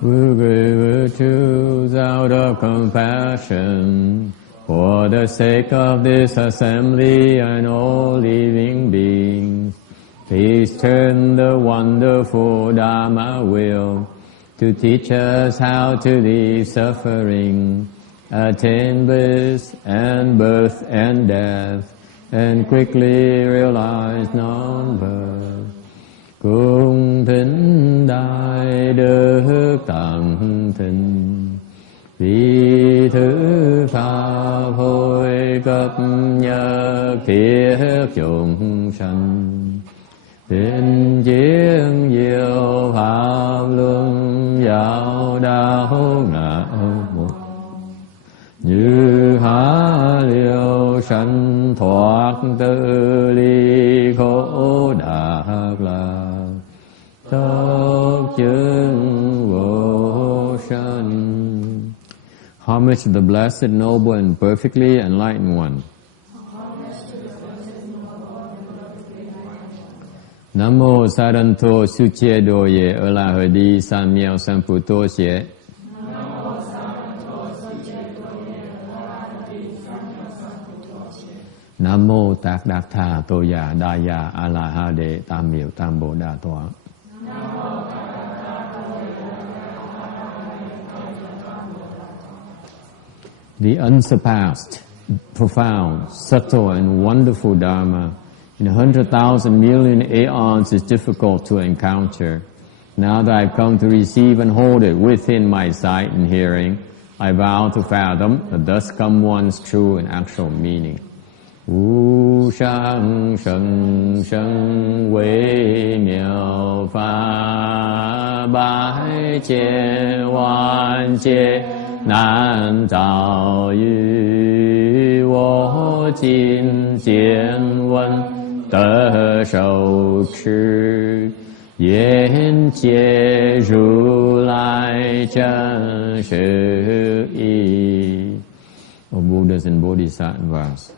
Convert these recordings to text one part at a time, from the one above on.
with great virtues out of compassion, for the sake of this assembly and all living beings, please turn the wonderful Dharma wheel to teach us how to leave suffering, attain bliss and birth and death, and quickly realize non-birth. Cung thính đại đức tận thịnh, vì thứ pháp hồi cấp nhất thiết chúng sanh, tin chiến diệu pháp luân giáo đạo ngã một, như há liêu sanh thoát tự ly khổ đạt lạc, tốc chứng vô sanh. Homage to the Blessed, Noble, and Perfectly Enlightened One. Nam mô Saranto Suche Doye Erlahadi Samyao Samputo Xie. Nam mô Tát Đạt Tha Tô Già Đa Già A La Ha Đề Tam Miệu Tam Bồ Đà Tọa. The unsurpassed, profound, subtle, and wonderful Dharma in 100,000 million aeons is difficult to encounter. Now that I've come to receive and hold it within my sight and hearing, I vow to fathom the thus come one's true and actual meaning. Wu shang sheng sheng wei miao fa bai jie wan jie nan zao yu wo jin jian wen de shou chi yan jie ru lai zhen shi yi. O Buddhas and Bodhisattvas,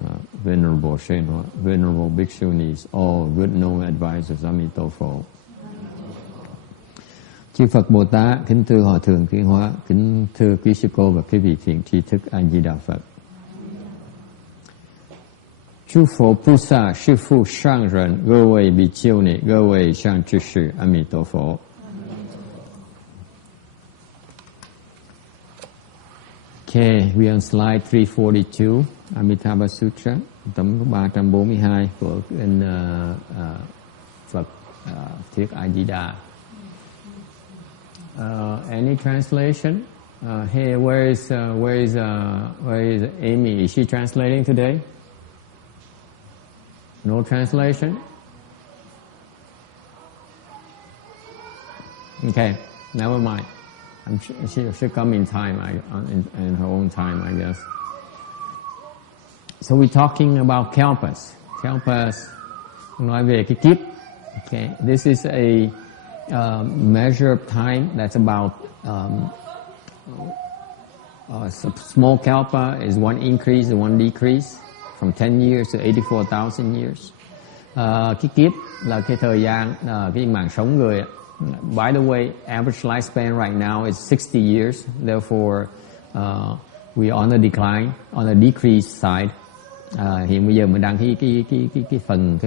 Venerable Shenhua, Venerable Bhikshunis, all good known advisors, Amitabha. Chư Phật Bồ Tát, kính thưa Hòa Thượng Kiến Hóa, kính thưa quý sư cô và quý vị thiện tri thức A Di Đà Phật. Chư Phật Bồ Tát, sư phụ sang人,各位比丘尼，各位上知识，阿弥陀佛。Okay, we on slide 342, Amitabha Sutra, tấm 342 của kinh Phật thuyết A Di Đà. Any translation? Hey, where is Amy? Is she translating today? No translation? Okay, never mind. She'll come in time, in her own time, I guess. So we're talking about kalpas. Kalpas, nói về cái kiếp. Okay, this is a measure of time that's about a small kalpa is one increase and one decrease from 10 years to 84,000 years. Cái kiếp là cái thời gian, cái mạng sống người. By the way, average lifespan right now is 60 years. Therefore, we are on a decline, on a decrease side. Hiện bây giờ mình đang cái phần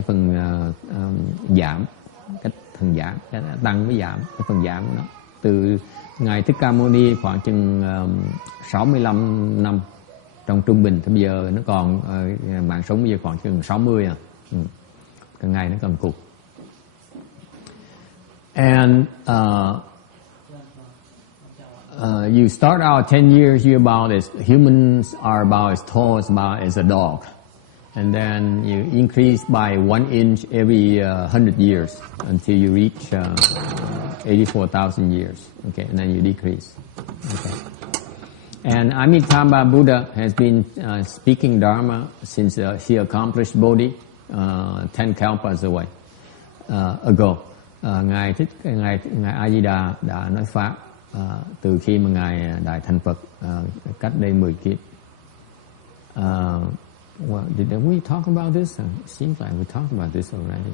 giảm, cái phần giảm, cái tăng với giảm, cái phần giảm của nó. Từ ngày Thích Ca Mâu Ni khoảng chừng 65 năm trong trung bình, bây giờ nó còn mạng sống bây giờ khoảng chừng 60 à. Càng ngày nó còn cục. And you start out 10 years, you're about as humans are about as tall as a dog, and then you increase by 1 inch every 100 years until you reach 84,000 years. Okay, and then you decrease. Okay. And Amitabha Buddha has been speaking Dharma since he accomplished Bodhi 10 kalpas ago. Ngài A Di Đà đã nói pháp từ khi mà ngài đại thành Phật cách đây 10 kiếp. Well, did we talk about this? It seems like we talked about this already.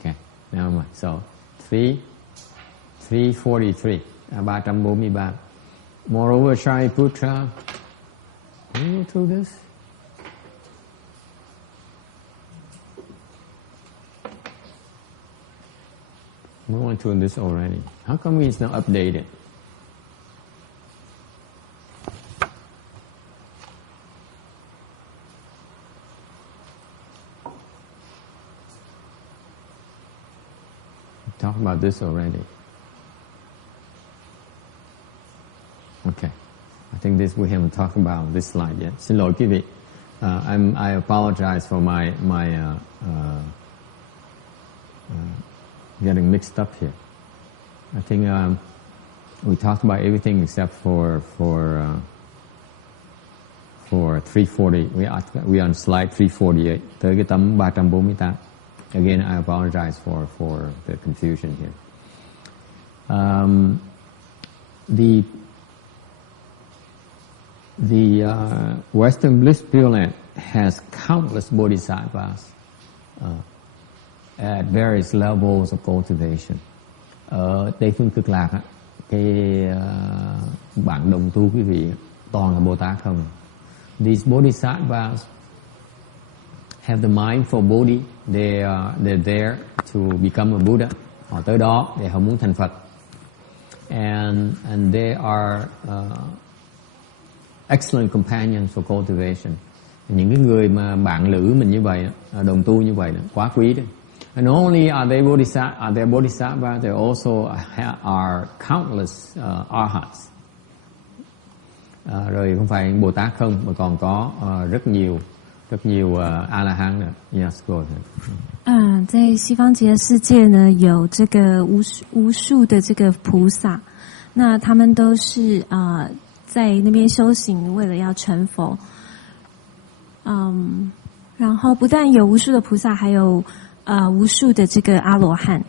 Okay, never mind. So 343. 343. Moreover, Shariputra, can you go through this? We went through this already. How come it's not updated? We talked about this already. Okay. I think this we haven't talked about this slide yet. Xin lỗi quý vị. I apologize for my getting mixed up here. I think we talked about everything except for 340. We on slide 348 tới cái tấm 348. Again, I apologize for the confusion here. The Western Bliss Pureland has countless bodhisattvas at various levels of cultivation. Ở Tây phương Cực Lạc á, cái bản đồng tu quý vị toàn là Bồ Tát không. These bodhisattvas have the mind for Bodhi. They're there to become a Buddha. Họ tới đó để họ muốn thành Phật. And they are excellent companions for cultivation. Những cái người mà bạn lữ mình như vậy, đồng tu như vậy, quá quý đấy. And not only are they bodhisattvas, they also are countless arhats. Rồi không phải Bồ Tát không, mà còn có rất nhiều A-la-hán nữa. Yes, go ahead. 在西方极乐世界呢，有这个无数的这个菩萨，那他们都是在那边修行，为了要成佛。然后不但有无数的菩萨，还有无数的这个阿罗汉。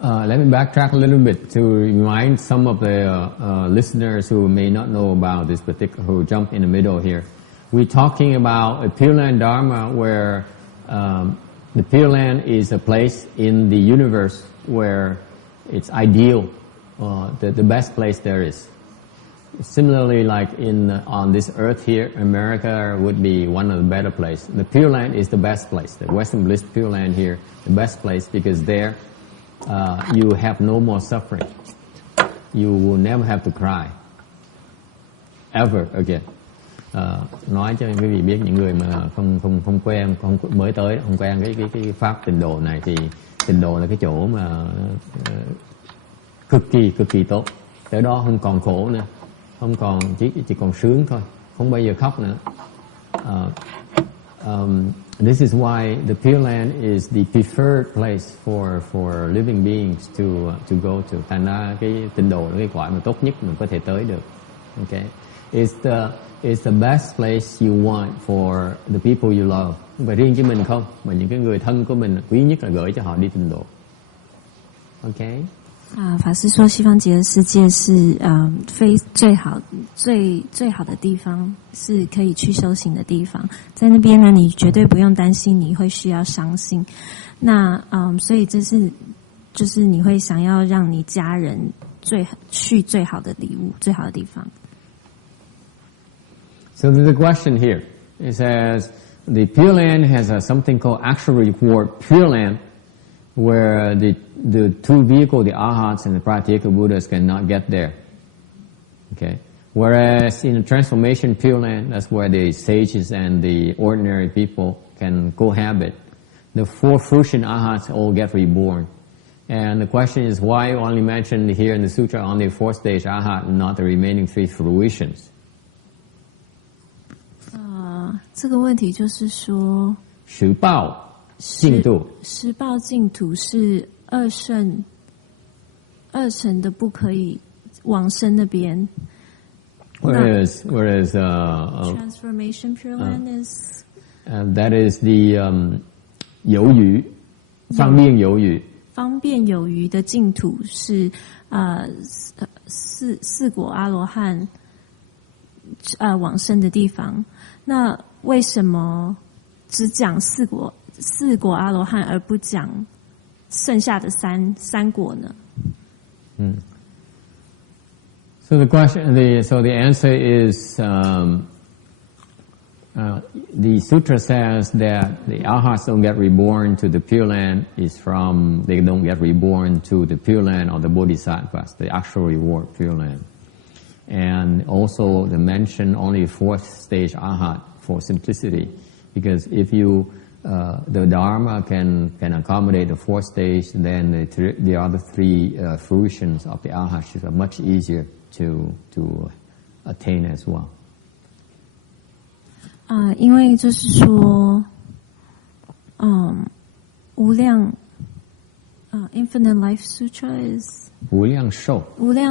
Let me backtrack a little bit to remind some of the listeners who may not know about this particular, who jump in the middle here. We're talking about a Pureland Dharma where the Pureland is a place in the universe where it's ideal, the best place there is. Similarly, like on this earth here, America would be one of the better places. The Pureland is the best place. The Western Bliss Pureland here, the best place, because there you have no more suffering. You will never have to cry ever again. Nói cho quý vị biết, những người mà không quen, mới tới, không quen cái pháp tịnh độ này, thì tịnh độ là cái chỗ mà cực kỳ tốt. Tới đó không còn khổ nữa, không còn chỉ còn sướng thôi, không bao giờ khóc nữa. This is why the Pureland is the preferred place for living beings to go to. Thành ra cái tịnh độ là cái cõi mà tốt nhất mình có thể tới được. Okay, it's the best place you want for the people you love. Không phải riêng cho mình không, mà những cái người thân của mình quý nhất là gửi cho họ đi tịnh độ. Okay. 法师说，西方极乐世界是最好的地方，是可以去修行的地方。在那边呢，你绝对不用担心你会需要伤心。那所以就是你会想要让你家人去最好的礼物，最好的地方。So there's a question here. It says the Pureland has something called actual reward Pureland, where the two vehicles, the arhats and the pratyeka Buddhas, cannot get there. Okay. Whereas in the transformation Pureland, that's where the sages and the ordinary people can cohabit. The four fruition arhats all get reborn. And the question is, why only mentioned here in the sutra only the fourth stage arhat and not the remaining three fruitions? 这个问题就是说，十报净土，十报净土是二乘的不可以往生那边。Whereas transformation Pureland is that is the 有余方便有余。方便有余的净土是四果阿罗汉往生的地方。那为什么只讲四果阿罗汉而不讲剩下的三果呢？ So the answer is the sutra says that the arhats don't get reborn to the Pure Land they don't get reborn to the Pure Land or the Bodhisattvas, the actual reward Pure Land. And also the mention only fourth stage arhat for simplicity, because if you the Dharma can accommodate the fourth stage, then the other three fruitions of the arhats are much easier to attain as well. 因为就是说，无量Infinite Life Sutra is 无量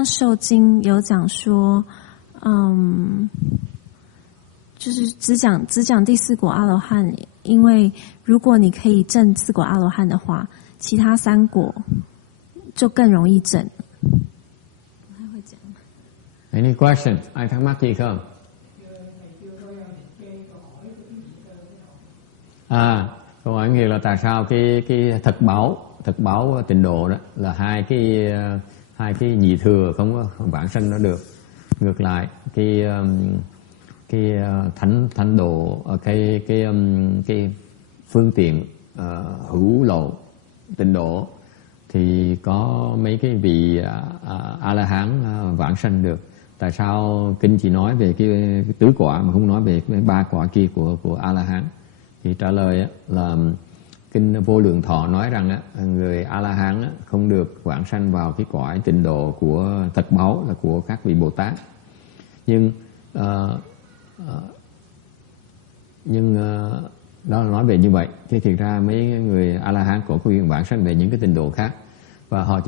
寿经有讲说，就是只讲第四果阿罗汉，因为如果你可以证四果阿罗汉的话，其他三果就更容易证。Any question? Ai thắc mắc gì không? Câu hỏi nghĩa là tại sao cái thực báo tịnh độ đó là hai cái nhị thừa không có vãng sanh nó được. Ngược lại cái thánh độ cái phương tiện hữu lộ tịnh độ thì có mấy cái vị A La Hán vãng sanh được. Tại sao kinh chỉ nói về cái tứ quả mà không nói về cái ba quả kia của A La Hán? Thì trả lời là kinh Vô Lượng Thọ nói rằng người A La Hán không được vãng sanh vào cái cõi tịnh độ của thật báu là của các vị Bồ Tát. Nhưng đó là nói về như vậy. Chứ thực ra mấy người A La Hán có quyền vãng sanh về những cái tịnh độ khác. Và họ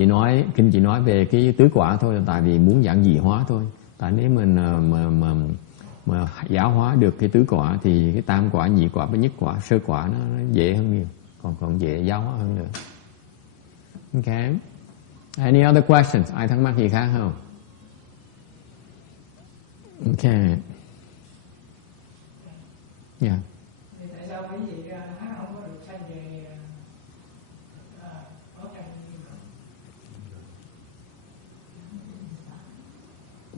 kinh chỉ nói về cái tứ quả thôi, là tại vì muốn giảng dị hóa thôi. Tại nếu mình mà giáo hóa được cái tứ quả thì cái tam quả, nhị quả với nhất quả, sơ quả nó dễ hơn nhiều, còn dễ giáo hóa hơn nữa. Okay. Any other questions? Ai thắc mắc gì khác không? Okay. Yeah. Tại sao quý vị không có được sanh về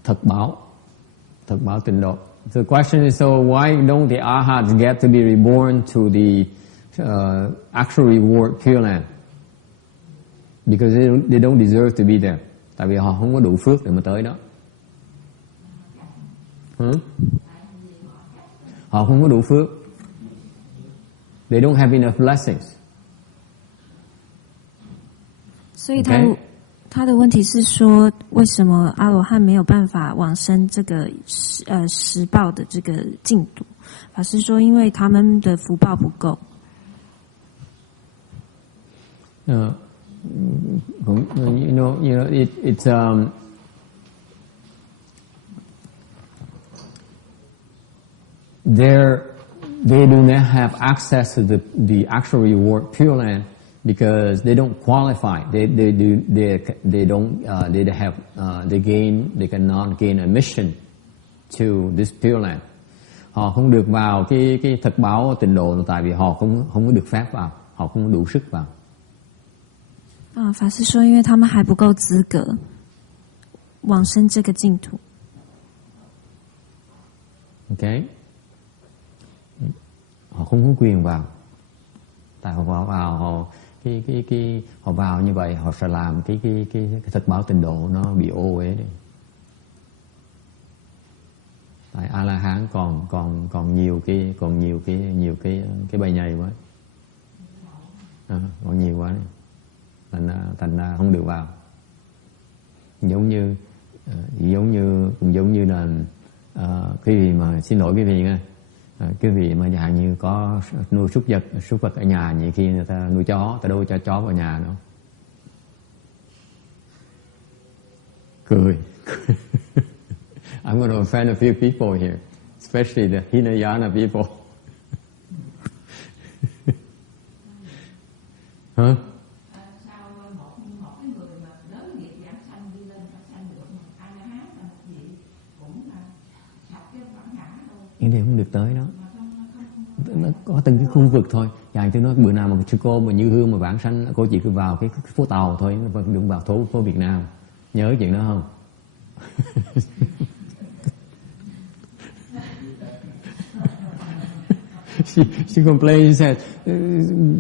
Thật báo tịnh độ. The question is, so why don't the arhats get to be reborn to the actual reward Pure Land? Because they don't deserve to be there. Tại vì họ không có đủ phước để mà tới đó. Họ không có đủ phước. They don't have enough blessings. 所以他的问题是说，为什么阿罗汉没有办法往生这个实报的这个净土？法师说，因为他们的福报不够。You know, it's they do not have access to the actual reward Pure Land. Because they don't qualify, they cannot gain admission to this Pure Land. Họ không được vào cái thật báo tịnh độ tại vì họ không có được phép vào, họ không có đủ sức vào. 法师说，因为他们还不够资格往生这个净土。Okay. Họ không có quyền vào. Tại họ vào họ vào như vậy họ sẽ làm cái thực báo tịnh độ nó bị ô uế đi. Tại A La Hán còn nhiều cái bầy nhầy quá, còn nhiều quá, thành ra không được vào. Giống như là quý vị mà xin lỗi quý vị nha. Quý vị mà dạng như có nuôi súc vật ở nhà, nhiều khi người ta nuôi chó, ta đâu cho chó vào nhà đâu. Cười. I'm going to offend a few people here, especially the Hinayana people. Hả? Sao một cái người mà lớn nghiệp giảng sanh đi lên phát sanh được, A La Hán là một vị cũng là sạch cái bản ngã thôi. Nhưng thì không được tới đó. Nó có từng cái khuôn vực thôi. Dạ tôi nói bữa nào mà sư cô mà Như Hương mà vãng sanh, cô chỉ cứ vào cái phố Tàu thôi, đừng vào phố Việt Nam. Nhớ chuyện đó không? She complained. She said,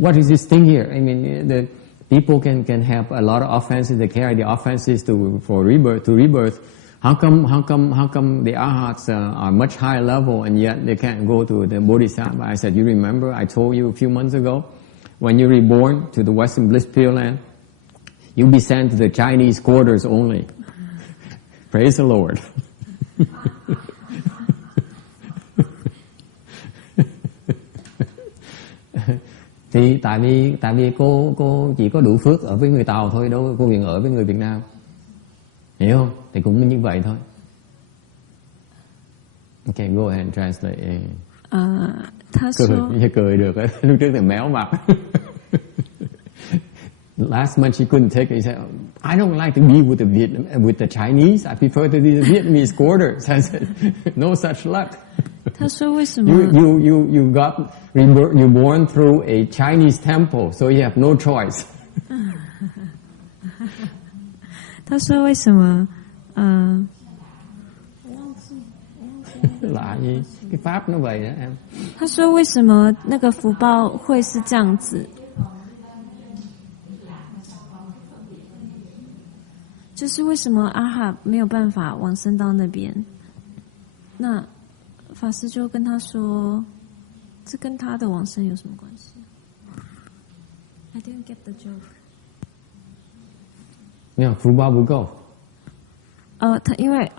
"What is this thing here? I mean, the people can have a lot of offenses. They carry the offenses for rebirth. How come the arhats are much higher level and yet they can't go to the bodhisattva?" I said, "You remember I told you a few months ago, when you're reborn to the Western Bliss Pureland, you'll be sent to the Chinese quarters only." Praise the Lord. Thì tại vì cô chỉ có đủ phước ở với người Tàu thôi, đâu cô Huyền ở với người Việt Nam, hiểu không? Thì cũng như vậy thôi. Okay, go ahead and translate. 他说 cười được ấy. Lúc trước thì méo mặt. Last month she couldn't take it. He said, "I don't like to be with the Chinese. I prefer to be the Vietnamese quarters." I said, "No such luck." 他说为什么 you got you're born through a Chinese temple, so you have no choice. 他说为什么lạ gì cái pháp nó vậy đó em. 他说为什么那个福报会是这样子？就是为什么阿哈没有办法往生到那边？那法师就跟他说，这跟他的往生有什么关系 ？I didn't get the joke. 没有福报不够。他因为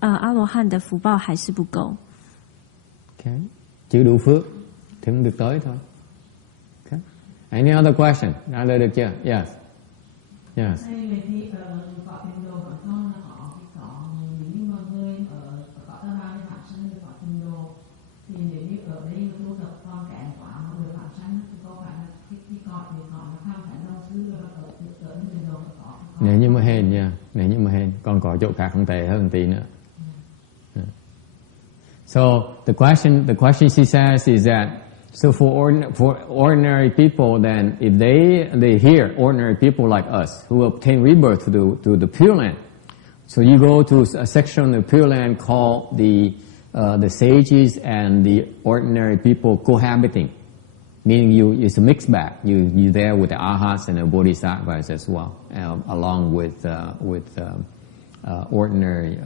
阿罗汉的福报还是不够。Okay. Chưa đủ phước thì không được tới thôi. Okay. Any other question? Trả lời được chưa? Yes. Yes. Nếu như mà hên nha, nếu như mà hên, còn có chỗ khác không tệ hơn tí nữa. So the question she says is that, so for ordinary people, then if they hear ordinary people like us who obtain rebirth to the Pure Land, so you go to a section of the Pure Land called the sages and the ordinary people cohabiting, meaning it's a mixed bag. You there with the arhats and the bodhisattvas as well, along with ordinary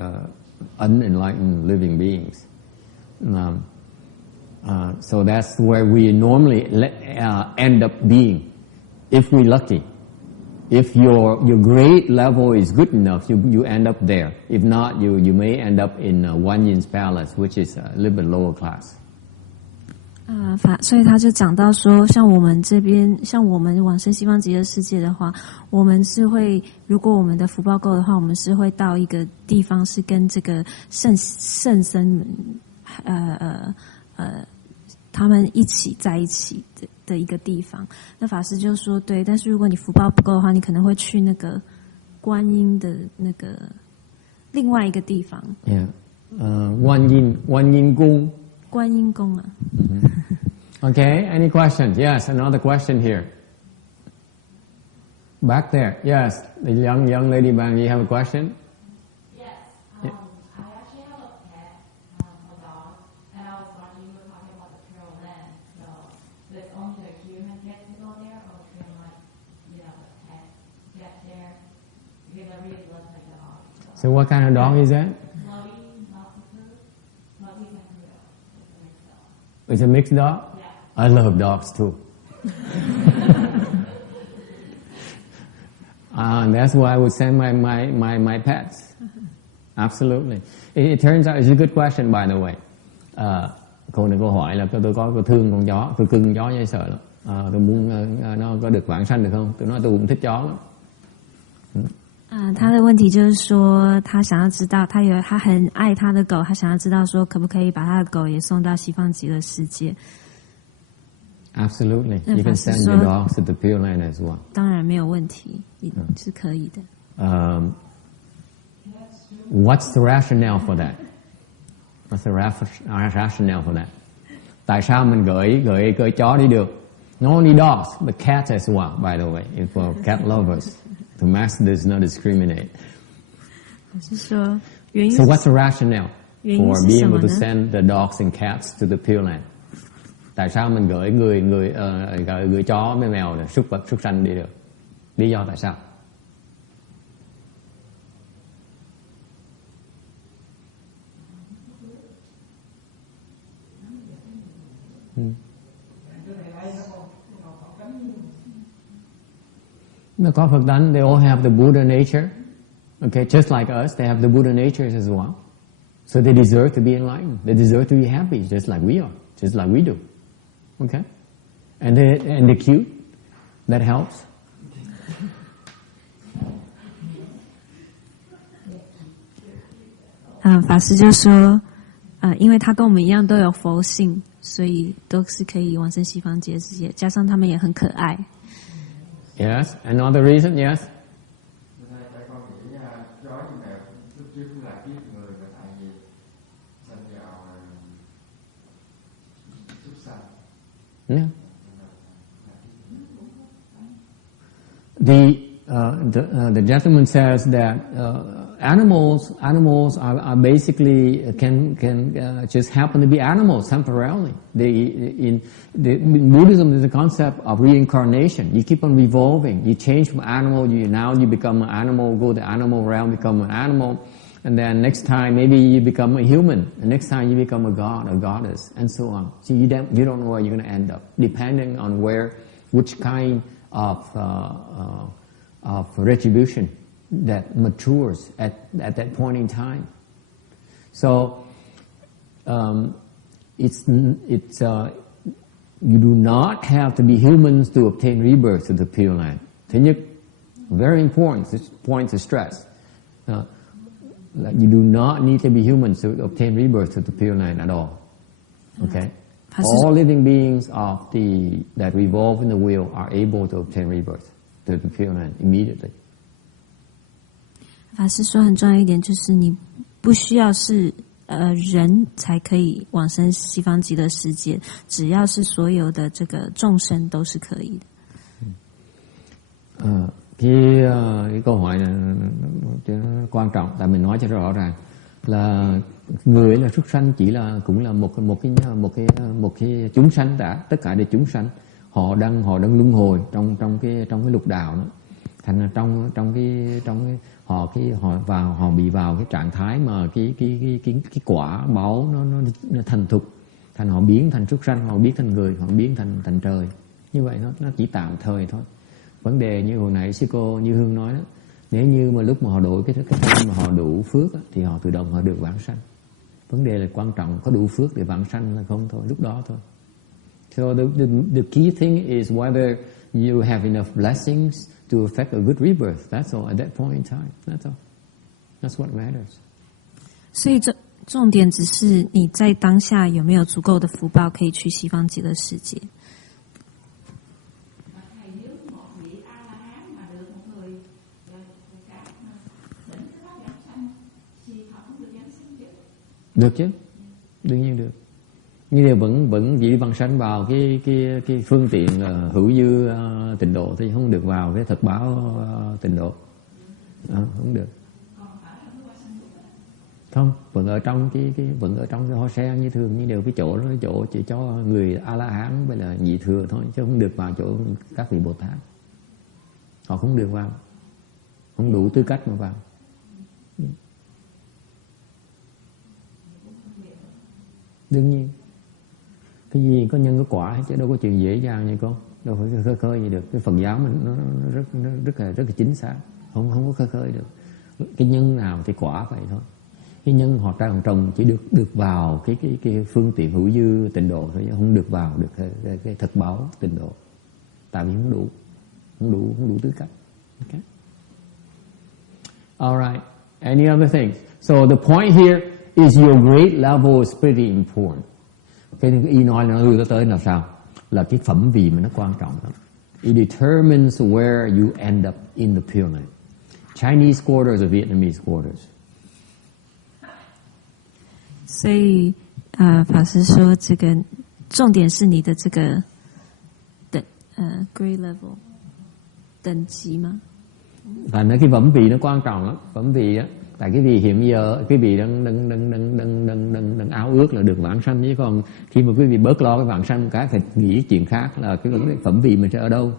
unenlightened living beings. So that's where we normally end up being, if we're lucky. If your grade level is good enough, you end up there. If not, you may end up in Wan Yin's palace, which is a little bit lower class. 所以他就讲到说，像我们这边，像我们往生西方极乐世界的话，我们是会，如果我们的福报够的话，我们是会到一个地方，是跟这个圣僧们，他们一起在一起的一个地方。那法师就说，对，但是如果你福报不够的话，你可能会去那个观音的那个另外一个地方。Yeah, 观音宫。观音宫啊。Okay, any questions? Yes, another question here. Back there, yes, the young lady back. You have a question? Yes, I actually have a pet, a dog, and I was wondering, you were talking about the Pureland, so it's only the human get to go there, or can the pet get there? Because I really love my dog. So what kind of dog is that? It's a mixed dog? Yeah. I love dogs too. That's why I would send my pets. Absolutely. It turns out it's a good question, by the way. Câu này câu hỏi là tôi có thương con chó, tôi cưng chó dễ sợ lắm. Tôi muốn nó có được vãng sanh được không? Tôi nói tôi cũng thích chó lắm. 他的问题就是说，他想要知道，他很爱他的狗，他想要知道说，可不可以把他的狗也送到西方极乐世界 ？Absolutely, you can send your dogs to the Pure Land as well. 当然没有问题，是可以的。What's the rationale for that? What's the rationale for that? Tại sao mình gửi chó đi được? Not only dogs, but cats as well, by the way, if for cat lovers. The master does not discriminate. 是说原因 So what's the rationale 原因 for 是 being 什么 able to 呢？ send the dogs and cats to the Pureland? Tại sao mình gửi chó với mèo để súc sanh đi được? Lý do tại sao? Nó có Phật tánh, they all have the Buddha nature. Okay, just like us, they have the Buddha natures as well. So they deserve to be enlightened. They deserve to be happy, just like we are, just like we do. Okay, and they're cute. That helps. 法师就说，因为他跟我们一样都有佛性，所以都是可以往生西方极乐世界。加上他们也很可愛。Yes, another reason, yes. Tại con nghĩ chó như mèo lúc trước cũng là kiếp người, và tại vì sanh vào súc sanh. Yeah. The gentleman says that animals are basically can just happen to be animals temporarily. In Buddhism, there's a concept of reincarnation. You keep on revolving. You change from animal. Now you become an animal. Go to animal realm, become an animal, and then next time maybe you become a human. And next time you become a god or goddess, and so on. So you don't know where you're going to end up, depending on which kind of retribution that matures at that point in time. So you do not have to be humans to obtain rebirth to the Pureland. Thứ nhất, very important, this point to stress. You do not need to be humans to obtain rebirth to the Pureland at all. Okay? All living beings that revolve in the wheel are able to obtain rebirth to the Pureland immediately. 法师说很重要一点就是你不需要是人才可以往生西方极乐世界，只要是所有的这个众生都是可以的。Cái câu hỏi này quan trọng, tại mình nói cho rõ ràng là người là súc sanh chỉ là cũng là một cái chúng sanh đã, tất cả đều chúng sanh. Họ đang luân hồi trong cái lục đạo đó. Thành là trong họ bị vào cái trạng thái mà cái quả báo nó thành thục, thành họ biến thành súc sanh, họ biến thành người, họ biến thành trời. Như vậy nó chỉ tạm thời thôi. Vấn đề như hồi nãy sư cô Như Hương nói đó, nếu như mà lúc mà họ đổi cái thân mà họ đủ phước đó, thì họ tự động họ được vãng sanh. Vấn đề là quan trọng có đủ phước để vãng sanh là không thôi, lúc đó thôi. So the key thing is whether you have enough blessings to affect a good rebirth. That's all at that point in time. That's all. That's what matters. 所以重点只是你在当下有没有足够的福报可以去西方极乐世界。Được chứ, đương nhiên được. Nhưng mà vẫn chỉ vãng sanh vào cái phương tiện hữu dư tịnh độ thì không được vào cái thật báo tịnh độ. Không được. Không, vẫn ở trong vẫn ở trong cái hoa sen như thường, như đều cái chỗ đó, chỗ chỉ cho người A La Hán với là nhị thừa thôi, chứ không được vào chỗ các vị Bồ Tát. Họ không được vào, không đủ tư cách mà vào. Đương nhiên, cái gì có nhân có quả chứ đâu có chuyện dễ dàng như con, đâu phải khơi khơi gì được. Cái Phật giáo mình nó rất là chính xác, không có khơi khơi được. Cái nhân nào thì quả vậy thôi. Cái nhân họ trồng chỉ được vào cái phương tiện hữu dư tịnh độ thôi, không được vào được cái thật báo tịnh độ, tại vì không đủ tư cách. Okay. All right. Any other things? So the point here is your great level is pretty important. Cái y nói là nó đưa tới là sao? Là cái phẩm vị mà nó quan trọng lắm. It determines where you end up in the Pureland. Chinese quarters or Vietnamese quarters. 所以法师说这个重点是你的这个grade level 等级吗？ Thành ra cái phẩm vị nó quan trọng lắm. Phẩm vị á, tại cái vị hiện giờ quý vị đang áo ước là được vãng sanh, chứ còn khi mà quý vị bớt lo cái vãng sanh cái phải nghĩ chuyện khác là cái phẩm vị mình sẽ ở đâu,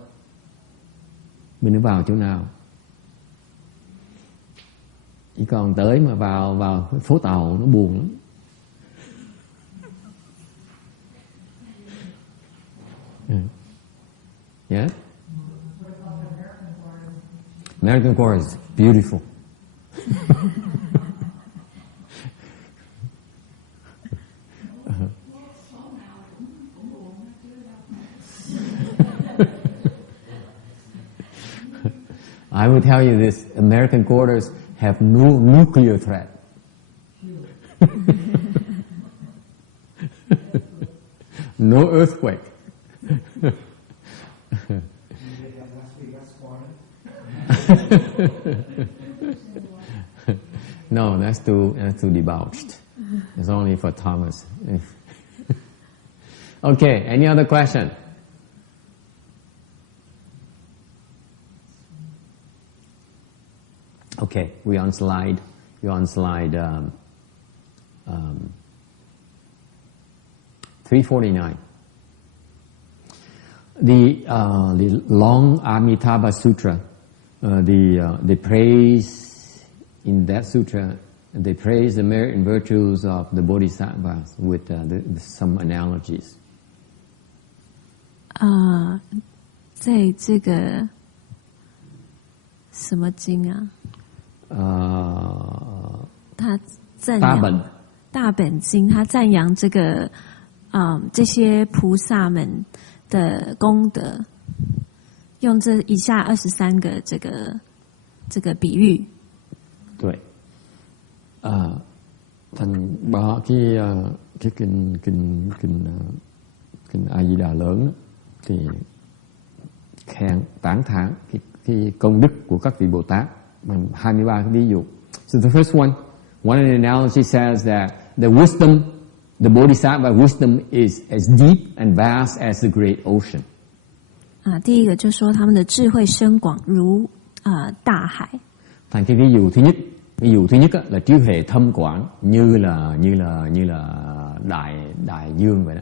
mình nó vào chỗ nào. Chỉ còn tới mà vào phố tàu nó buồn lắm. Yeah. American quarter is beautiful. I will tell you this: American quarters have no nuclear threat. No earthquake. No, that's too debauched. It's only for Thomas. Okay, any other question? Okay, we're on slide 349. The long Amitabha Sutra, the praise in that sutra, they praise the merit and virtues of the bodhisattvas with some analogies. 在这个什么经啊？他赞扬大本经，他赞扬这个这些菩萨们的功德，用这以下23个这个比喻。对，thành ba cái kinh A Di Đà lớn đó, thì khen tán thán cái công đức của các vị Bồ Tát bằng 23 cái ví dụ. So the first one of the analogy says that the wisdom, the bodhisattva wisdom is as deep and vast as the great ocean. 第一个就说他们的智慧深广如大海。Thành cái ví dụ thứ nhất là trí huệ thâm quảng như là đại dương vậy đó.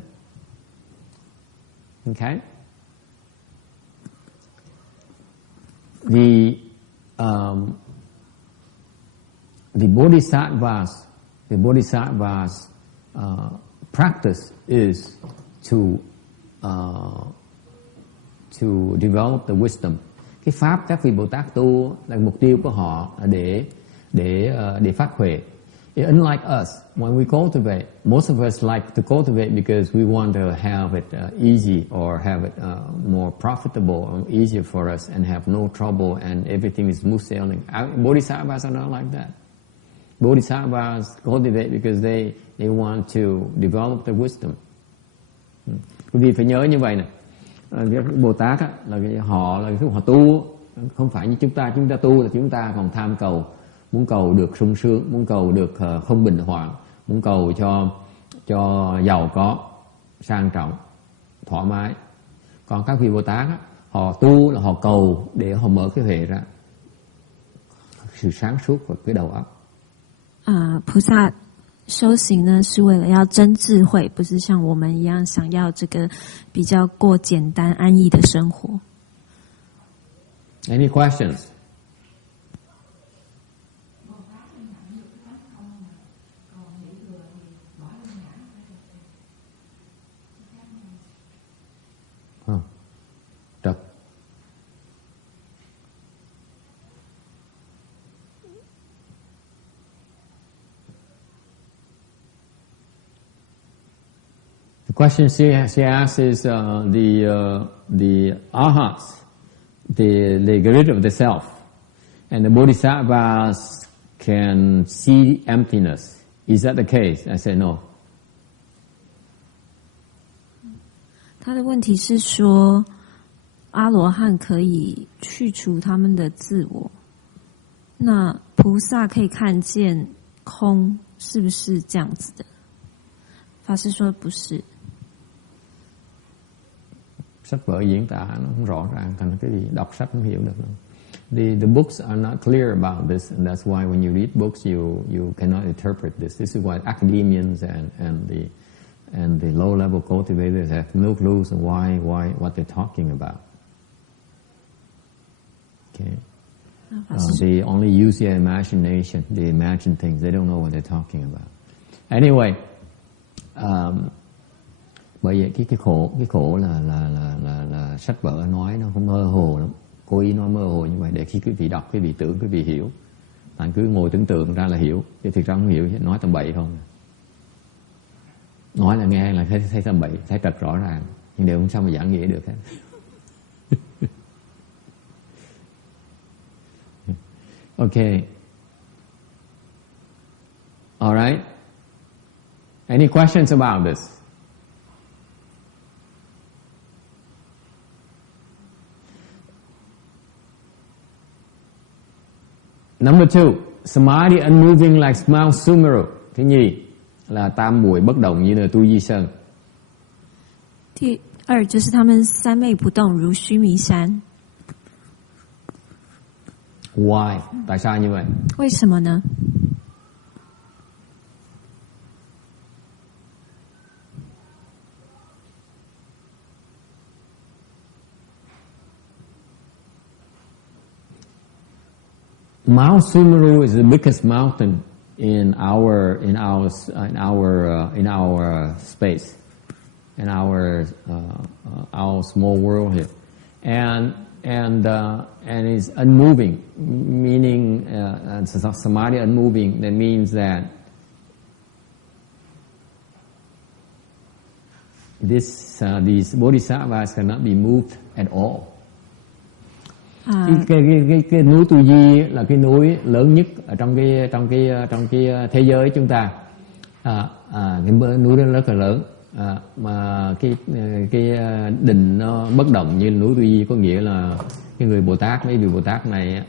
Okay. The bodhisattvas practice is to develop the wisdom. Cái pháp các vị Bồ Tát tu là mục tiêu của họ là để phát huệ. Unlike us, when we cultivate, most of us like to cultivate because we want to have it easy or have it more profitable or easier for us and have no trouble and everything is smooth sailing. Bodhisattvas are not like that. Bodhisattvas cultivate because they want to develop the wisdom. Quý vị phải nhớ như vậy nè. Bồ Tát á, là họ tu, không phải như chúng ta tu là chúng ta còn tham cầu, muốn cầu được sung sướng, muốn cầu được không bình hoạn, muốn cầu cho giàu có, sang trọng, thoải mái. Còn các vị Bồ Tát á, họ tu là họ cầu để họ mở cái huệ ra, sự sáng suốt của cái đầu óc. 菩萨修行呢，是为了要真智慧，不是像我们一样想要这个比较过简单安逸的生活。Any questions? Trật. The question she asks is the arhats, they get rid of the self, and the bodhisattvas can see emptiness. Is that the case? I say no. 他的问题是说，阿罗汉可以去除他们的自我，那菩萨可以看见空，是不是这样子的？法师说不是。sách vở diễn tả nó không rõ ràng, thành cái gì đọc sách không hiểu được đâu. The books are not clear about this, and that's why when you read books, you cannot interpret this. This is why academians and the low level cultivators have no clues on what they're talking about. Okay. They only use their imagination. They imagine things. They don't know what they're talking about. Anyway, bởi vậy cái khổ là sách vở nói nó không mơ hồ lắm, cố ý nói mơ hồ như vậy để khi quý vị đọc, quý vị tưởng, quý vị hiểu. Bạn cứ ngồi tưởng tượng ra là hiểu, chứ thực ra không hiểu, nói tầm bậy không. Nói là nghe là thấy tầm bậy, thấy trật rõ ràng, nhưng đều không sao mà giảng nghĩa được hết. Okay. All right. Any questions about this? Number 2, samadhi unmoving like Mount Sumeru. Thứ nhì là tam muội bất động như là Tu Di Sơn. 第二就是他们三昧不动如须弥山。Why? Tại sao như vậy? 为什么呢？ Mount Sumeru is the biggest mountain in our space, in our small world here, and it's unmoving, meaning samadhi unmoving. That means that these bodhisattvas cannot be moved at all. Cái núi Tu Di là cái núi lớn nhất ở trong cái thế giới chúng ta. Cái núi đó rất là lớn, mà cái đình nó bất động như núi Tu Di, có nghĩa là cái người Bồ Tát, mấy vị Bồ Tát này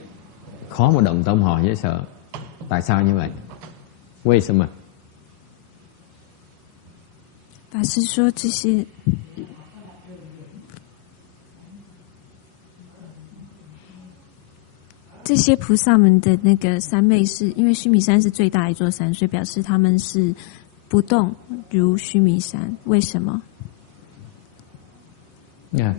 khó mà động tâm họ dễ sợ. Tại sao như vậy? Vì sao mà? 法师说这些菩萨们的那个三昧是因为须弥山是最大一座山，所以表示他们是不动如须弥山。为什么？ Yeah.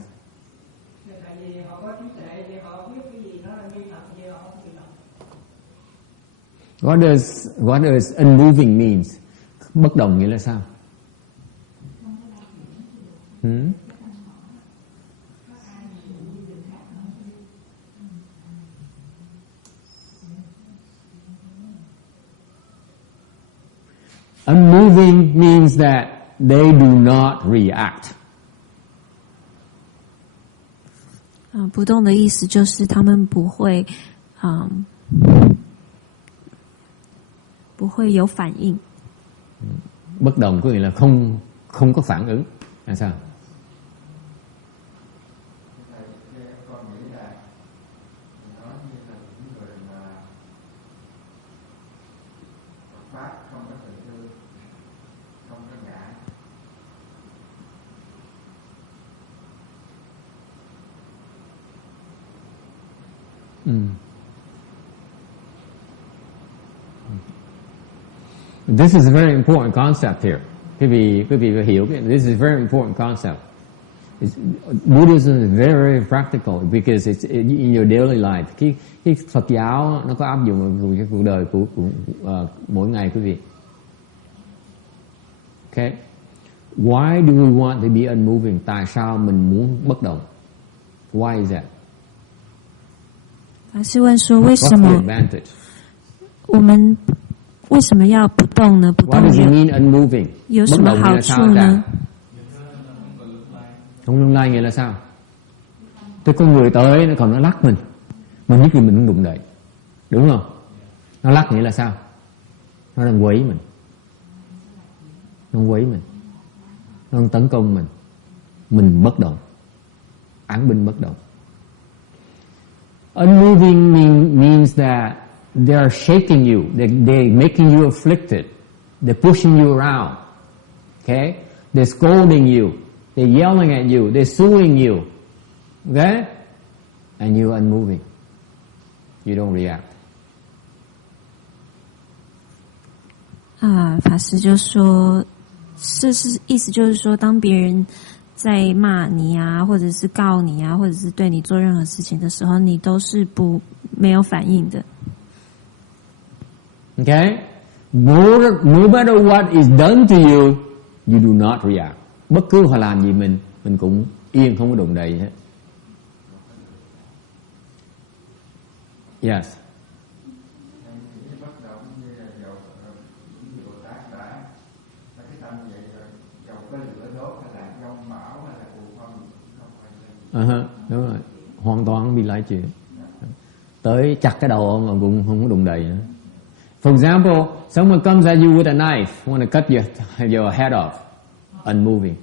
What does unmoving means? Bất động nghĩa là sao? Unmoving means that they do not react. 不动的意思就是他们不会有反应。Bất động có nghĩa là không có phản ứng. Là sao? This is a very important concept here. Quý vị phải hiểu this is a very important concept. Buddhism is very, very practical because it's in your daily life. Cái Phật giáo nó có áp dụng vào cái cuộc đời của mỗi ngày quý vị. Okay. Why do we want to be unmoving? Tại sao mình muốn bất động? Why is that? 法师问说：“为什么我们为什么要不动呢？不动有什么好处呢？” Không lung lay nghĩa là sao? Tôi có người tới nó còn nó lắc mình nhất thì mình không đụng đậy, đúng không? Nó lắc nghĩa là sao? Nó đang quấy mình, nó đang tấn công mình bất động, án binh bất động. Unmoving means that they are shaking you, they're making you afflicted, they're pushing you around, okay? They're scolding you, they're yelling at you, they're suing you, okay? And you're unmoving. You don't react. 法师就说，意思就是说，当别人在骂你啊，或者是告你啊，或者是对你做任何事情的时候，你都是没有反应的。Okay? No matter what is done to you, you do not react. Bất cứ họ làm gì mình cũng yên, không có đụng đậy hết. Yes. Đúng rồi, hoàn toàn không bị lái chuyện. Tới chặt cái đầu mà cũng không có đụng đậy nữa. For example, someone comes at you with a knife, want to cut your head off, unmoving.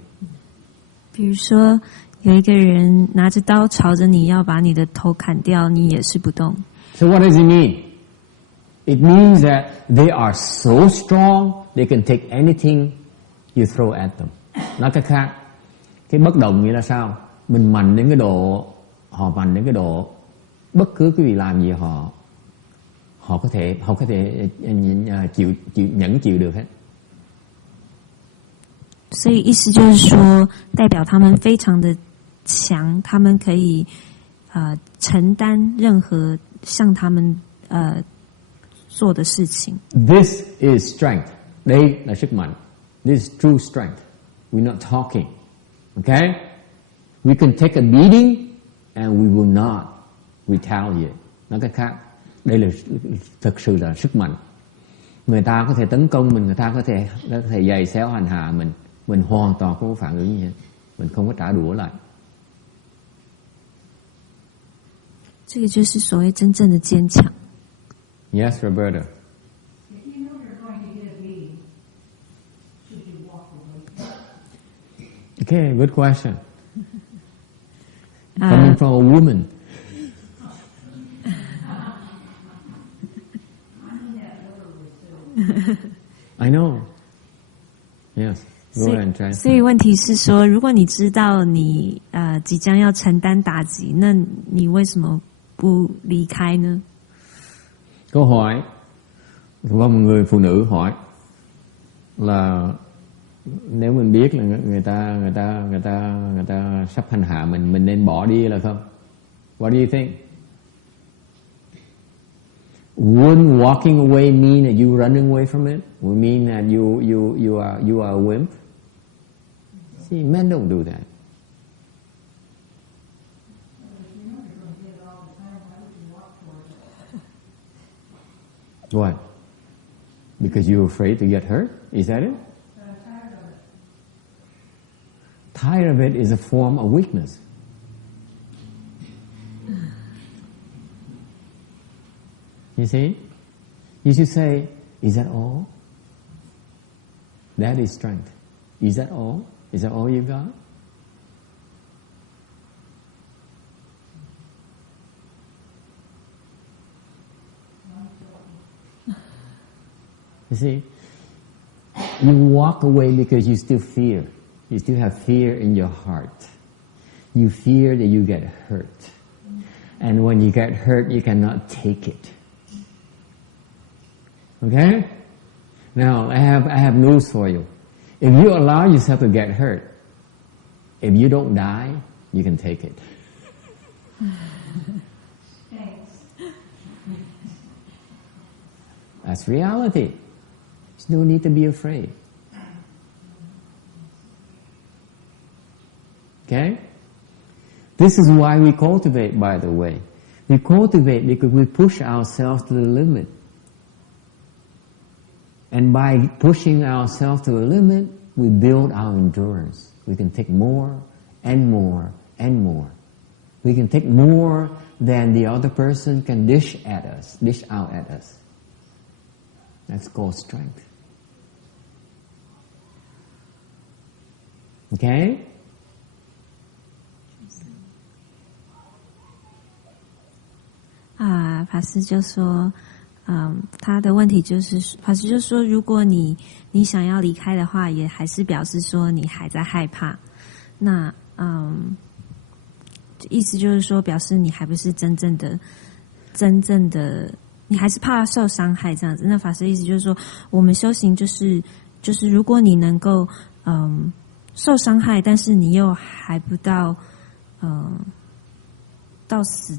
比如说，有一个人拿着刀朝着你要把你的头砍掉，你也是不动。So what does it mean? It means that they are so strong, they can take anything you throw at them. Nói cách khác, cái bất động nghĩa là sao? Mình mạnh đến cái độ, họ mạnh đến cái độ, bất cứ cái việc làm gì họ có thể nhẫn chịu được hết. 所以意思就是说，代表他们非常的强，他们可以承担任何向他们做的事情。This is strength. Đây là sức mạnh. This is true strength. We're not talking. Okay? We can take a beating and we will not retaliate. Nói cách khác, đây là thực sự là sức mạnh. Người ta có thể tấn công mình, người ta có thể giày xéo hành hạ mình hoàn toàn không có phản ứng gì hết. Mình không có trả đũa lại. 这个就是所谓真正的坚强。Yes, Roberta. If you know you're going to get a beating, should you walk away? Okay, good question. Coming from a woman. I know. Yes. Go ahead and try. 所以问题是说，如果你知道你即将要承担打击，那你为什么不离开呢？ Câu hỏi của một người phụ nữ hỏi là nếu mình biết là người ta sắp hành hạ mình nên bỏ đi là không? What do you think? Wouldn't walking away mean that you running away from it? Would mean that you are a wimp? See, men don't do that. What? Because you're afraid to get hurt? Is that it? Tired of it is a form of weakness. You see? You should say, is that all? That is strength. Is that all? Is that all you got? You see? You walk away because you still fear. You still have fear in your heart. You fear that you get hurt. And when you get hurt, you cannot take it. Okay? Now, I have news for you. If you allow yourself to get hurt, if you don't die, you can take it. Thanks. That's reality. There's no need to be afraid. Okay? This is why we cultivate, by the way. We cultivate because we push ourselves to the limit. And by pushing ourselves to the limit, we build our endurance. We can take more and more and more. We can take more than the other person can dish out at us. That's called strength. Okay?啊，法师就说，他的问题就是，法师就说，如果你想要离开的话，也还是表示说你还在害怕。那意思就是说，表示你还不是真正的，你还是怕受伤害这样子。那法师的意思就是说，我们修行就是如果你能够受伤害，但是你又还不到到死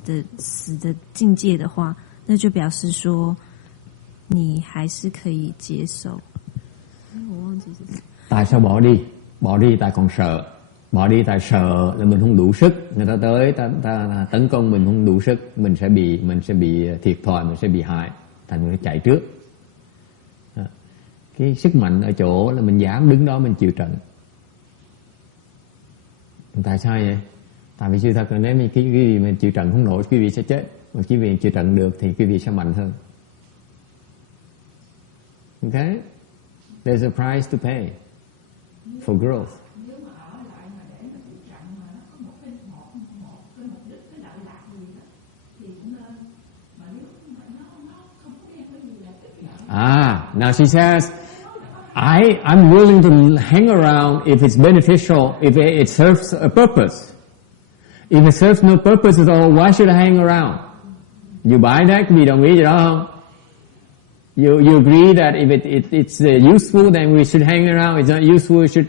的境界的话，那就表示说你还是可以接受。我忘记是什么。Tại sao bỏ đi? Bỏ đi tại còn sợ. Bỏ đi tại sợ là mình không đủ sức, người ta tới ta tấn công mình không đủ sức, mình sẽ bị thiệt thòi, mình sẽ bị hại, thành mình chạy trước. Cái sức mạnh ở chỗ là mình dám đứng đó mình chịu trận. Tại sao vậy? Tại vì sự thật là nếu quý vị mình chịu trận không nổi, quý vị sẽ chết. Mà quý vị chịu trận được thì quý vị sẽ mạnh hơn. Okay? There's a price to pay for growth. Now she says, I'm willing to hang around if it's beneficial, if it serves a purpose. If it serves no purpose at all, why should I hang around? You buy that, quý vị đồng ý gì đó không? You agree that if it's useful, then we should hang around. It's not useful, we should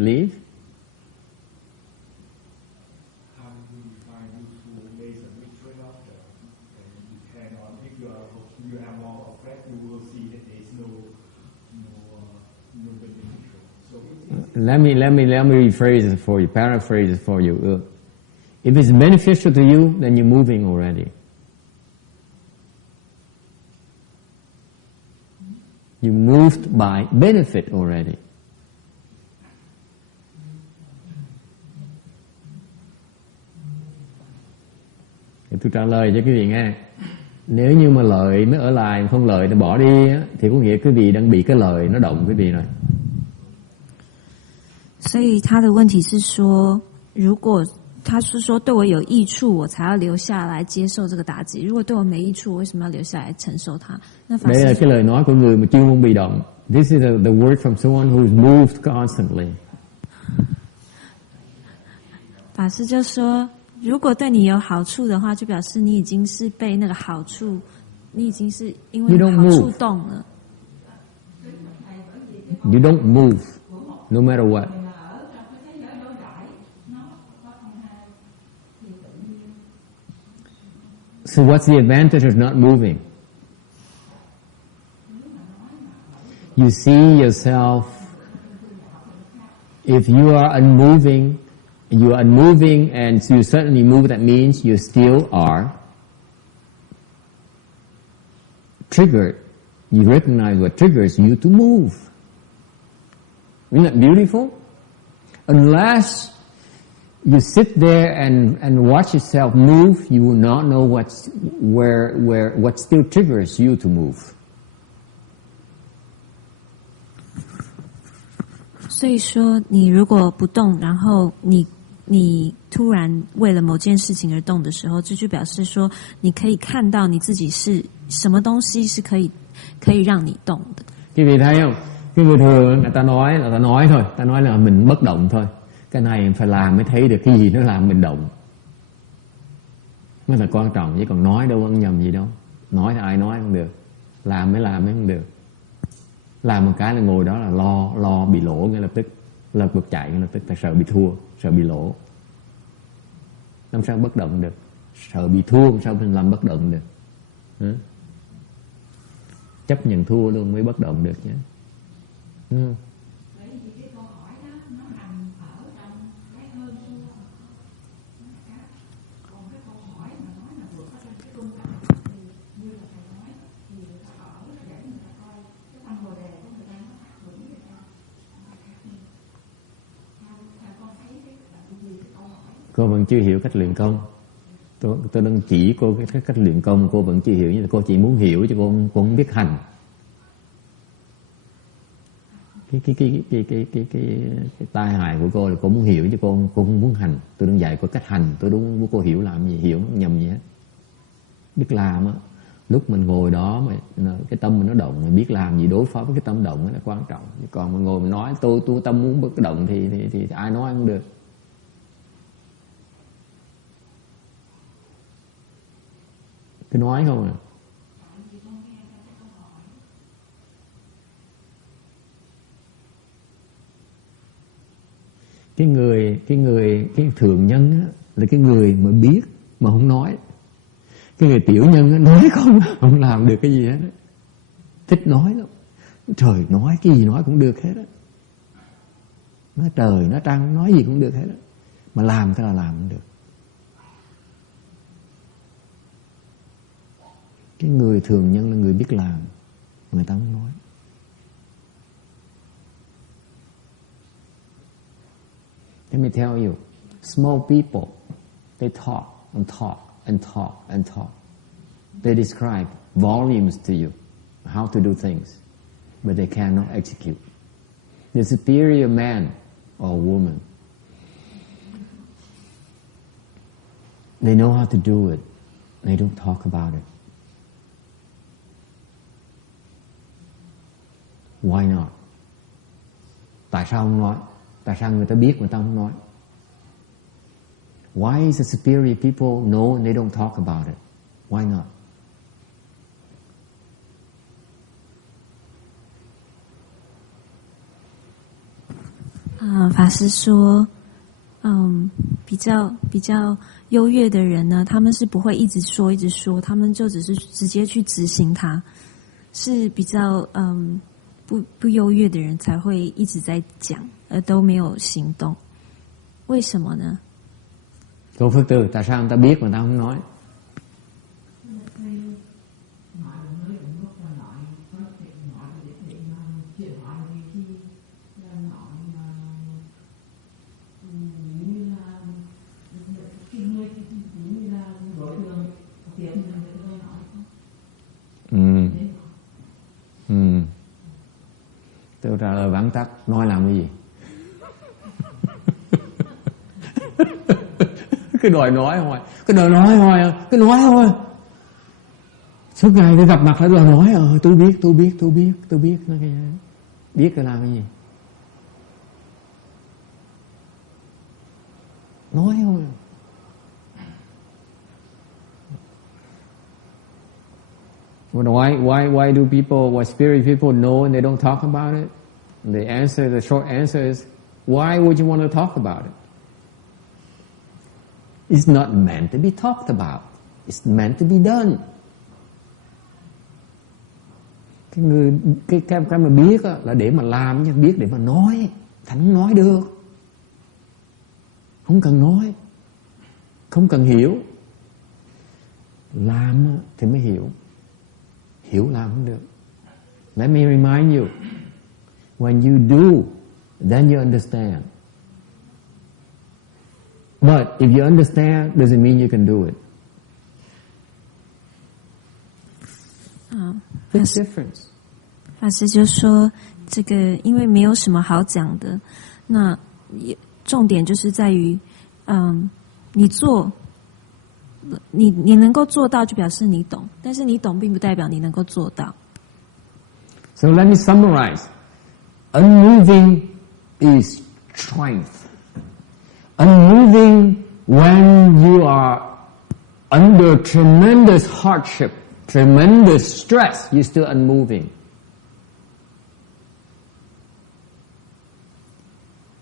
leave. Let me rephrase it for you, paraphrase it for you. If it's beneficial to you, then you're moving already. You moved by benefit already. Thì tôi trả lời cho quý vị nghe. Nếu như mà lợi nó ở lại, không lợi nó bỏ đi á, thì có nghĩa quý vị đang bị cái lợi nó động quý vị rồi. 所以他的问题是说，如果他是说对我有益处，我才要留下来接受这个打击；如果对我没益处，我为什么要留下来承受它？那法师， Đây là cái lời nói của người mà chuyên môn bị động. This is the word from someone who's moved constantly. 法师就说，如果对你有好处的话，就表示你已经是被那个好处，你已经是因为好处动了。You don't move, no matter what. So what's the advantage of not moving? You see yourself, if you are unmoving, and you suddenly move, that means you still are triggered. You recognize what triggers you to move. Isn't that beautiful? Unless you sit there and watch yourself move, you will not know what still triggers you to move. 所以说，你如果不动，然后你突然为了某件事情而动的时候，这就表示说，你可以看到你自己是什么东西是可以让你动的。Quý vị thấy không? Cái người thường người ta nói thôi, ta nói là mình bất động thôi. Cái này phải làm mới thấy được cái gì nó làm mình động. Mới là quan trọng, chứ còn nói đâu có nhầm gì đâu. Nói thì ai nói không được. Làm mới không được. Làm một cái là ngồi đó là lo bị lỗ ngay lập tức. Lật bực chạy ngay lập tức, tại sợ bị thua, sợ bị lỗ. Làm sao bất động được? Sợ bị thua, làm sao mình làm bất động được? Chấp nhận thua luôn mới bất động được nhé. Cô vẫn chưa hiểu cách luyện công. Tôi đang chỉ cô cái cách luyện công, cô vẫn chưa hiểu, nhưng cô chỉ muốn hiểu chứ cô không biết hành. Cái tai hại của cô là cô muốn hiểu chứ cô không muốn hành. Tôi đang dạy cô cách hành, tôi đúng muốn cô hiểu làm gì, hiểu nhầm gì hết. Biết làm á, Lúc mình ngồi đó mà cái tâm mình nó động, mình biết làm gì đối phó với cái tâm động đó là quan trọng. Còn mình ngồi mình nói tôi tâm muốn bất động thì ai nói cũng được. Cứ nói không à. Cái thường nhân á, là cái người mà biết mà không nói. Cái người tiểu nhân á, nói không làm được cái gì hết á. Thích nói lắm. Trời, nói cái gì nói cũng được hết á. Nói trời, nói trăng, nói gì cũng được hết á. Mà làm cái là làm không được. Cái người thường nhân là người biết làm, người ta không nói. Let me tell you, small people, they talk and talk and talk and talk. They describe volumes to you, how to do things, but they cannot execute. The superior man or woman, they know how to do it. They don't talk about it. Why not? Tại sao không nói? Tại sao người ta biết người ta không nói? Why is the superior people know and they don't talk about it? Why not? Pháp sư说，比较优越的人呢，他们是不会一直说，他们就只是直接去执行它，是比较不优越的人才会一直在讲，而都没有行动。为什么呢？ Cô Phước Tư, tại sao người ta biết mà người ta không nói? Tôi trả lời vắn tắt, nói làm cái gì? Cái đòi nói thôi, cứ nói thôi. Suốt ngày tôi gặp mặt phải đòi nói, tôi biết. Biết cái làm cái gì? Nói thôi. Why do why spirit people know and they don't talk about it? The short answer is, why would you want to talk about it? It's not meant to be talked about. It's meant to be done. Cái mà biết là để mà làm nha, biết để mà nói. Thành không nói được. Không cần nói. Không cần hiểu. Làm thì mới hiểu. Hiểu làm không được. Let me remind you. When you do, then you understand. But if you understand, doesn't mean you can do it. Big difference. 法师就说，这个因为没有什么好讲的，那重点就是在于，你做，你能够做到，就表示你懂，但是你懂并不代表你能够做到。So let me summarize. Unmoving is strength. Unmoving when you are under tremendous hardship, tremendous stress, you're still unmoving.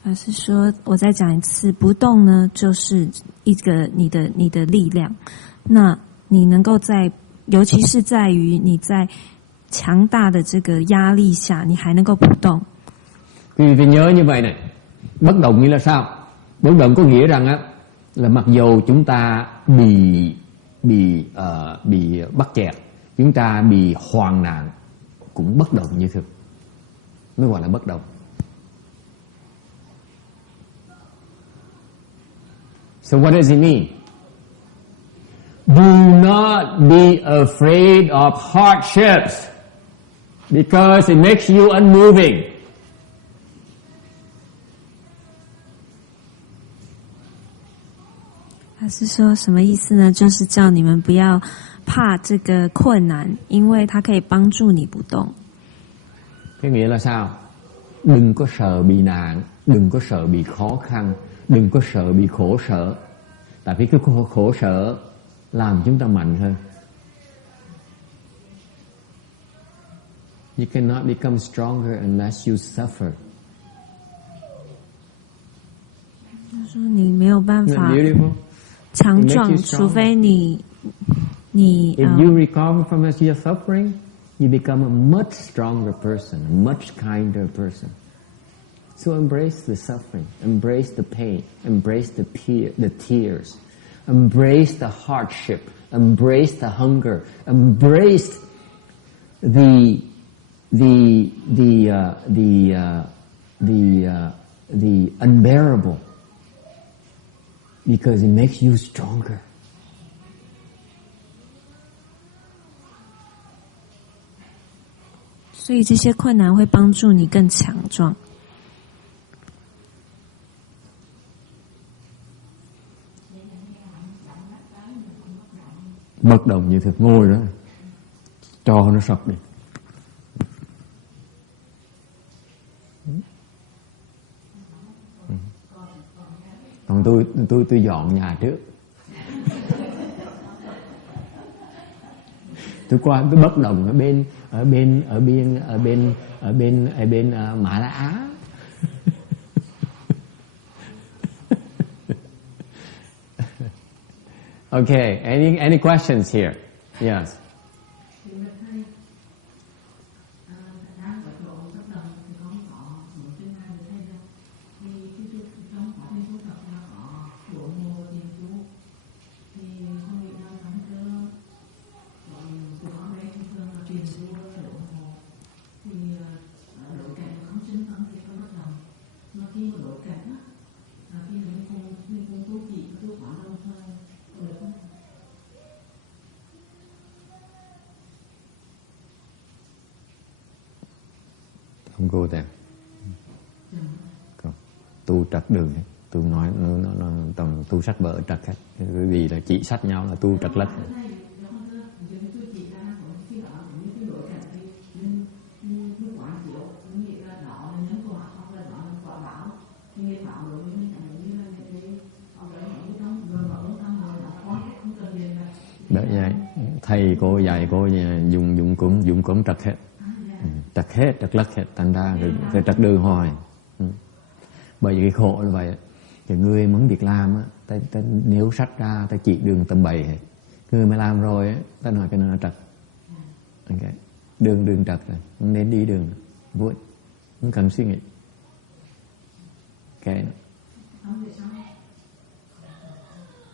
法师说，我再讲一次，不动呢，就是一个你的力量。那你能够在，尤其是在于你在强大的这个压力下，你还能够不动。Quý vị phải nhớ như vậy này. Bất động nghĩa là sao? Bất động có nghĩa rằng á, là mặc dù chúng ta bị bắt chẹt, chúng ta bị hoạn nạn, cũng bất động như thường, mới gọi là bất động. So what does it mean? Do not be afraid of hardships because it makes you unmoving. 他是说什么意思呢？就是叫你们不要怕这个困难，因为它可以帮助你不动。Cái nghĩa là sao? Đừng có sợ bị nạn, đừng có sợ bị khó khăn, đừng có sợ bị khổ sở. Tại vì cái khổ sở làm chúng ta mạnh hơn. You cannot become stronger unless you suffer. 他说你没有办法强壮，除非你 If you recover from your suffering, you become a much stronger person, a much kinder person. So embrace the suffering, embrace the pain, embrace the tears, embrace the hardship, embrace the hunger, embrace the unbearable, because it makes you stronger. So 所以这些困难会帮助你更强壮。Bất động như thực ngồi đó, cho nó sập đi. Còn tôi dọn nhà trước. Tôi qua tôi bất động ở bên Mã Lai Á. Okay, any questions here? Yes. Không go there. Tu trật đường, tôi nói nó tầm tu sách vợ trật hết, bởi vì là chỉ sách nhau là tu trật lất. Bởi vậy thầy cô dạy cô dùng cúng trật hết. Trật hết, trật lất hết, thành ra phải trật đường hoài. Bởi vì cái khổ là vậy. Cái người muốn việc làm á, ta nếu sách ra ta chỉ đường tầm bậy hết. Người mà làm rồi á, ta nói cái nó trật. Okay. Đường trật rồi, không nên đi đường vui, không cần suy nghĩ. Okay.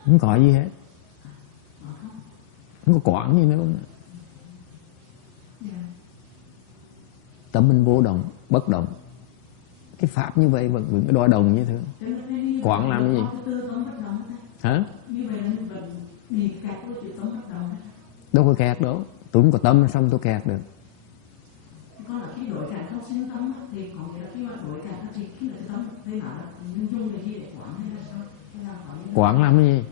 Không có gì hết, không có quản gì nữa. Tâm mình vô động, bất động. Cái pháp như vậy vẫn cái đo đồng như thế. Quảng làm cái gì? Hả? Đâu có kẹt đâu. Tôi không có tâm xong tôi kẹt được. Quảng làm cái gì?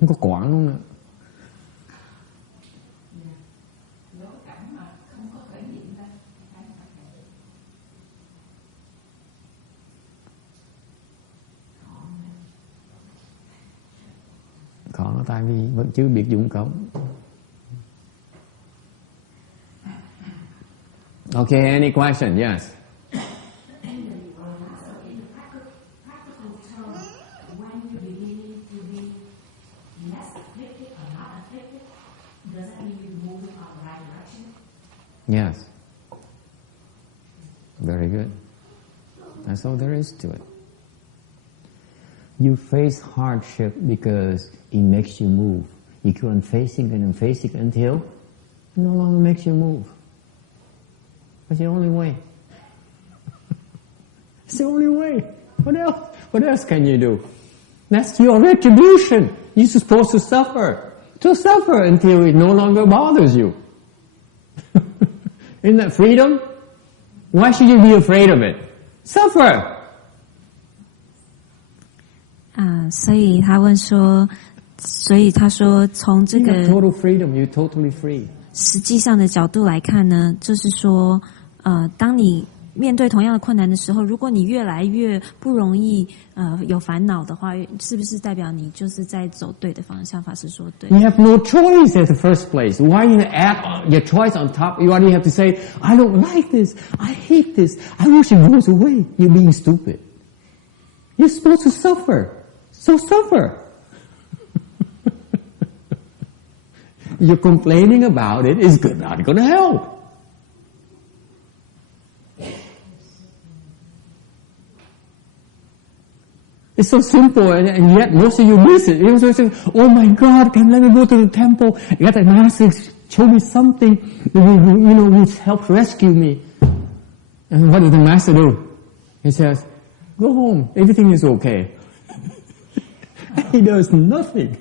Không có quảng luôn nữa. Khó tại vì vẫn chưa biết dụng công. Okay, any question? Yes. Yes. Very good. That's all there is to it. You face hardship because it makes you move. You keep on facing it and facing it until it no longer makes you move. That's the only way. It's the only way. What else? What else can you do? That's your retribution. You're supposed to suffer. To suffer until it no longer bothers you. Isn't that freedom? Why should you be afraid of it? Suffer. 所以他问说，所以他说从这 You 个 have total freedom. You're totally free. 实际上的角度来看呢，就是说，当你面对同样的困难的时候，如果你越来越不容易有烦恼的话，是不是代表你就是在走对的方向？法师说对。You have no choice at the first place. Why you add your choice on top? Why do you have to say, I don't like this, I hate this, I wish it goes away? You're being stupid. You're supposed to suffer. So suffer. You're complaining about it is not going to help. It's so simple, and yet most of you miss it. You say, "Oh my God, can let me go to the temple? Get the master show me something that will help rescue me." And what does the master do? He says, "Go home. Everything is okay." He does nothing.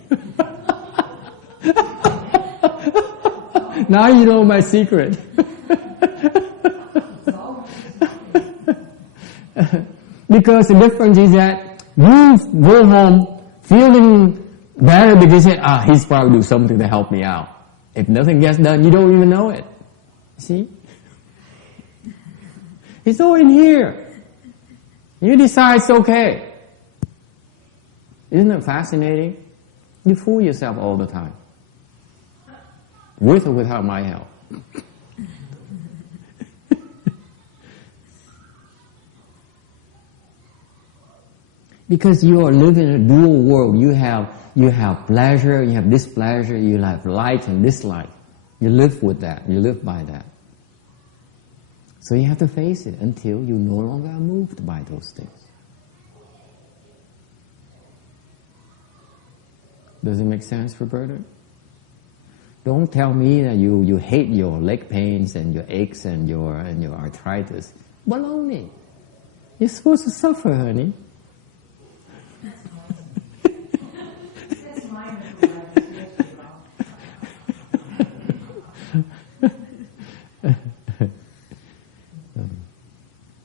Now you know my secret. Because the difference is that you go home feeling better because you say, he's probably do something to help me out. If nothing gets done, you don't even know it. See? It's all in here. You decide it's okay. Isn't it fascinating? You fool yourself all the time. With or without my help. Because you are living in a dual world. You have pleasure, you have displeasure, you have like and dislike. You live with that, you live by that. So you have to face it until you no longer are moved by those things. Does it make sense, Roberta? Don't tell me that you hate your leg pains and your aches and your arthritis. Baloney. You're supposed to suffer, honey.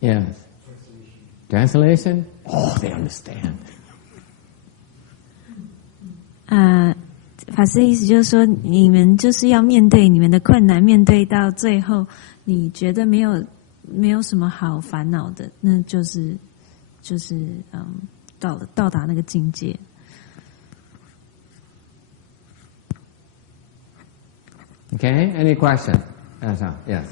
Yes. Translation? Oh, they understand. 法师的意思就是说，你们就是要面对你们的困难，面对到最后，你觉得没有什么好烦恼的，那就是到达那个境界。Okay, any question? Yes.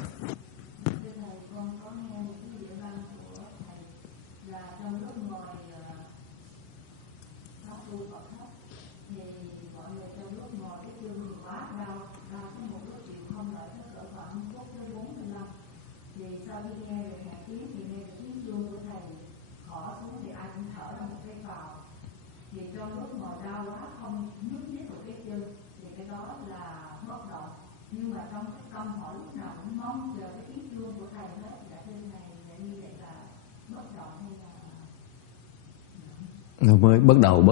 Rồi mới bắt đầu.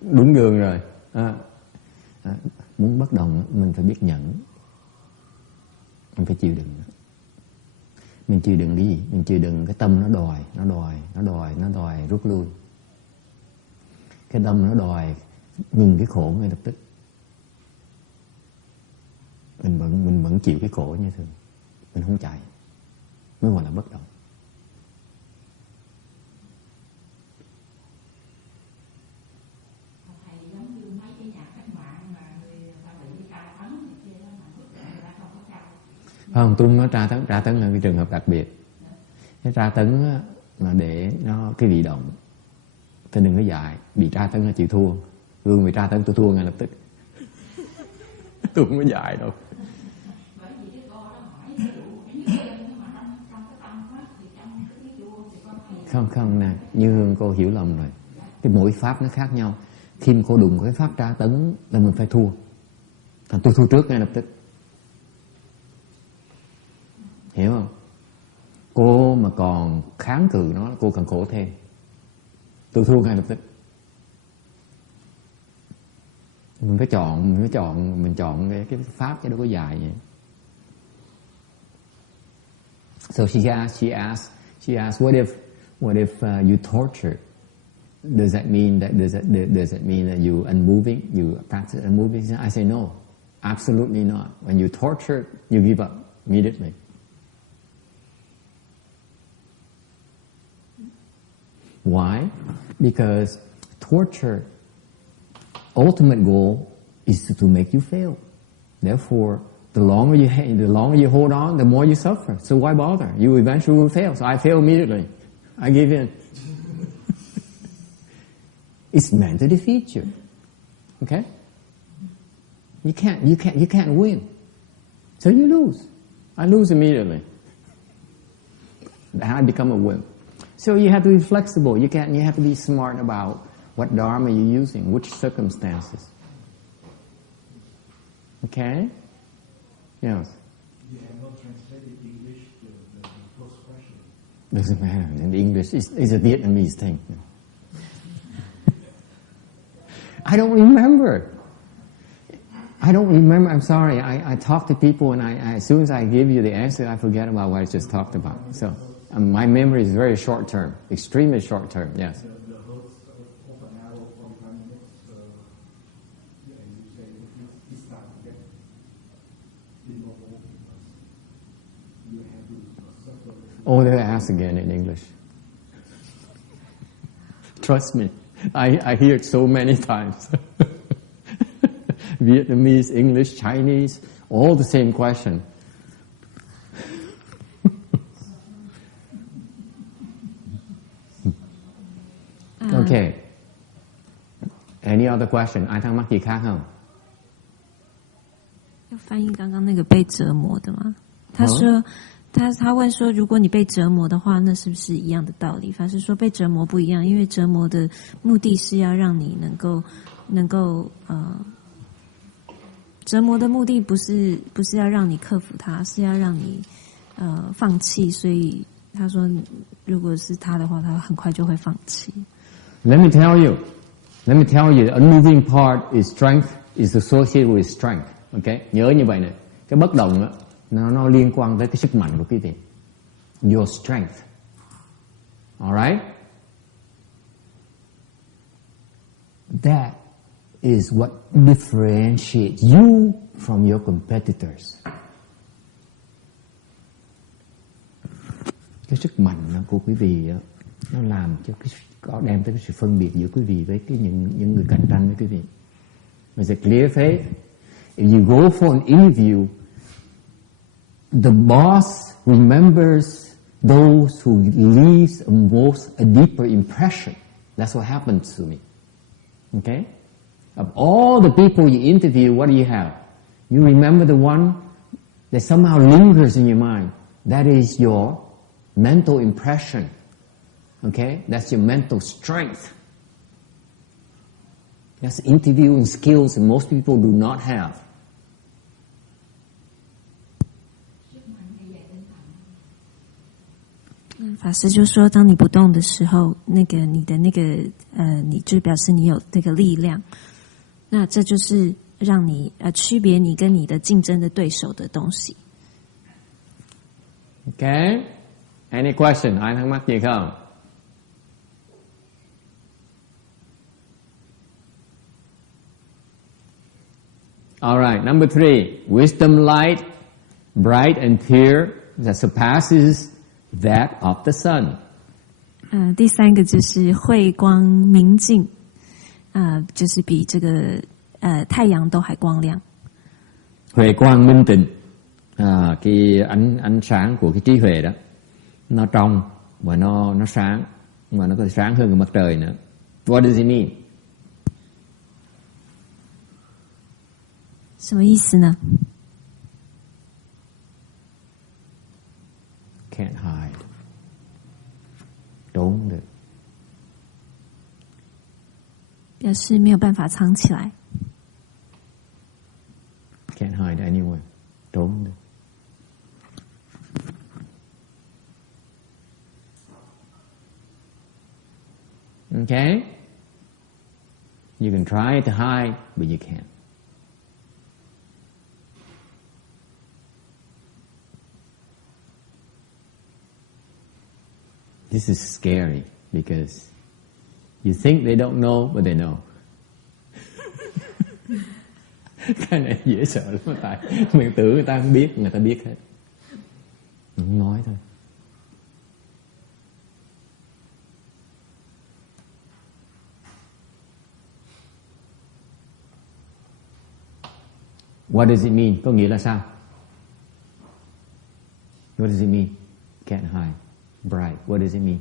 Đúng đường rồi. Muốn bắt đầu mình phải biết nhẫn. Mình phải chịu đựng. Mình chịu đựng cái gì? Mình chịu đựng cái tâm nó đòi rút lui. Cái tâm nó đòi ngừng cái khổ ngay lập tức. Mình vẫn chịu cái khổ như thường. Mình không chạy. Mới gọi là bất động. Thầy giống như mấy cái nhà cách mạng mà người ta bị tra tấn này kia đó, mà người ta không có tra. Không, tôi nói tra tấn là cái trường hợp đặc biệt. Cái tra tấn là để nó cái bị động. Tôi đừng có dại. Bị tra tấn là chịu thua. Gương bị tra tấn tôi thua ngay lập tức. Tôi không có dại đâu. Bởi vì cái cô đó hỏi ví dụ cái mà trong cái tâm á, thì trong cái chua thì con Không nè, Như Hương cô hiểu lầm rồi. Cái mỗi pháp nó khác nhau. Khi mà cô đụng cái pháp tra tấn là mình phải thua. Thành tôi thua trước ngay lập tức. Hiểu không? Cô mà còn kháng cự nó, cô cần khổ thêm. Tôi thua ngay lập tức. Mình chọn cái pháp chứ đâu có dài vậy. So she asked, what if you torture? Does that mean that you unmoving? You practice unmoving? I say no, absolutely not. When you torture, you give up immediately. Why? Because torture, ultimate goal is to make you fail. Therefore, the longer you hold on, the more you suffer. So why bother? You eventually will fail. So I fail immediately. I give in. It's meant to defeat you. Okay? You can't win. So you lose. I lose immediately. I become a wimp. So you have to be flexible. You have to be smart about what dharma you're using, which circumstances. Okay? Yes. You have not translated English the first question. Doesn't matter. In English, it's a Vietnamese thing. I don't remember. I'm sorry. I talk to people, and as soon as I give you the answer, I forget about what I just talked about. So my memory is very short term, extremely short term. Yes. The host of an hour, 45 minutes, you say it's time to get involved because you have to suffer. Oh, they ask again in English. Trust me, I hear it so many times. Vietnamese, English, Chinese, all the same question. Okay. Any other question? Ai thắc mắc gì khác không? 要翻译刚刚那个被折磨的吗？他说，他问说，如果你被折磨的话，那是不是一样的道理？法师说被折磨不一样，因为折磨的目的是要让你能够折磨的目的不是要让你克服它，是要让你放弃。所以他说，如果是他的话，他很快就会放弃。Let me tell you, the unmoving part is strength, is associated with strength. Okay? Nhớ như vậy này, cái bất động đó, nó liên quan tới cái sức mạnh của quý vị. Your strength. Alright? That is what differentiates you from your competitors. Cái sức mạnh của quý vị đó, nó làm cho có đem tới cái sự phân biệt giữa quý vị với những người cạnh tranh với quý vị. There's a clear faith. If you go for an interview, the boss remembers those who leaves a deeper impression. That's what happened to me. Okay? Of all the people you interview, what do you have? You remember the one that somehow lingers in your mind. That is your mental impression. Okay? That's your mental strength. That's interviewing skills that most people do not have. 法师就说，当你不动的时候，你就表示你有这个力量。那这就是让你区别你跟你的竞争的对手的东西。Okay? Any question? Ai thắc mắc gì không? All right, number 3. Wisdom light, bright and pure, that surpasses that of the sun. 第三个就是慧光明净，就是比这个太陽都還光亮。Huệ quang minh tịnh, cái ánh sáng của cái trí huệ đó, nó trong và nó sáng, và nó có sáng hơn cái mặt trời nữa. What does it mean? 什麼意思呢？ Can't hide. Trốn được. 表示沒有辦法藏起來。 Can't hide anywhere. Trốn được. Okay? You can try to hide, but you can't. This is scary because you think they don't know, but they know. Cái này dễ sợ lắm, tại mình tưởng người ta không biết, người ta biết hết. Mình không nói thôi. What does it mean? Có nghĩa là sao? What does it mean? Can't hide. Bright. What does it mean?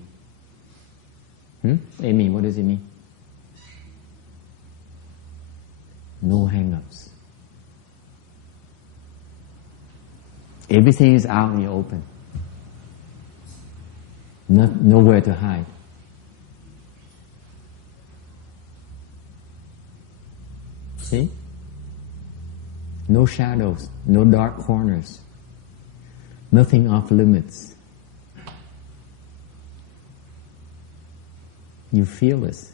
Amy, what does it mean? No hang-ups. Everything is out in the open. Nowhere to hide. See? No shadows, no dark corners, nothing off limits. You feel this.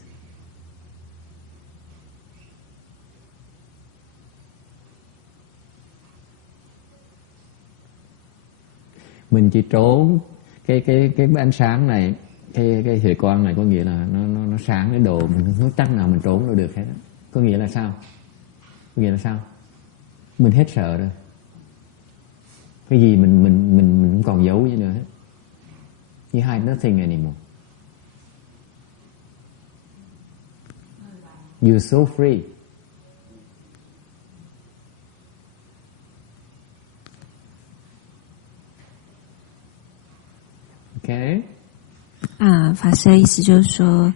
Mình chỉ trốn cái ánh sáng này, cái huệ quang này, có nghĩa là nó sáng cái đồ, mình không chắc nào mình trốn đâu được hết. Có nghĩa là sao? Có nghĩa là sao? Mình hết sợ rồi. Cái gì mình không còn giấu gì nữa hết. You hide nothing anymore. You're so free. Okay? 法师的意思就是说，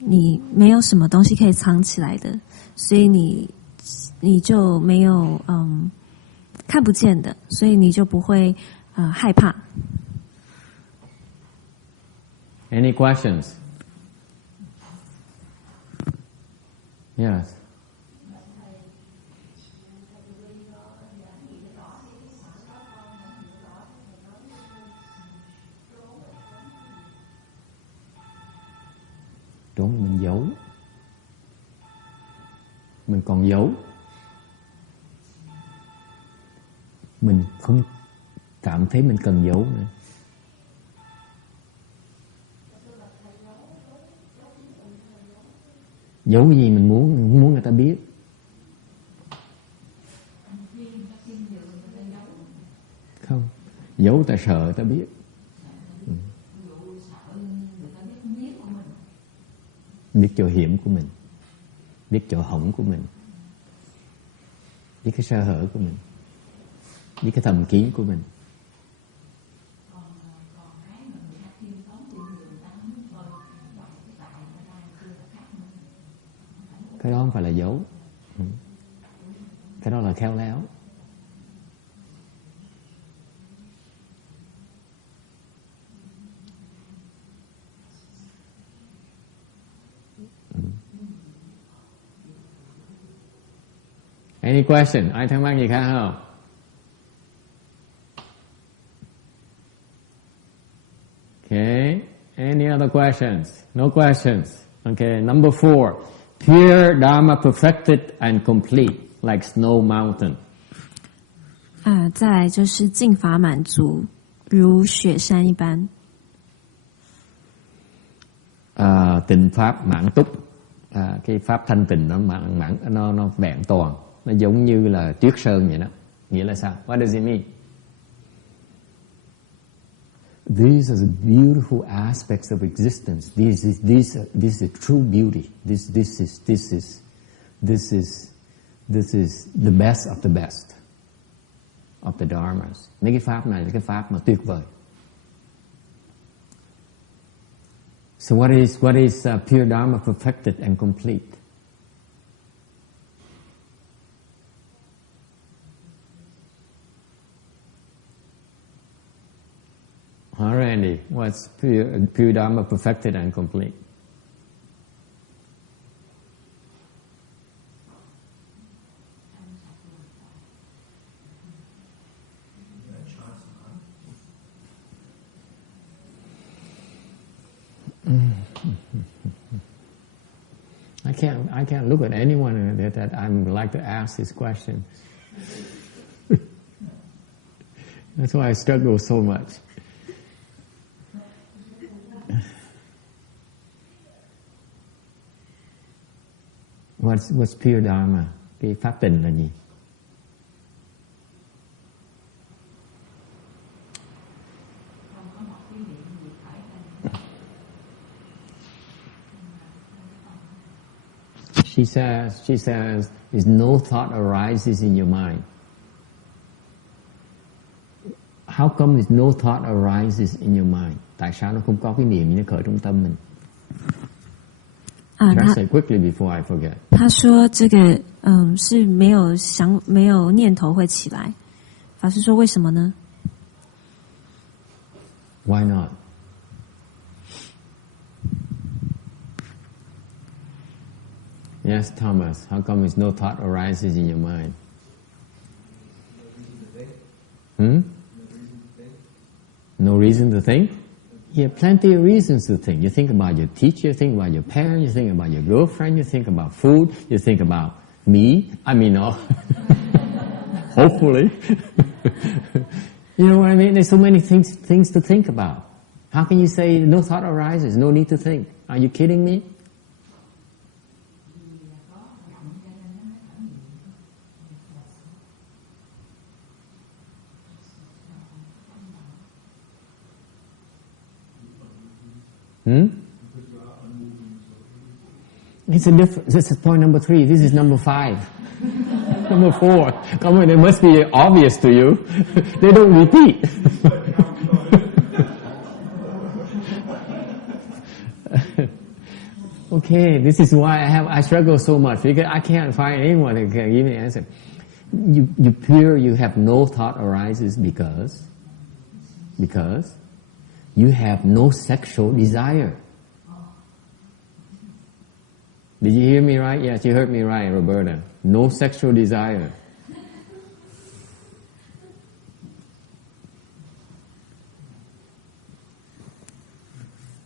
你没有什么东西可以藏起来的，所以你就没有看不见的，所以你就不会害怕。Any questions? Yes. Trốn mình giấu. Mình còn giấu. Mình không cảm thấy mình cần giấu nữa. Giấu cái gì mình muốn người ta biết. Không, giấu ta sợ ta biết. Biết chỗ hiểm của mình, biết chỗ hỏng của mình, biết cái sơ hở của mình, biết cái thầm kín của mình. Cái đó không phải là giấu. Cái đó là khéo léo. Any question? Ai thắc mắc gì khác không? Okay. Any other questions? No questions. Okay. Number 4. Pure Dharma perfected and complete, like snow mountain. 再来就是净法满足，如雪山一般。Tịnh pháp mãn túc. Cái pháp thanh tịnh nó vẹn toàn. Nó giống như là tuyết sơn vậy đó. Nghĩa là sao? What does it mean? These are the beautiful aspects of existence. This is true beauty. This is the best of the best of the dharmas. Mấy cái pháp này là cái pháp mà tuyệt vời. So what is pure dharma perfected and complete? Randy, what's pure Dharma perfected and complete? can't look at anyone that I would like to ask this question. That's why I struggle so much. What's pure Dharma? Cái pháp tịnh là gì? She says, is no thought arises in your mind. How come is no thought arises in your mind? Tại sao nó không có cái niệm gì nó khởi trong tâm mình? Translate quickly before I forget. 他说这个是没有念头会起来。法师说为什么呢？ Why not? Yes, Thomas. How come is no thought arises in your mind? No reason to think? Yeah, plenty of reasons to think. You think about your teacher, you think about your parents, you think about your girlfriend, you think about food, you think about me. I mean, no. Hopefully. You know what I mean? There's so many things to think about. How can you say no thought arises, no need to think? Are you kidding me? It's a different. This is point number 3. This is number 5. Number 4. Come on, it must be obvious to you. They don't repeat. Okay, this is why I struggle so much because I can't find anyone who can give me an answer. You have no thought arises because you have no sexual desire. Did you hear me right? Yes, you heard me right, Roberta. No sexual desire. "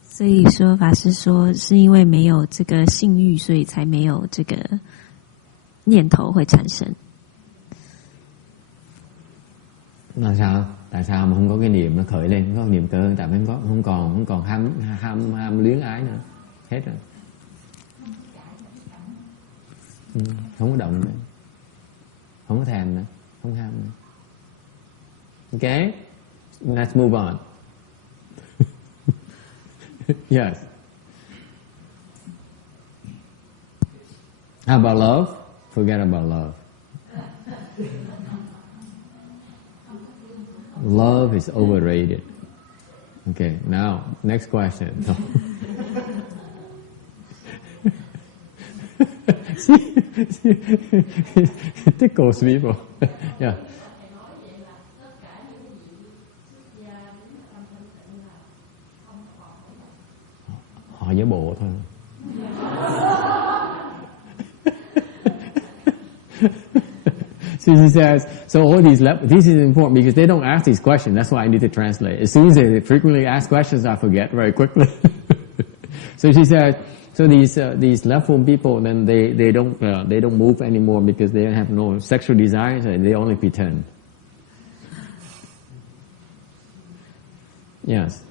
所以说，法师说，是因为没有这个性欲，所以才没有这个念头会产生。Là sao? Tại sao mà không có cái niệm nó khởi lên, không có niệm cơ? Tại vì không còn ham luyến ái nữa, hết rồi. Không có động nữa, không có thèm nữa, không ham nữa. Okay, let's move on. Yes. How about love? Forget about love. Love is overrated. Okay, now next question. See, it tickles people. Yeah. Họ giả bộ thôi. So she says, so all these this is important because they don't ask these questions. That's why I need to translate. As soon as they frequently ask questions, I forget very quickly. So she says, so these leftful people, then they don't move anymore because they have no sexual desires and they only pretend. Yes.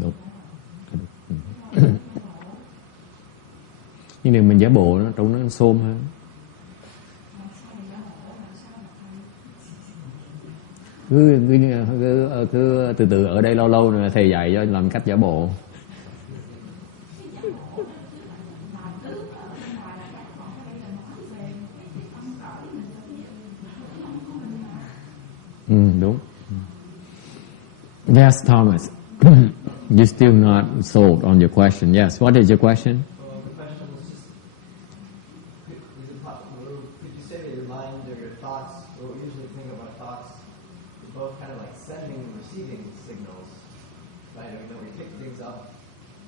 Đúng. Nhưng nếu mình giả bộ nó trông nó xôm hơn. Cứ từ từ ở đây lâu lâu rồi thầy dạy cho làm cách giả bộ. Đúng. Yes, Thomas. You're still not sold on your question. Yes, what is your question? Well, the question was just, is it possible, could you say that your mind or your thoughts, or we usually think about thoughts, is both kind of like sending and receiving signals, right? I mean, we pick things up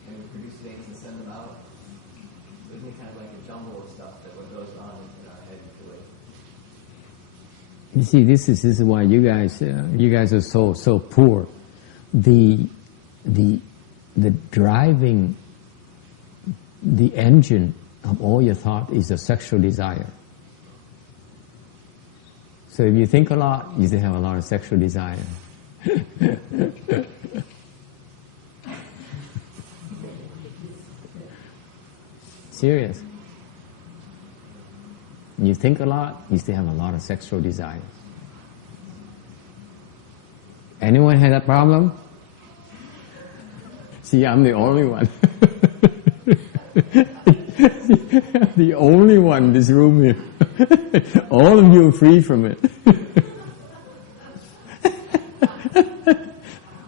and we produce things and send them out. isn't it kind of like a jumble of stuff that what goes on in our head usually? You see, this is why you guys are so poor. The driving, the engine of all your thought is a sexual desire. So if you think a lot, you still have a lot of sexual desire. Serious. You think a lot, you still have a lot of sexual desire. Anyone had that problem? See, I'm the only one. The only one in this room here. All of you are free from it.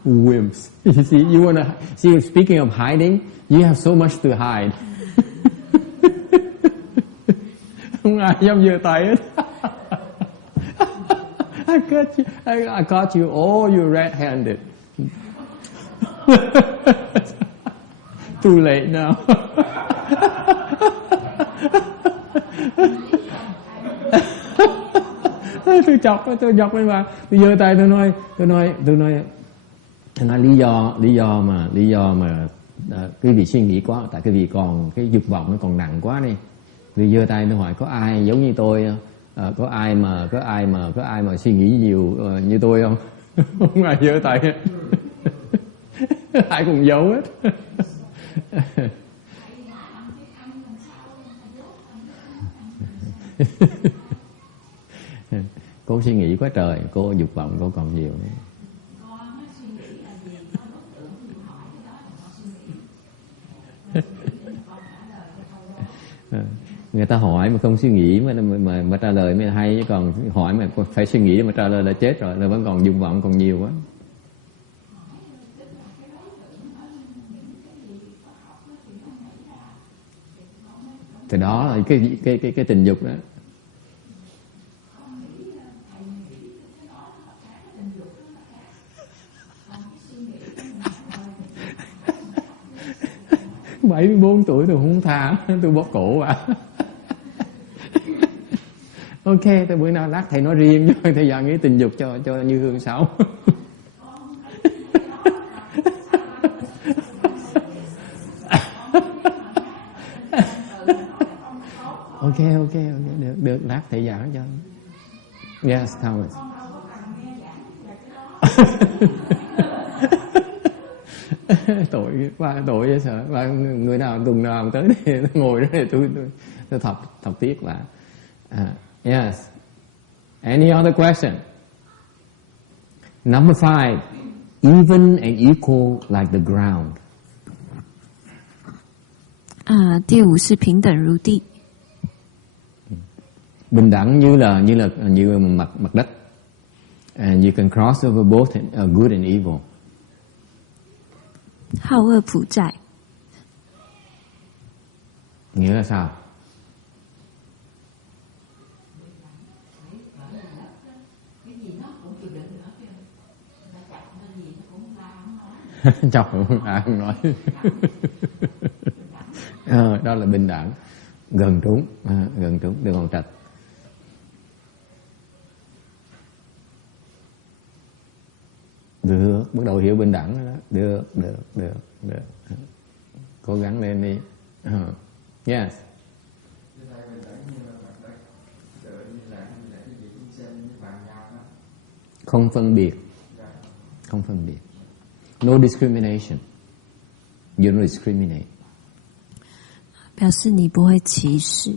Wimps. You see, you want to see. Speaking of hiding, you have so much to hide. Không ai dám giơ tay hết. I got you all. You red-handed. Too late now. Tôi chọc với bà. Tôi giơ tay tôi nói lý do mà quý vị suy nghĩ quá, tại quý vị còn cái dục vọng nó còn nặng quá đi. Tôi giơ tay tôi hỏi có ai giống như tôi không? Có ai mà suy nghĩ nhiều như tôi không? Không ai giơ tay hết. Ai cũng giấu hết. Cô suy nghĩ quá trời, cô dục vọng cô còn nhiều. Người ta hỏi mà không suy nghĩ mà trả lời mới hay, chứ còn hỏi mà phải suy nghĩ mà trả lời là chết rồi, là vẫn còn dục vọng còn nhiều quá. Thì đó là cái tình dục đó. Tôi 74 tuổi tôi không tha, tôi bóp cổ bà. Ok, tôi bữa nào lát thầy nói riêng cho thầy dặn nghĩ tình dục cho Như Hương sau. Ok, được, lát thầy giảng cho. Yes, Thomas. Tội dễ sợ. Và người nào tuần nào tới đây ngồi đó để tôi thọc tiếc bà. Yes. Any other question? Number 5. Even and equal like the ground. 第5是平等如地。Bình đẳng như mặt đất. And you can cross over both good and evil. 好恶普在。Nghĩa là sao? Chọc không nói. Đó là bình đẳng. Gần trúng, được còn trật. Được, bắt đầu hiểu bình đẳng đó. Được. Cố gắng lên đi. Yes. Không phân biệt. No discrimination. You don't discriminate. 表示你不会歧视，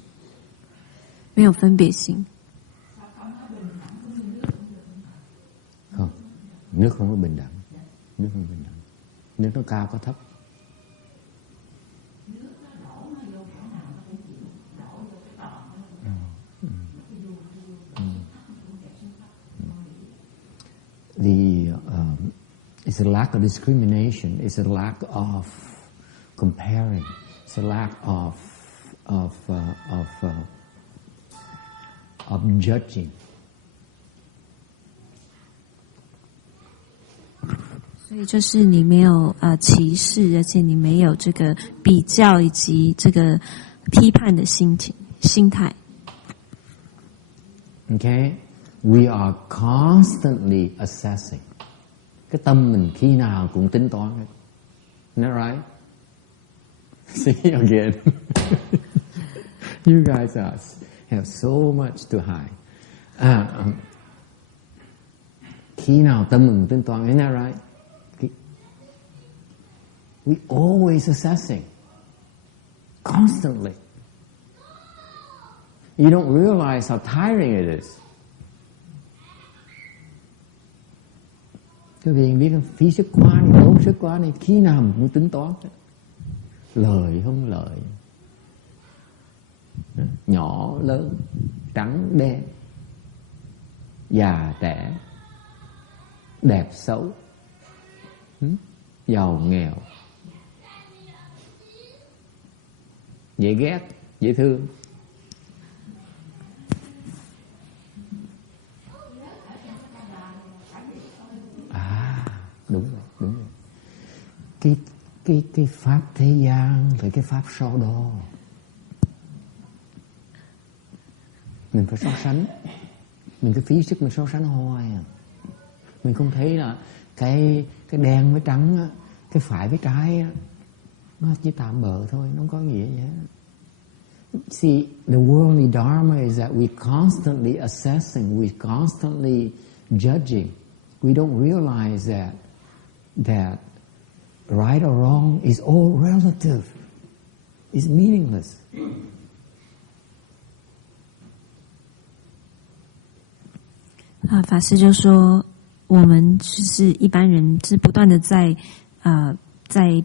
没有分别心。Không, nước không có bình đẳng. Nước nó cao có thấp. It's a lack of discrimination. It's a lack of comparing. It's a lack of judging. 所以就是你没有歧视，而且你没有这个比较以及这个批判的心态。 Okay, we are constantly assessing. Cái tâm mình khi nào cũng tính toán. Isn't that right? See again. You guys have so much to hide. Khi nào tâm mình tính toán, isn't that right? We always assessing. Constantly. You don't realize how tiring it is. Quý vị biết không? Phí sức quá này, tốn sức quá này, khi nào mình cũng tính toán. Lời không lợi, nhỏ lớn, trắng đen, già trẻ, đẹp xấu, giàu nghèo, dễ ghét, dễ thương. Đúng rồi. Cái pháp thế gian là cái pháp so đo. Mình phải so sánh. Mình cứ phí sức mình so sánh hoài à. Mình không thấy là cái đen với trắng á, cái phải với trái á, nó chỉ tạm bợ thôi, nó không có nghĩa gì hết. See, the worldly dharma is that we constantly assessing, we constantly judging. We don't realize that right or wrong is all relative. It's meaningless.法师就说，我们是一般人，是不断的在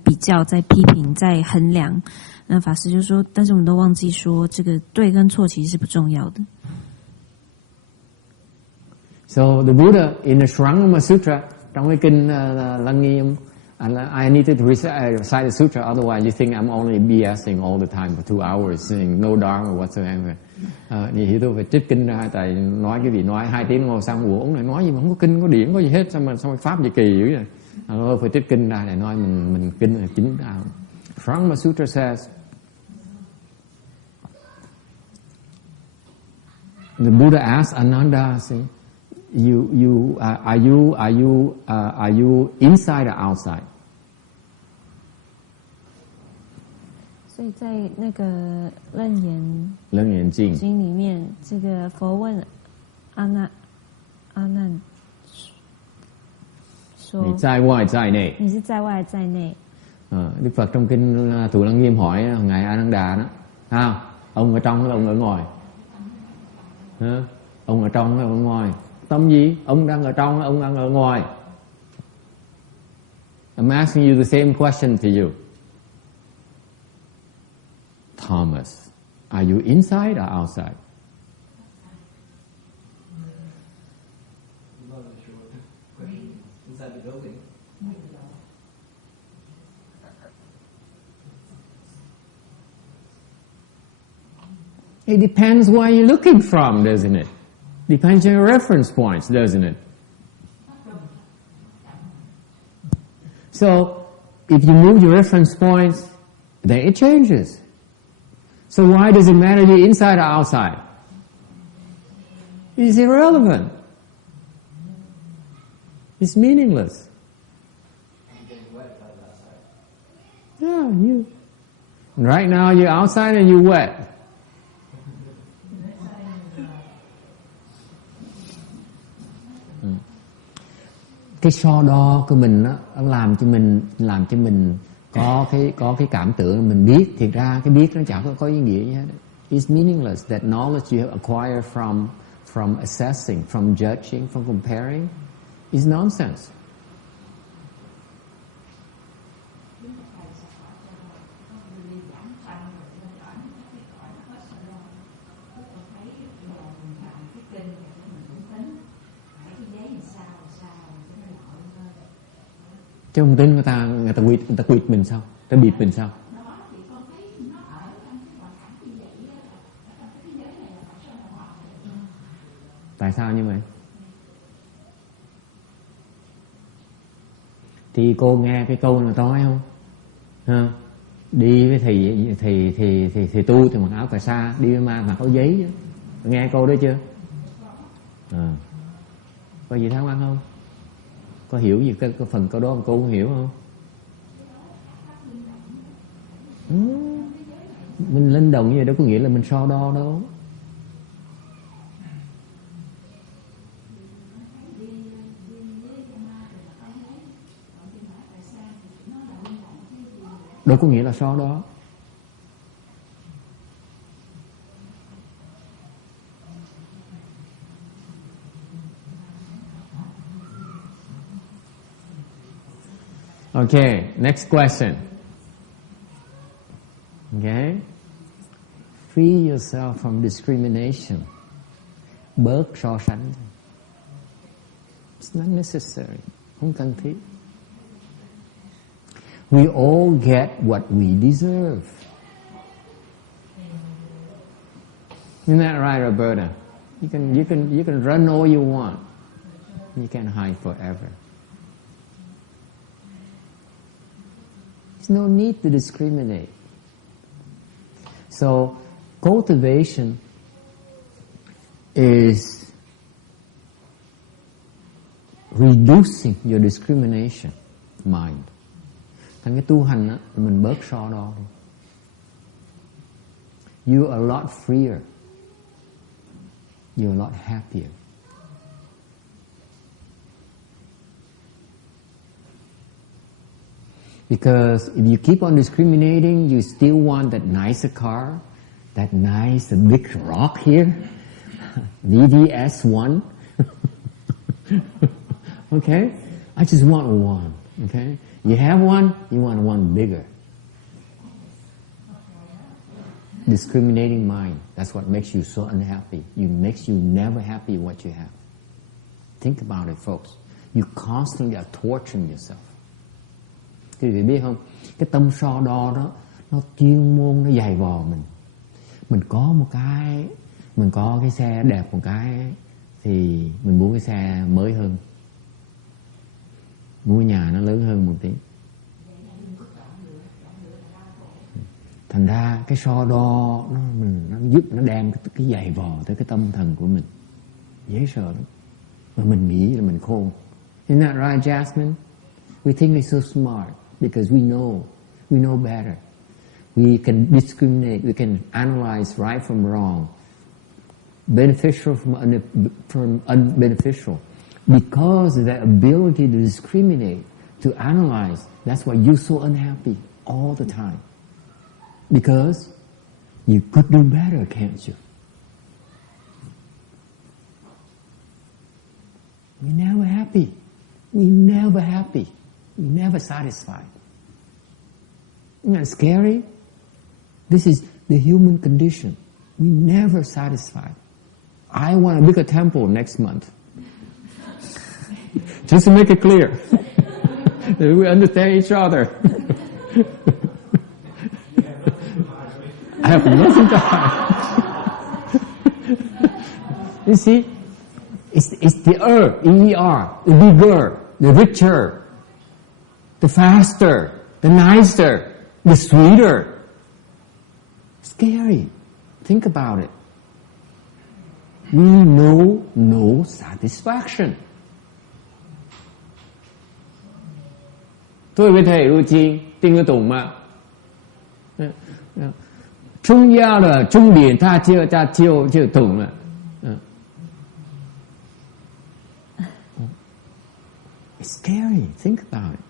比较、在批评、在衡量。那法师就说，但是我们都忘记说，这个对跟错其实是不重要的。So the Buddha in the Amitabha Sutra, trong cái kinh Lăng Nghiêm, I need to recite the sutra, otherwise you think I'm only BSing all the time for 2 hours, saying no dharma whatsoever. Thì tôi phải trích kinh ra, tại nói cái gì nói 2 tiếng ngồi xong uổng này, nói gì mà không có kinh, có điển, có gì hết, xong pháp gì kỳ dữ vậy. Tôi phải trích kinh ra để nói mình kinh là chính đạo. Amitabha Sutra says, the Buddha asked Ananda, see, are you inside or outside? 所以在那个楞严经里面，这个佛问阿难说：你在外在内？你是在外在内？ Đức Phật trong kinh Thủ Lăng Nghiêm hỏi ngài Ananda đó, ông ở trong hay ông ở ngoài? Ông ở trong hay ông ở ngoài? Tâm gì? Ông đang ở trong hay ông đang ở ngoài? I'm asking you the same question to you. Thomas, are you inside or outside? I'm not really sure what the question is. Inside the building. It depends where you're looking from, doesn't it? Depends on your reference points, doesn't it? So, if you move your reference points, then it changes. So why does it matter you're inside or outside? It's irrelevant. It's meaningless. I'm getting wet if I'm outside. Yeah, right now you're outside and you're wet. Cái so đo của mình đó, nó làm cho mình có cái cảm tưởng mình biết, thiệt ra cái biết nó chẳng có ý nghĩa gì hết. It's meaningless. That knowledge you have acquired from assessing, from judging, from comparing is nonsense. Chứ không tin người ta quỵt mình sao? Ta bịp mình sao? Tại sao như vậy? Thì cô nghe cái câu là nói không? Ha? Đi với thầy tu thì mặc áo cà sa, đi với ma mặc áo giấy chứ. Nghe câu đó chưa? Có gì thắc mắc không? Có hiểu gì cái phần câu đó cô không hiểu không? Mình linh động như vậy đâu có nghĩa là mình so đo đâu. Đâu có nghĩa là so đo. Okay, next question. Okay? Free yourself from discrimination. Bớt so sánh. It's not necessary. Không cần thiết. We all get what we deserve. Isn't that right, Roberta? You can run all you want. You can't hide forever. There's no need to discriminate. So, cultivation is reducing your discrimination mind. Thành cái tu hành á, mình bớt so đo đi. You are a lot freer. You're a lot happier. Because if you keep on discriminating, you still want that nicer car, that nice big rock here, VVS1. Okay? I just want one. Okay? You have one, you want one bigger. Discriminating mind. That's what makes you so unhappy. It makes you never happy with what you have. Think about it, folks. You constantly are torturing yourself. Quý vị biết không? Cái tâm so đo đó, nó chuyên môn, nó dày vò mình. Mình có cái xe đẹp một cái, thì mình muốn cái xe mới hơn. Mua nhà nó lớn hơn một tí. Thành ra cái so đo nó giúp nó đem cái dày vò tới cái tâm thần của mình. Dễ sợ lắm. Mà mình nghĩ là mình khôn. Isn't that right, Jasmine? We think we're so smart because we know better. We can discriminate, we can analyze right from wrong, beneficial from unbeneficial. Because of that ability to discriminate, to analyze, that's why you're so unhappy all the time. Because you could do better, can't you? We're never happy. We're never happy. We're never satisfied. Isn't that scary? This is the human condition. We're never satisfied. I want a bigger temple next month. Just to make it clear. We understand each other. I have nothing to hide. You see, it's the E-E-R, the bigger, the richer, the faster, the nicer, the sweeter. Scary. Think about it. We know no satisfaction. Tôi với thầy Lưu Chi, tin cái tụng mà. Trung gia là trung điểm ta chưa tụng mà. It's scary. Think about it.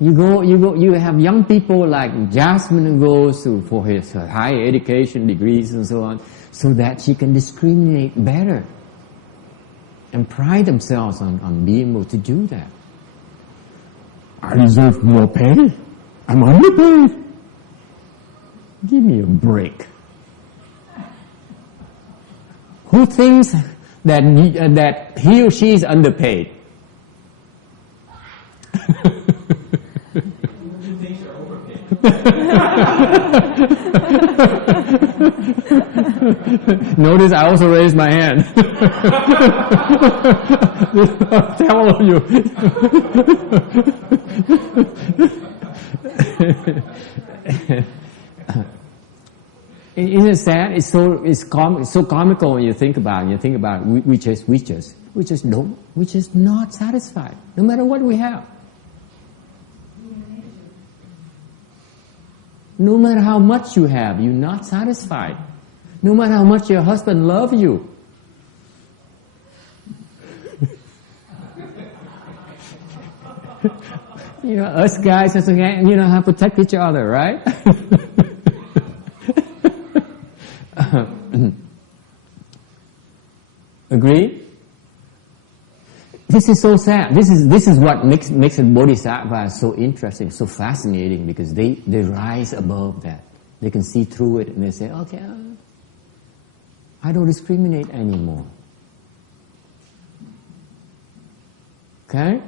You have young people like Jasmine who goes for her higher education degrees and so on, so that she can discriminate better and pride themselves on being able to do that. I deserve more pay. I'm underpaid. Give me a break. Who thinks that he or she is underpaid? Who thinks you're overpaid? Notice I also raised my hand. Tell all of you. Isn't it sad? It's so comical when you think about it. You think about it. We just not satisfied, no matter what we have. No matter how much you have, you're not satisfied. No matter how much your husband loves you. You know, us guys have to, have to protect each other, right? Agree? This is so sad. This is what makes a bodhisattva so interesting, so fascinating, because they rise above that. They can see through it and they say, okay, I don't discriminate anymore. Okay?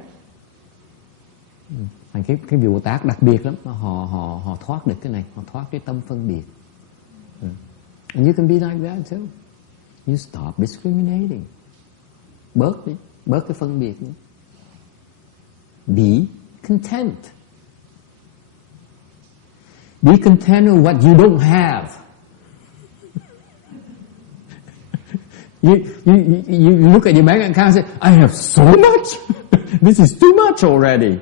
Cái vị Bồ Tát đặc biệt lắm, họ thoát được cái này, họ thoát cái tâm phân biệt. And you can be like that too. You stop discriminating. Bớt cái phân biệt. Be content. Be content with what you don't have. You look at your bank account and say, I have so much. This is too much already.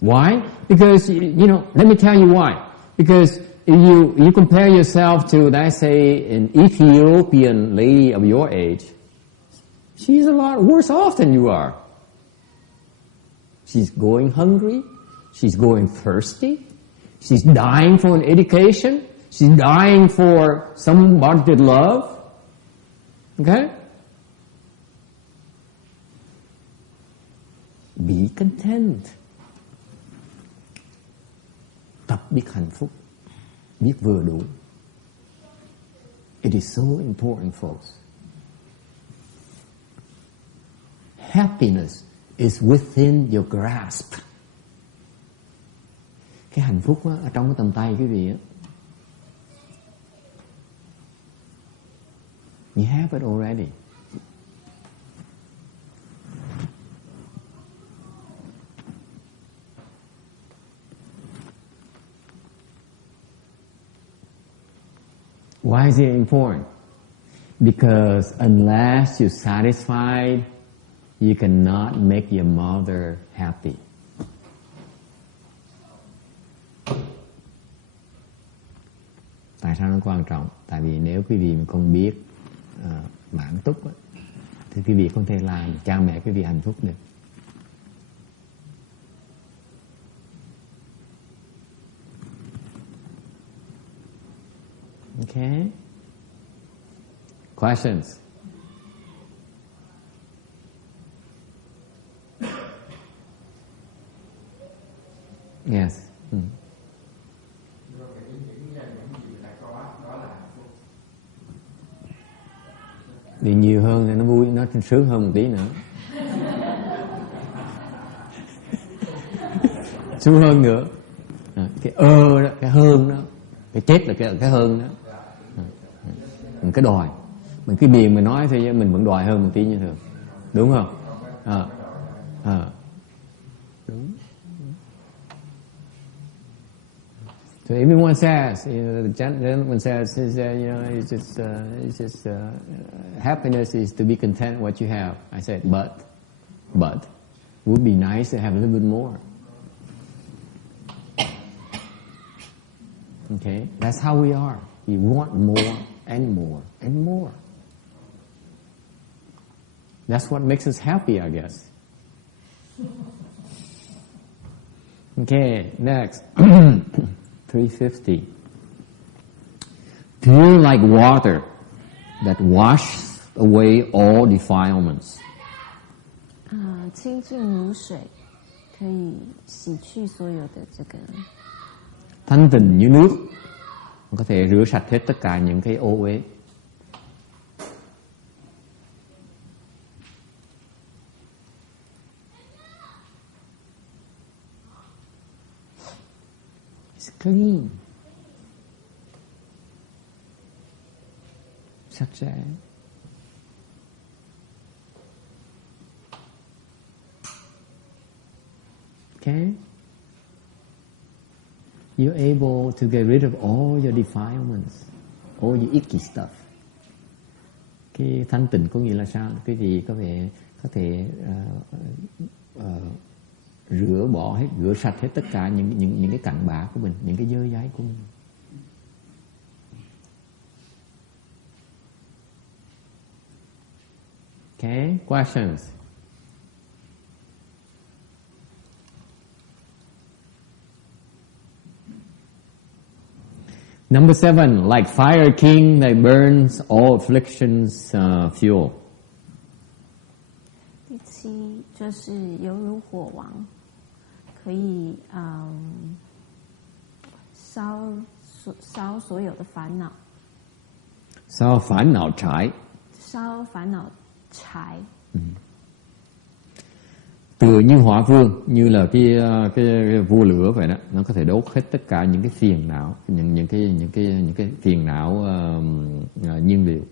Why? Because, let me tell you why. Because if you compare yourself to, let's say, an Ethiopian lady of your age, she's a lot worse off than you are. She's going hungry. She's going thirsty. She's dying for an education. She's dying for somebody to love. Okay? Be content. Tập biết hạnh phúc, biết vừa đủ. It is so important, folks. Happiness is within your grasp. Cái hạnh phúc ở trong cái tầm tay quý vị á. You have it already. Why is it important? Because unless you're satisfied, you cannot make your mother happy. Tại sao nó quan trọng? Tại vì nếu quý vị mà không biết mãn túc thì quý vị không thể làm cha mẹ quý vị hạnh phúc được. Okay? Questions? Yes. Đi nhiều hơn thì nó vui, nó sướng hơn một tí nữa. Sướng hơn nữa. Cái đó, cái hơn đó. Cái chết là cái hơn đó. Mình cái đòi. Mình cái miệng mình nói thôi, mình vẫn đòi hơn một tí như thường. Đúng không? Đúng. So everyone says, the gentleman says, it's just happiness is to be content with what you have. I said, but would be nice to have a little bit more. Okay, that's how we are. We want more and more and more. That's what makes us happy, I guess. Okay, next. 350. Pure like water that washes away all defilements. 清净如水，可以洗去所有的这个。Thanh tịnh như nước, có thể rửa sạch hết tất cả những cái ô uế. It's clean. sạch sẽ. Okay? You're able to get rid of all your defilements, all your icky stuff. Cái thanh tịnh có nghĩa là sao? Quý vị có thể rửa sạch hết tất cả những cái cặn bã của mình, những cái dơ dáy của mình. Okay, questions? Number 7, like fire king that burns all afflictions fuel. 第七就是犹如火王，可以烧所有的烦恼。烧烦恼柴。烧烦恼柴。Tựa như hỏa vương, như là cái vua lửa vậy đó, nó có thể đốt hết tất cả những cái phiền não, những cái phiền não nhiên liệu.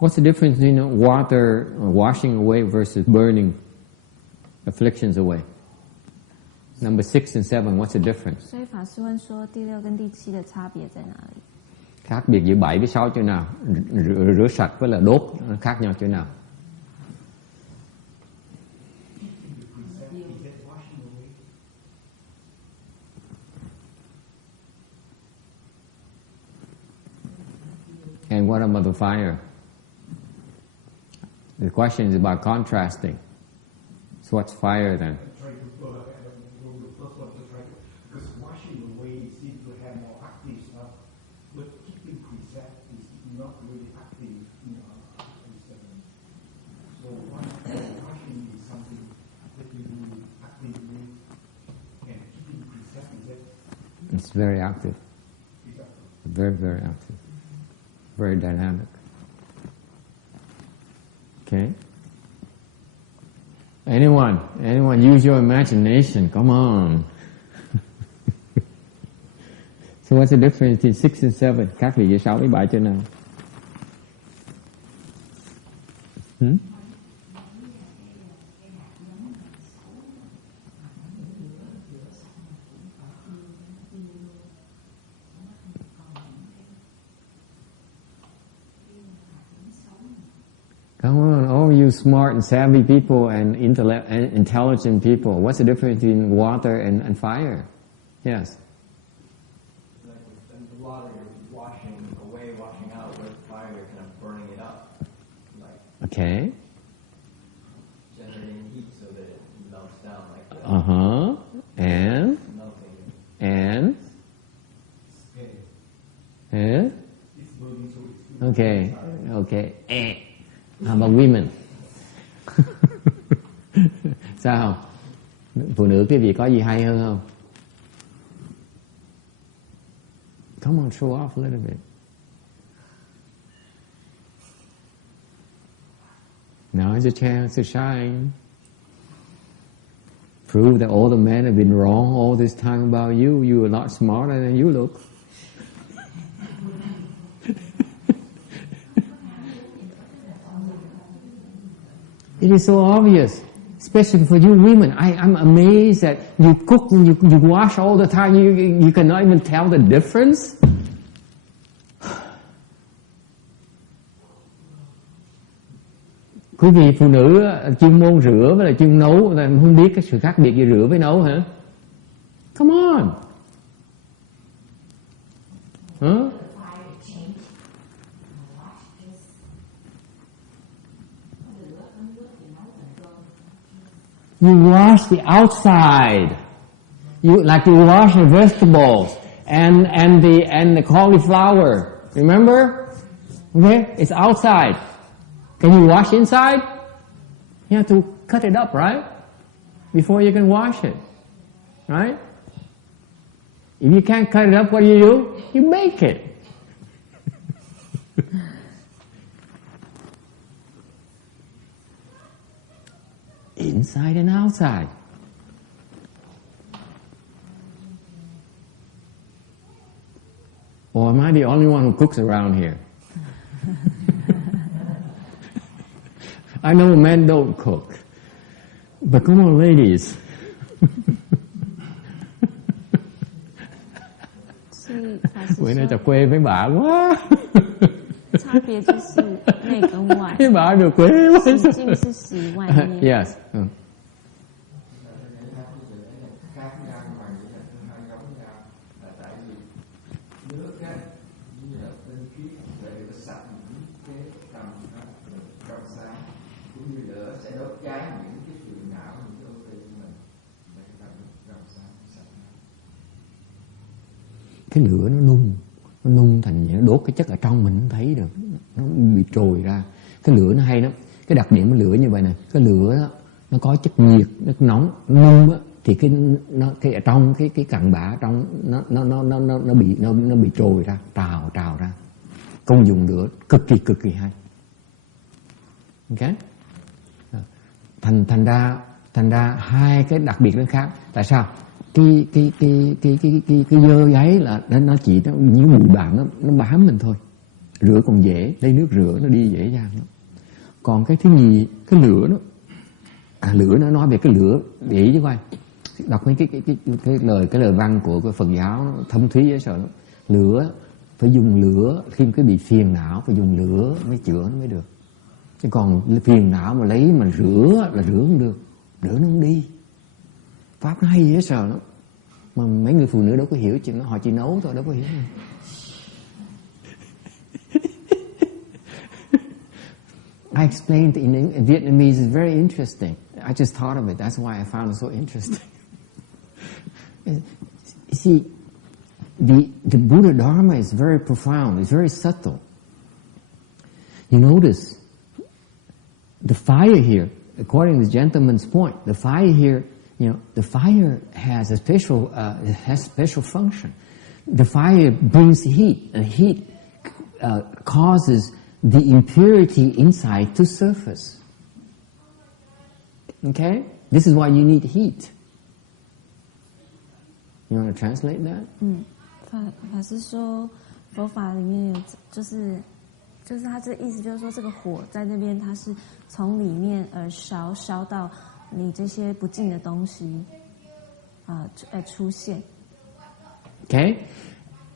What's the difference between water washing away versus burning afflictions away? Number 6 and 7, what's the difference? 所以法师问说，第6跟第7的差别在哪里？ Khác biệt giữa 7 với 6 chỗ nào? Rửa sạch với là đốt khác nhau chỗ nào? And what about the fire? The question is about contrasting. So what's fire then? Because washing away seems to have more active stuff, but keeping precept is not really active in our seven. So washing is something that you do actively, and keeping precept is that. It's very active. Very, very active. Very dynamic. Okay. Anyone use your imagination. Come on. So what's the difference between 6 and 7? Khác biệt giữa 6 với 7 chỗ nào? Come on, all you smart and savvy people and intelligent people. What's the difference between water and fire? Yes. Like with the water, you're washing away, washing out. With fire, you're kind of burning it up. Like Okay. generating heat so that it melts down like that. Uh-huh. And? Melting. And? Eh? Okay. Okay. How about women? Sao? Phụ nữ cái việc có gì hay hơn không? Come on, show off a little bit. Now is a chance to shine. Prove that all the men have been wrong all this time about you. You are a lot smarter than you look. It is so obvious, especially for you women. I'm amazed that you cook and you wash all the time. You cannot even tell the difference. Quý vị phụ nữ chuyên môn rửa với là chuyên nấu là không biết cái sự khác biệt giữa rửa với nấu hả? Come on. Huh? You wash the outside. You wash the vegetables and the cauliflower. Remember? Okay, it's outside. Can you wash inside? You have to cut it up, right? Before you can wash it, right? If you can't cut it up, what do? You bake it. Inside and outside. am I the only one who cooks around here? I know men don't cook, but come on, ladies. 所以法师 Bữa nay 说 chọc quê với bà quá. 差别就是内跟外， Cái bà được quê quá. 洗净是洗外面。 Yes. khác nhau nhưng mà nghĩ là hơi giống nhau là tại vì nước á như là tinh khiết để được sạch những cái tâm nó được trong sáng, cũng như lửa sẽ đốt cháy những cái phiền não, những cái ưu tư của mình để cái tâm được trong sáng sạch. Cái lửa nó nung thành vậy, nó đốt cái chất ở trong mình không thấy được, nó bị trồi ra. Cái lửa nó hay lắm. Cái đặc điểm của lửa như vậy này, cái lửa đó, nó có chất nhiệt, nó nóng, nó nung á, thì cái ở trong cái cặn bã ở trong nó bị trồi ra, trào ra. Công dụng lửa cực kỳ hay. Ok? Thành ra hai cái đặc biệt nó khác. Tại sao? Cái dơ giấy là nó chỉ những bụi bặm nó bám mình thôi. Rửa còn dễ, lấy nước rửa nó đi dễ dàng lắm. Còn cái thứ nhì, cái lửa đó, lửa nó nói về cái lửa, để ý chứ coi. Đọc mấy cái lời văn của cái Phật giáo nó thâm thúy dễ sợ lắm. Lửa phải dùng lửa, khi cái bị phiền não phải dùng lửa mới chữa nó mới được. Chứ còn phiền não mà lấy mà rửa là rửa không được, rửa nó không đi. Pháp nó hay dễ sợ lắm. Mà mấy người phụ nữ đâu có hiểu chuyện đó, họ chỉ nấu thôi, đâu có hiểu. I explained in Vietnamese is very interesting. I just thought of it. That's why I found it so interesting. You see, the Buddha Dharma is very profound. It's very subtle. You notice the fire here, according to the gentleman's point, the fire here, the fire has a special function. The fire brings heat, and heat causes the impurity inside to surface. Okay? This is why you need heat. You want to translate that? 法师说，佛法里面有，就是他这意思就是说，这个火在那边，它是从里面而烧到你这些不净的东西出现。Okay?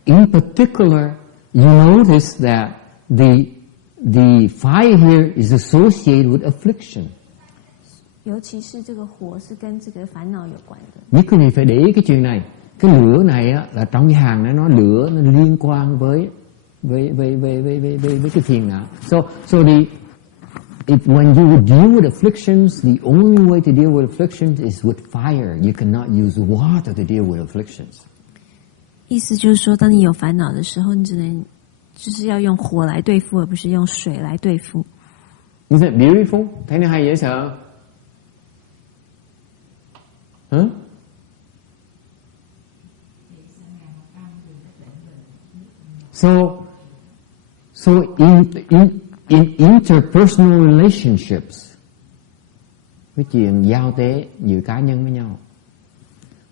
In particular, you notice that the fire here is associated with affliction. 尤其是这个火是跟这个烦恼有关的。Nhất quý vị phải để ý cái chuyện này. Cái lửa này á, là trong cái hàng này nó lửa nó liên quan với cái phiền não. So when you deal with afflictions, the only way to deal with afflictions is with fire. You cannot use water to deal with afflictions. 意思就是说，当你有烦恼的时候，你只能就是要用火来对付，而不是用水来对付。Isn't it beautiful? Thấy nó hay dễ sợ? Hả? So in interpersonal relationships, cái chuyện giao tế giữa cá nhân với nhau,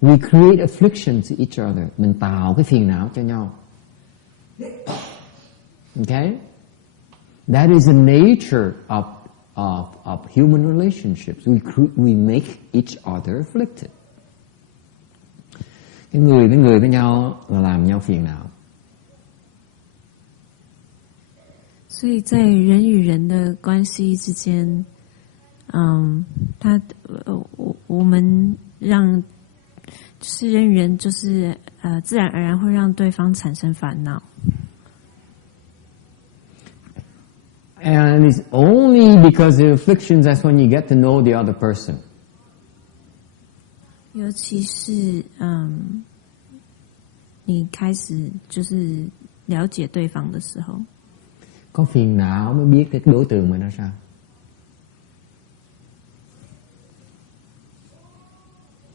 we create affliction to each other. Mình tạo cái phiền não cho nhau. Okay? That is the nature of human relationships. We make each other afflicted. Cái người với nhau là làm nhau phiền não. 所以在人与人的关系之间，我们让就是人与人就是自然而然会让对方产生烦恼。And it's only because of afflictions that's when you get to know the other person. 尤其是你开始就是了解对方的时候。 Có phiền não mới biết cái đối tượng mình ra sao.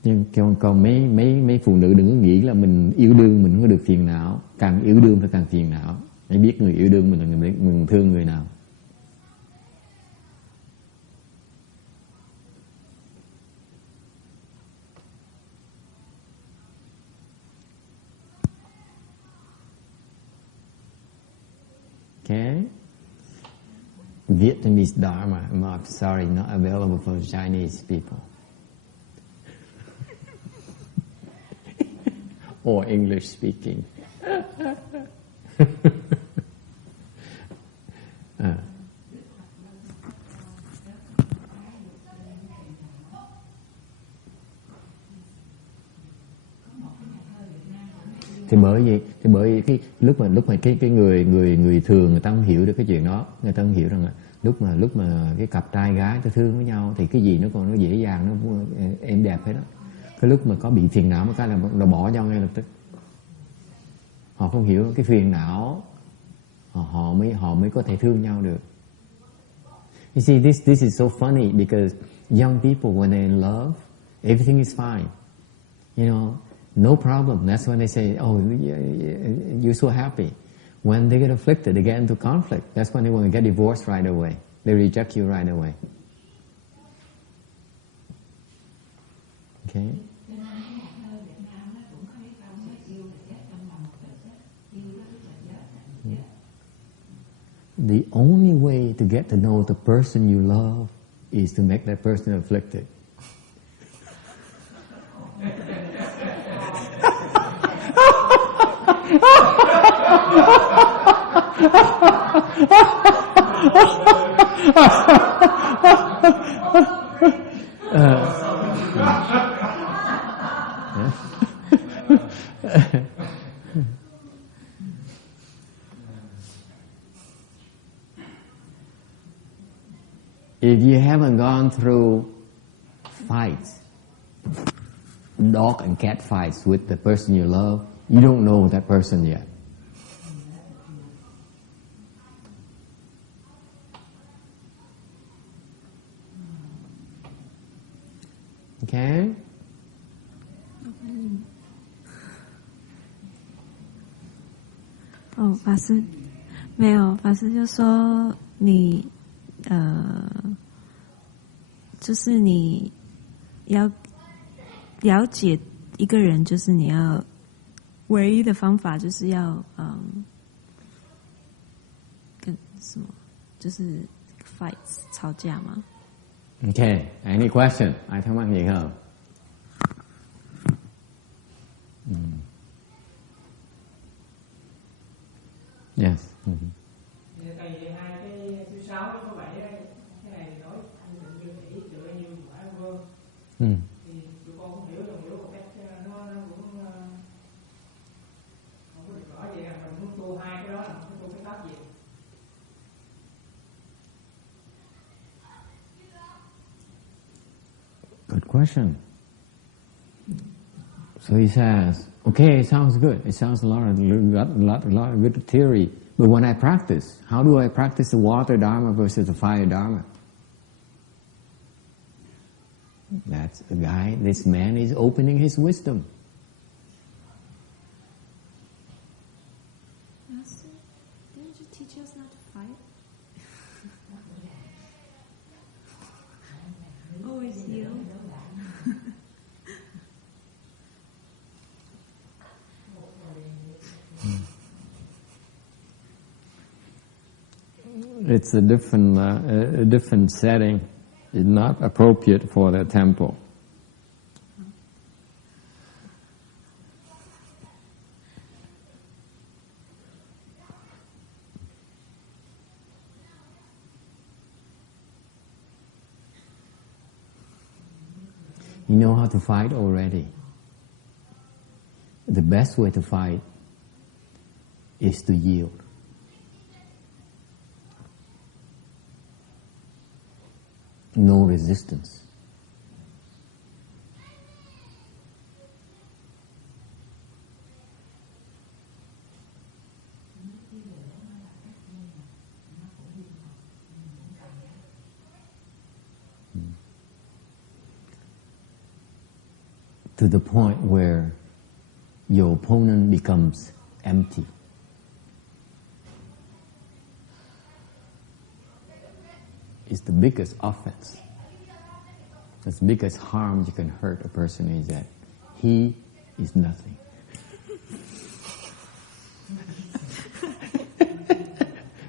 Nhưng còn mấy phụ nữ đừng có nghĩ là mình yêu đương mình không có được phiền não. Càng yêu đương thì càng phiền não. Hãy biết người yêu đương mình là mình thương người nào. Vietnamese Dharma. I'm sorry, not available for Chinese people. Or English speaking. Thì bởi vì cái lúc mà cái người thường người ta không hiểu được cái chuyện đó, người ta không hiểu rằng là lúc mà cái cặp trai gái ta thương với nhau thì cái gì nó còn nó dễ dàng, nó êm đẹp hết đó. Cái lúc mà có bị phiền não một cái là bỏ nhau ngay lập tức. Họ không hiểu cái phiền não, họ mới có thể thương nhau được. You see, this is so funny because young people when they're in love, everything is fine, you know. No problem. That's when they say, oh, you're so happy. When they get afflicted, they get into conflict. That's when they want to get divorced right away. They reject you right away. Okay? The only way to get to know the person you love is to make that person afflicted. If you haven't gone through fights, dog and cat fights with the person you love, you don't know that person yet. Okay?哦，法师没有，法师就说你就是你要了解一个人，就是你要唯一的方法就是要跟什么，就是 fights 吵架吗？ Okay, any question? Ai thắc mắc gì không? Yes. Tại vì hai cái thứ 6 với thứ 7 cái này nói anh định dương nghĩ tựa như quả vương. Thì tụi con không hiểu một cách nó cũng không có được rõ gì, mình muốn tu hai cái đó là muốn tu cái pháp gì. Good question. So he says, okay, it sounds good. It sounds a lot of good theory. But when I practice, how do I practice the water Dharma versus the fire Dharma? That's a guy, this man is opening his wisdom. Master, didn't you teach us not to fight? Always you. It's a different setting. It's not appropriate for the temple. You know how to fight already. The best way to fight is to yield. No resistance. To the point where your opponent becomes empty. Is the biggest offense. The biggest harm you can hurt a person is that he is nothing.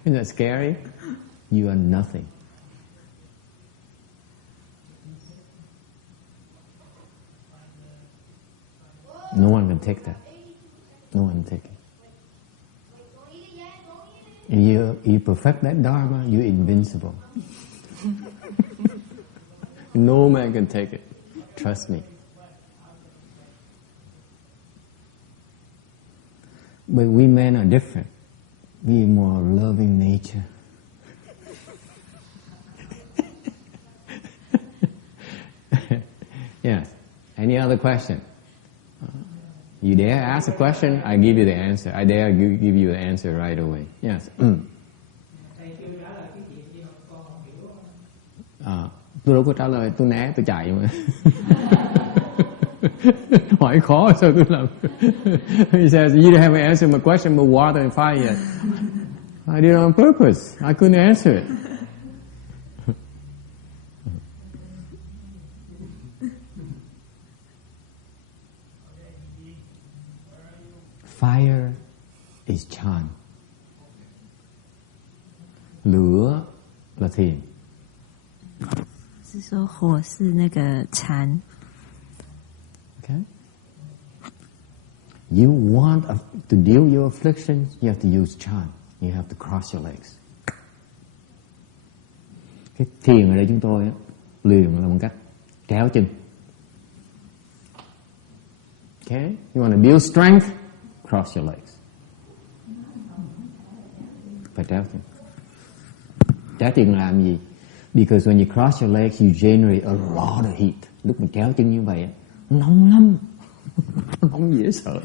Isn't that scary? You are nothing. No one can take that. No one can take it. If you perfect that Dharma, you're invincible. No man can take it. Trust me. But we men are different. We are more loving nature. Yes. Any other question? You dare ask a question, I give you the answer. I dare give you the answer right away. Yes. Tôi đâu có trả lời, tôi né, tôi chạy mà. Hỏi khó sao tôi làm? He says, you don't have an answer my question about water and fire yet. I did it on purpose. I couldn't answer it. Fire is chan. Lửa là thiền. 是说火是那个禅。Okay. You want to deal your affliction, you have to use chan. You have to cross your legs. Cái thiền ở đây chúng tôi luyện là bằng cách kéo chân. Okay? You want to build strength, cross your legs. Phải kéo chân. Kéo chân làm gì? Because when you cross your legs, you generate a lot of heat. Lúc mình kéo chân như vậy, nó nóng lắm. Nó nóng dễ sợ.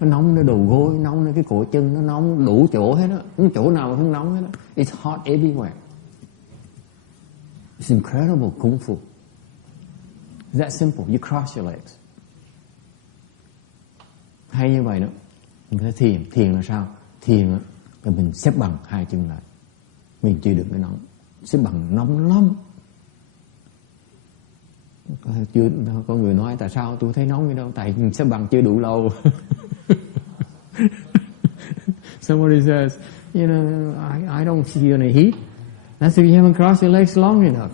Nó nóng nơi đầu gối, nóng nơi cái cổ chân, nó nóng đủ chỗ hết á. Không chỗ nào mà không nóng hết á. It's hot everywhere. It's incredible kung fu. It's that simple. You cross your legs. Hay như vậy đó. Mình phải thiền. Thiền là sao? Thiền là mình xếp bằng hai chân lại. Mình chịu được cái nóng. Xếp bằng nóng lắm. Chưa có người nói tại sao tôi thấy nóng vậy đâu, tại xếp bằng chưa đủ lâu. Somebody says, you know, I don't feel any heat. That's if you haven't crossed your legs long enough.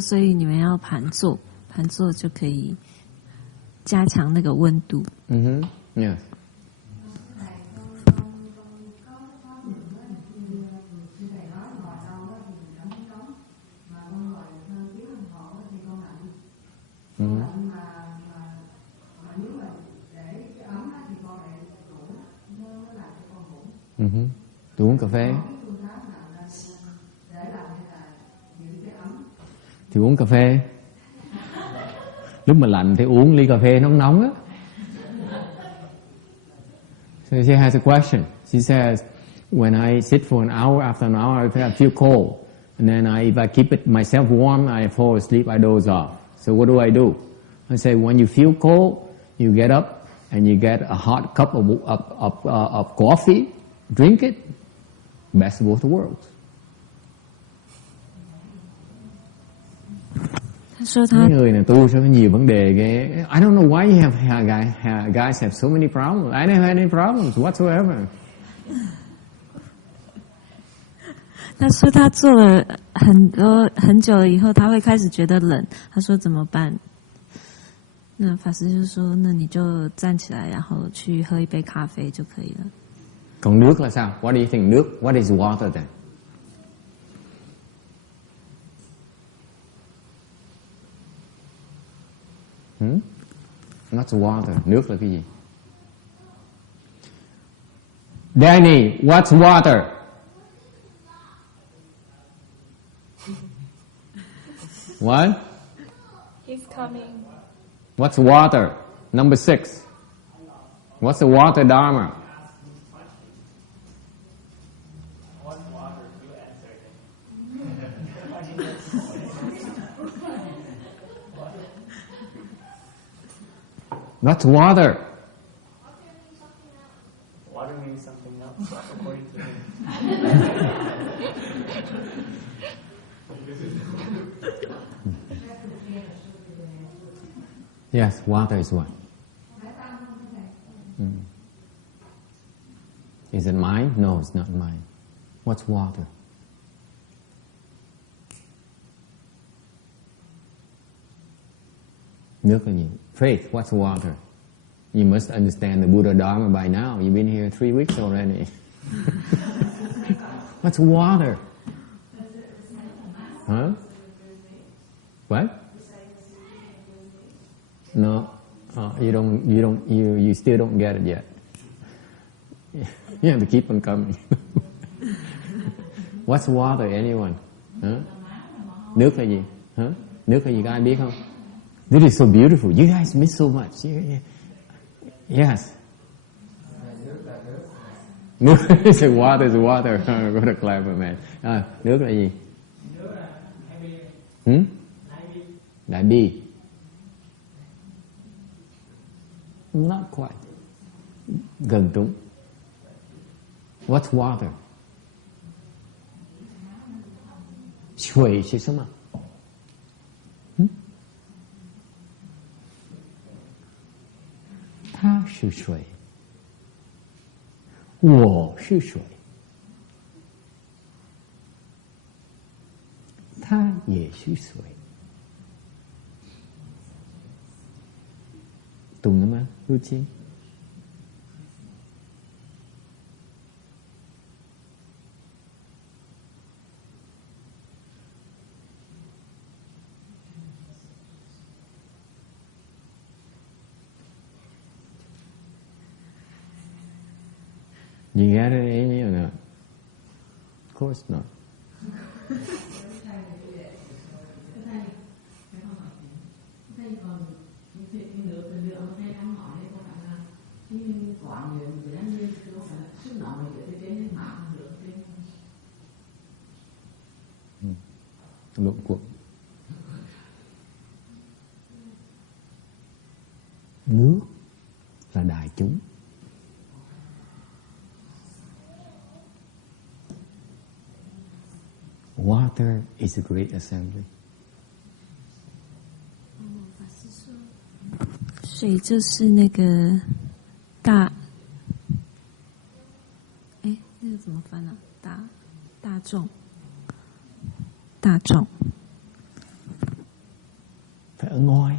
所以你们要盘坐，盘坐就可以加强那个温度。Yeah. Tôi uống cà phê. Thì uống cà phê. Lúc mà lạnh thì uống ly cà phê nóng nóng á. So she has a question. She says, when I sit for an hour, after an hour I feel cold. And then if I keep it myself warm, I fall asleep, I doze off. So what do? I say, when you feel cold, you get up and you get a hot cup of coffee, drink it, best of both worlds. 他说他 người này tu sao có nhiều vấn đề ghê. I don't know why you guys have so many problems. I never had any problems whatsoever. 他说他做了很久了以后，他会开始觉得冷。他说怎么办？那法师就说，那你就站起来，然後去喝一杯咖啡就可以了。Còn nước là sao? What do you think? Nước? What is water then? What's water? Nước là cái gì? Danny, what's water? What? He's coming. What's water? Number 6. What's the water Dharma? What's water? Water means something else, according to him. Yes, water is what? Is it mine? No, it's not mine. What's water? Nước là gì? Faith, what's water? You must understand the Buddha Dharma by now. You've been here 3 weeks already. What's water? Huh? What? No, you still don't get it yet. You have to keep on coming. What's water, anyone? Huh? Nước là gì? Huh? Nước là gì, có ai biết không? This is so beautiful. You guys miss so much. Yes. Nước is water is water. What a clever man. Nước là gì? Nước là đại bi. Đại bi. Not quite. Gần trúng. What's water? 水是什么？它是水，我是水，它也是水。懂了吗，陆青？You get it, Amy, or not? Of course not. Luận cuộc. Nước là đại chúng. Water is a great assembly. 水就是那个大，那个怎么翻啊？大众。Phải ở ngoài,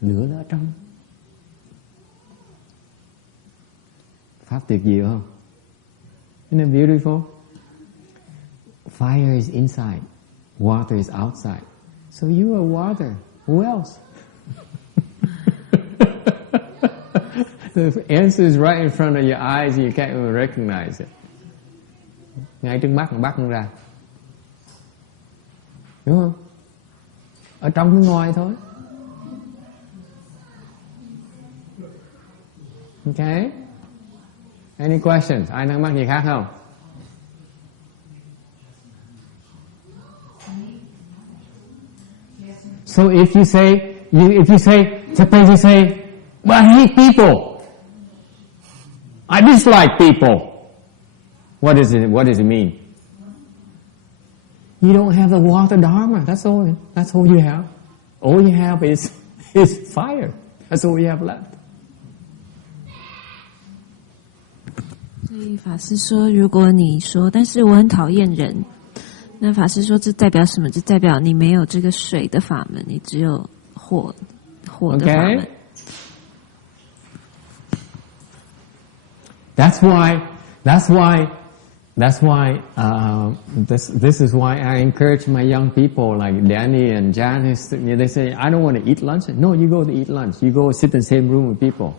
lửa đó ở trong. Pháp tuyệt diệu không? Isn't it beautiful? Fire is inside, water is outside. So you are water. Who else? The answer is right in front of your eyes and you can't even recognize it. Ngay trước mắt mà bắt nó ra. Đúng không? Ở trong bên ngoài thôi. Okay? Any questions? Ai thắc mắc gì khác không? So if you say, suppose you say, but I hate people. I dislike people. What does it mean? You don't have the water dharma. That's all you have. All you have is fire. That's all you have left. 所以法师说，如果你说，但是我很讨厌人，那法师说这代表什么？这代表你没有这个水的法门，你只有火的法门。Okay? That's why. This is why I encourage my young people like Danny and Janice. They say, I don't want to eat lunch. No, you go to eat lunch. You go sit in the same room with people.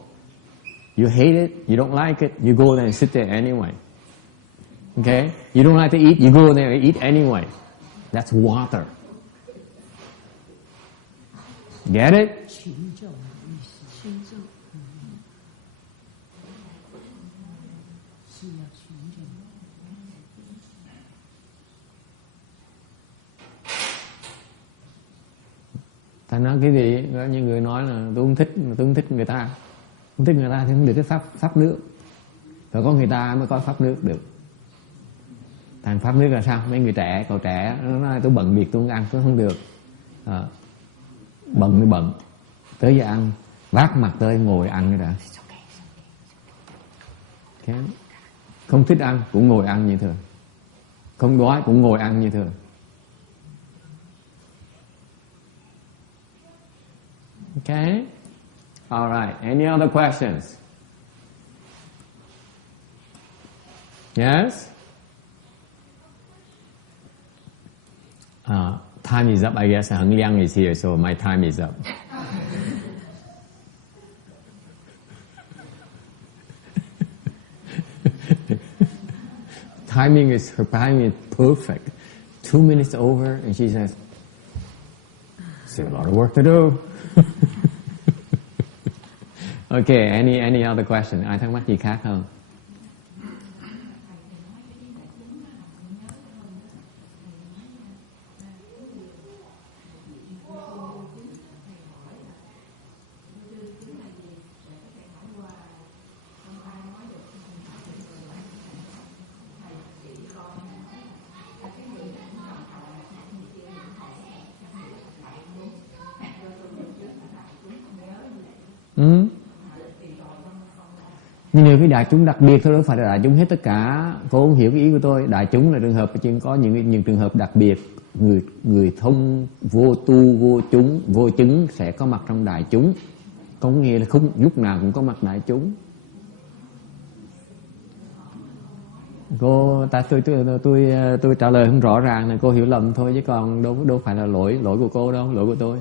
You hate it, you don't like it, you go there and sit there anyway. Okay? You don't like to eat, you go there and eat anyway. That's water. Get it? Ta nói cái gì? Có những người nói là tôi không thích người ta. Không thích người ta thì không được cái pháp nước. Phải có người ta mới có pháp nước được. Thành pháp nước là sao? Mấy người trẻ, cậu trẻ nó nói tôi bận việc tôi không ăn, tôi không được. Bận mới bận. Tới giờ ăn, vác mặt tới ngồi ăn cái đã. Okay. Không thích ăn cũng ngồi ăn như thường. Không đói cũng ngồi ăn như thường. Okay? All right. Any other questions? Yes? Time is up, I guess. Heng Liang is here, so my time is up. Her timing is perfect. 2 minutes over, and she says, "Still a lot of work to do." Okay, any other question? Ai thắc mắc gì khác không? Nhưng nếu cái đại chúng đặc biệt thôi, đâu phải là đại chúng hết tất cả. Cô không hiểu cái ý của tôi. Đại chúng là trường hợp chỉ có những trường hợp đặc biệt. Người thông, vô tu, vô chứng sẽ có mặt trong đại chúng. Có nghĩa là không lúc nào cũng có mặt đại chúng. Cô tôi trả lời không rõ ràng là cô hiểu lầm thôi, chứ còn đâu phải là lỗi của cô đâu, lỗi của tôi.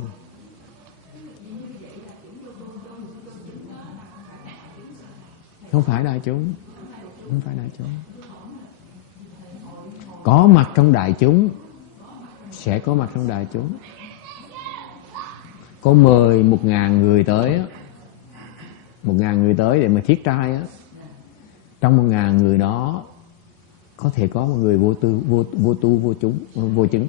Không phải đại chúng. Không phải đại chúng. Có mặt trong đại chúng. Sẽ có mặt trong đại chúng. Có mời 1.000 người tới á. 1.000 người tới để mà thiết trai á. Trong 1.000 người đó có thể có một người vô chứng.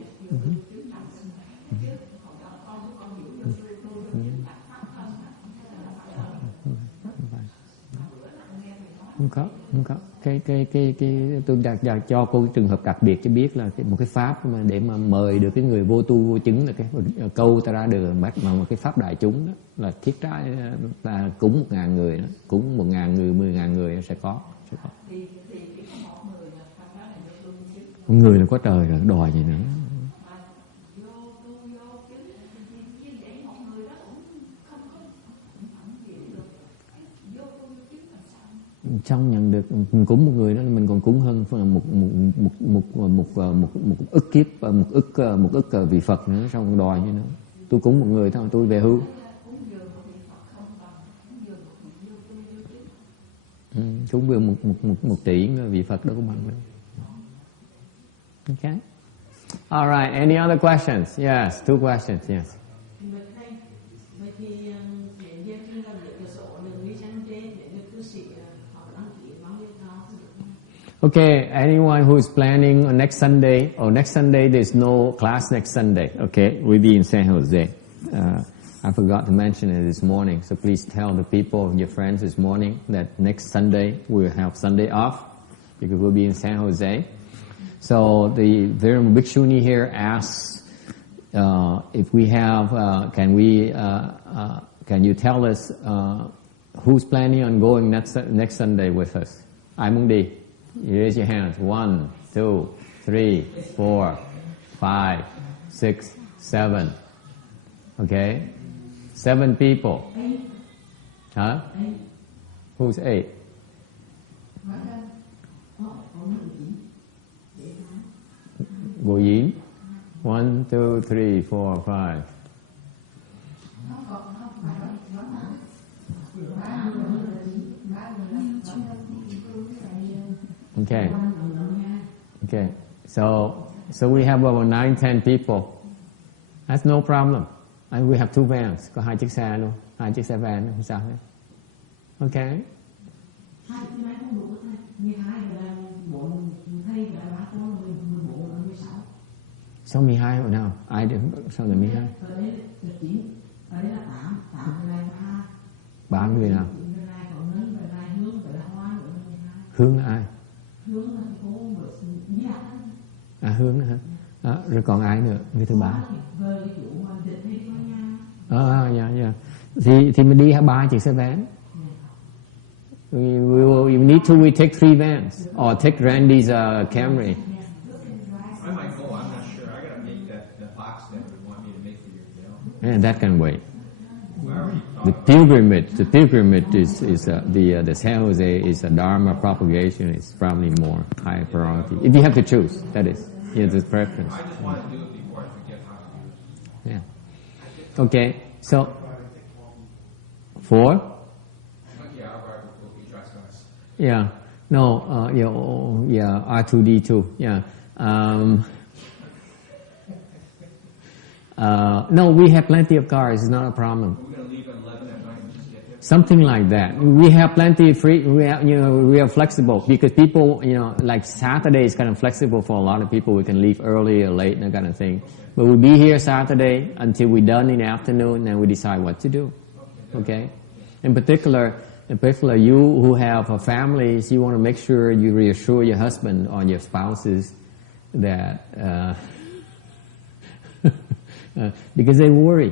Không có. Cái tôi đặt cho cô cái trường hợp đặc biệt cho biết là một cái pháp mà để mà mời được cái người vô tu vô chứng là cái câu ta ra được mà một cái pháp đại chúng đó là thiết trái là cúng 1.000 người đó, cúng 1.000 người, 10.000 người sẽ có. Người là có trời rồi, đòi gì nữa. Trong nhận được cúng một người đó mình còn cúng hơn một ức kiếp, một ức vị Phật nữa, xong đòi như nữa. Tôi cúng một người thôi tôi về hưu. Cúng vừa một tỷ vị Phật đâu có bằng đâu. Okay. All right. Any other questions? Yes. 2 questions. Yes. Okay, anyone who is planning on next Sunday, next Sunday there's no class next Sunday, okay? We'll be in San Jose. I forgot to mention it this morning, so please tell the people, your friends this morning, that next Sunday we'll have Sunday off because we'll be in San Jose. So the Venerable Bhikshuni here asks if we have, can you tell us who's planning on going next Sunday with us? Ai muốn đi? You raise your hands. 1, 2, 3, 4, 5, 6, 7. Okay? 7 people. Huh? Who's 8? Vô Yến. 1, 2, 3, 4, 5. Okay. So we have about 9-10 people. That's no problem. And we have 2 vans. Có 2 chiếc xe luôn. 2 chiếc xe van, không sao hết. Okay. Số 12 hồi nào? Ai được? Sao là 12? 3 người nào? Hướng là ai? Hướng nữa hả? Rồi còn ai nữa? Người thứ 3. Dạ. Thì mình đi 3 chiếc xe van. We need to. We take 3 vans or take Randy's Camry. I might go. I'm not sure. I gotta make that box that we want me to make for your jail. And that can wait. I already The pilgrimage is the San Jose is a Dharma propagation. It's probably more high priority. If you have to choose, that is, it's a preference. I just want to do it before I forget how to do it. Yeah. Okay. So 4. Okay, I'll drive before we drive us. Yeah. No. Yeah. R2D2. Yeah. No, we have plenty of cars. It's not a problem. We're gonna leave at 11 at night and just get there. Something like that. We have plenty of free. We are flexible because people, like Saturday is kind of flexible for a lot of people. We can leave early or late, that kind of thing. But we'll be here Saturday until we're done in the afternoon, and we decide what to do. Okay. In particular, you who have families, you want to make sure you reassure your husband or your spouses that. Because they worry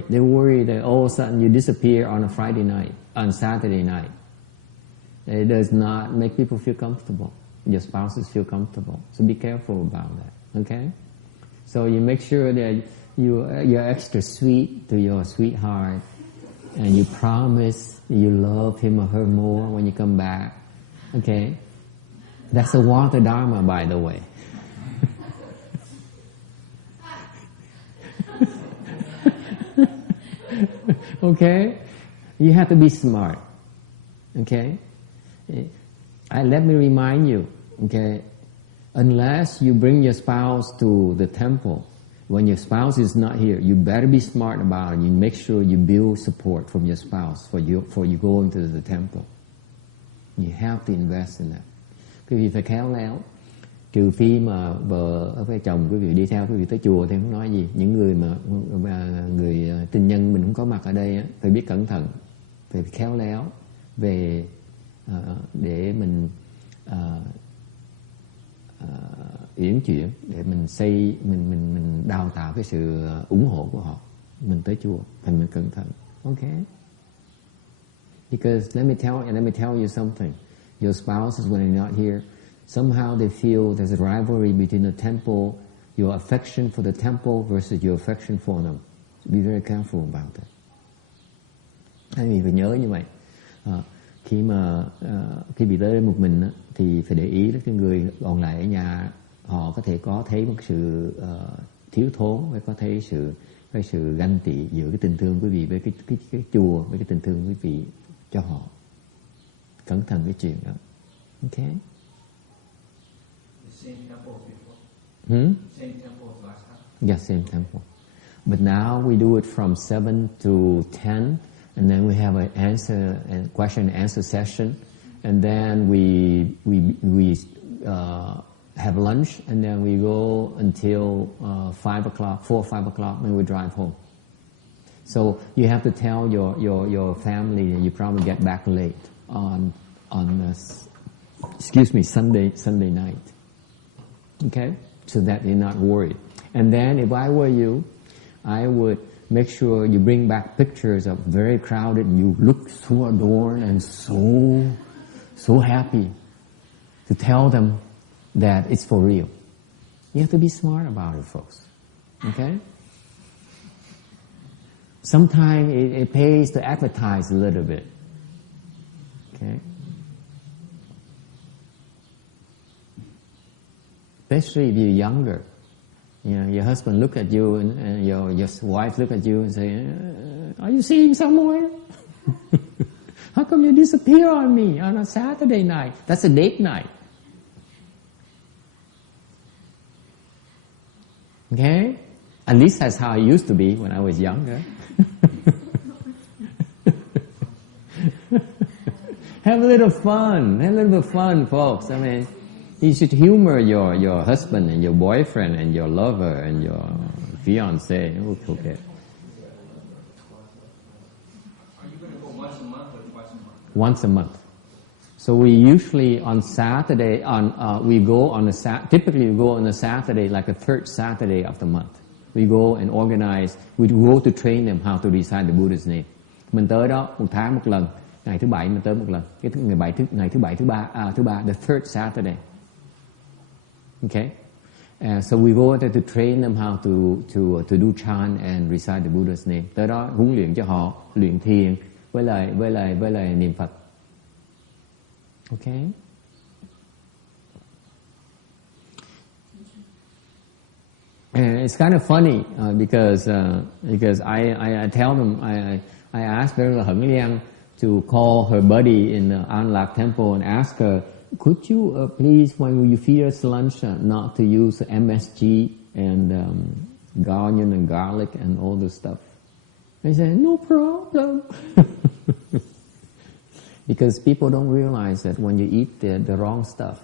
that all of a sudden you disappear on a Friday night, on Saturday night. It does not make people feel comfortable. Your spouses feel comfortable. So be careful about that, okay? So you make sure that you're extra sweet to your sweetheart, and you promise you love him or her more when you come back, okay? That's a water dharma, by the way. Okay? You have to be smart. Okay? Let me remind you, okay? Unless you bring your spouse to the temple, when your spouse is not here, you better be smart about it. You make sure you build support from your spouse for you going to the temple. You have to invest in that. Quý vị phải khéo léo. Trừ phi mà vợ với chồng quý vị đi theo quý vị tới chùa thì không nói gì. Những người mà người tình nhân mình không có mặt ở đây phải biết cẩn thận, phải khéo léo về để mình yển chuyển, để mình xây mình đào tạo cái sự ủng hộ của họ. Mình tới chùa phải mình cẩn thận. Okay? Because let me tell you something. Your spouses, when they're not here, somehow they feel there's a rivalry between the temple, your affection for the temple versus your affection for them. So be very careful about that. Hai vị phải nhớ như vậy. Khi bị tới một mình thì phải để ý đến cái người còn lại ở nhà, họ có thể có thấy một sự thiếu thốn, hay có thấy cái sự ganh tị giữa cái tình thương quý vị với cái chùa, với cái tình thương quý vị cho họ. Cẩn thận cái chuyện đó. Okay? Same temple as before. Same temple as last time. Yeah, same temple. But now we do it from 7 to 10, and then we have an question and answer session, and then we have lunch, and then we go until 4 or 5 o'clock, and we drive home. So you have to tell your family that you probably get back late on Sunday night. Okay? So that you're not worried. And then if I were you, I would make sure you bring back pictures of very crowded, you look so adorned and so happy, to tell them that it's for real. You have to be smart about it, folks. Okay? Sometimes it pays to advertise a little bit. Okay? Especially if you're younger. Your husband look at you and your wife look at you and say, are you seeing somewhere? How come you disappear on me on a Saturday night? That's a date night. Okay? At least that's how it used to be when I was younger. Have a little fun, folks. I mean, you should humor your husband and your boyfriend and your lover and your fiancé. Okay. Are you going to go once a month or twice a month? Once a month. So we usually on Saturday typically we go on a Saturday, like a third Saturday of the month. We go and organize. We go to train them how to recite the Buddha's name. Mình tới đó một tháng một lần Ngày thứ bảy mình tới một lần. Cái ngày thứ bảy thứ ba, the third Saturday. Okay? So we go there to train them how to do chant and recite the Buddha's name. Tới đó huấn luyện cho họ luyện thiền với lại niệm Phật. Okay? And it's kind of funny because I tell them I asked very Hận Liang to call her buddy in the An Lạc Temple and ask her, could you please, when you feed us lunch, not to use MSG and onion and garlic and all this stuff? I said, no problem. Because people don't realize that when you eat the wrong stuff,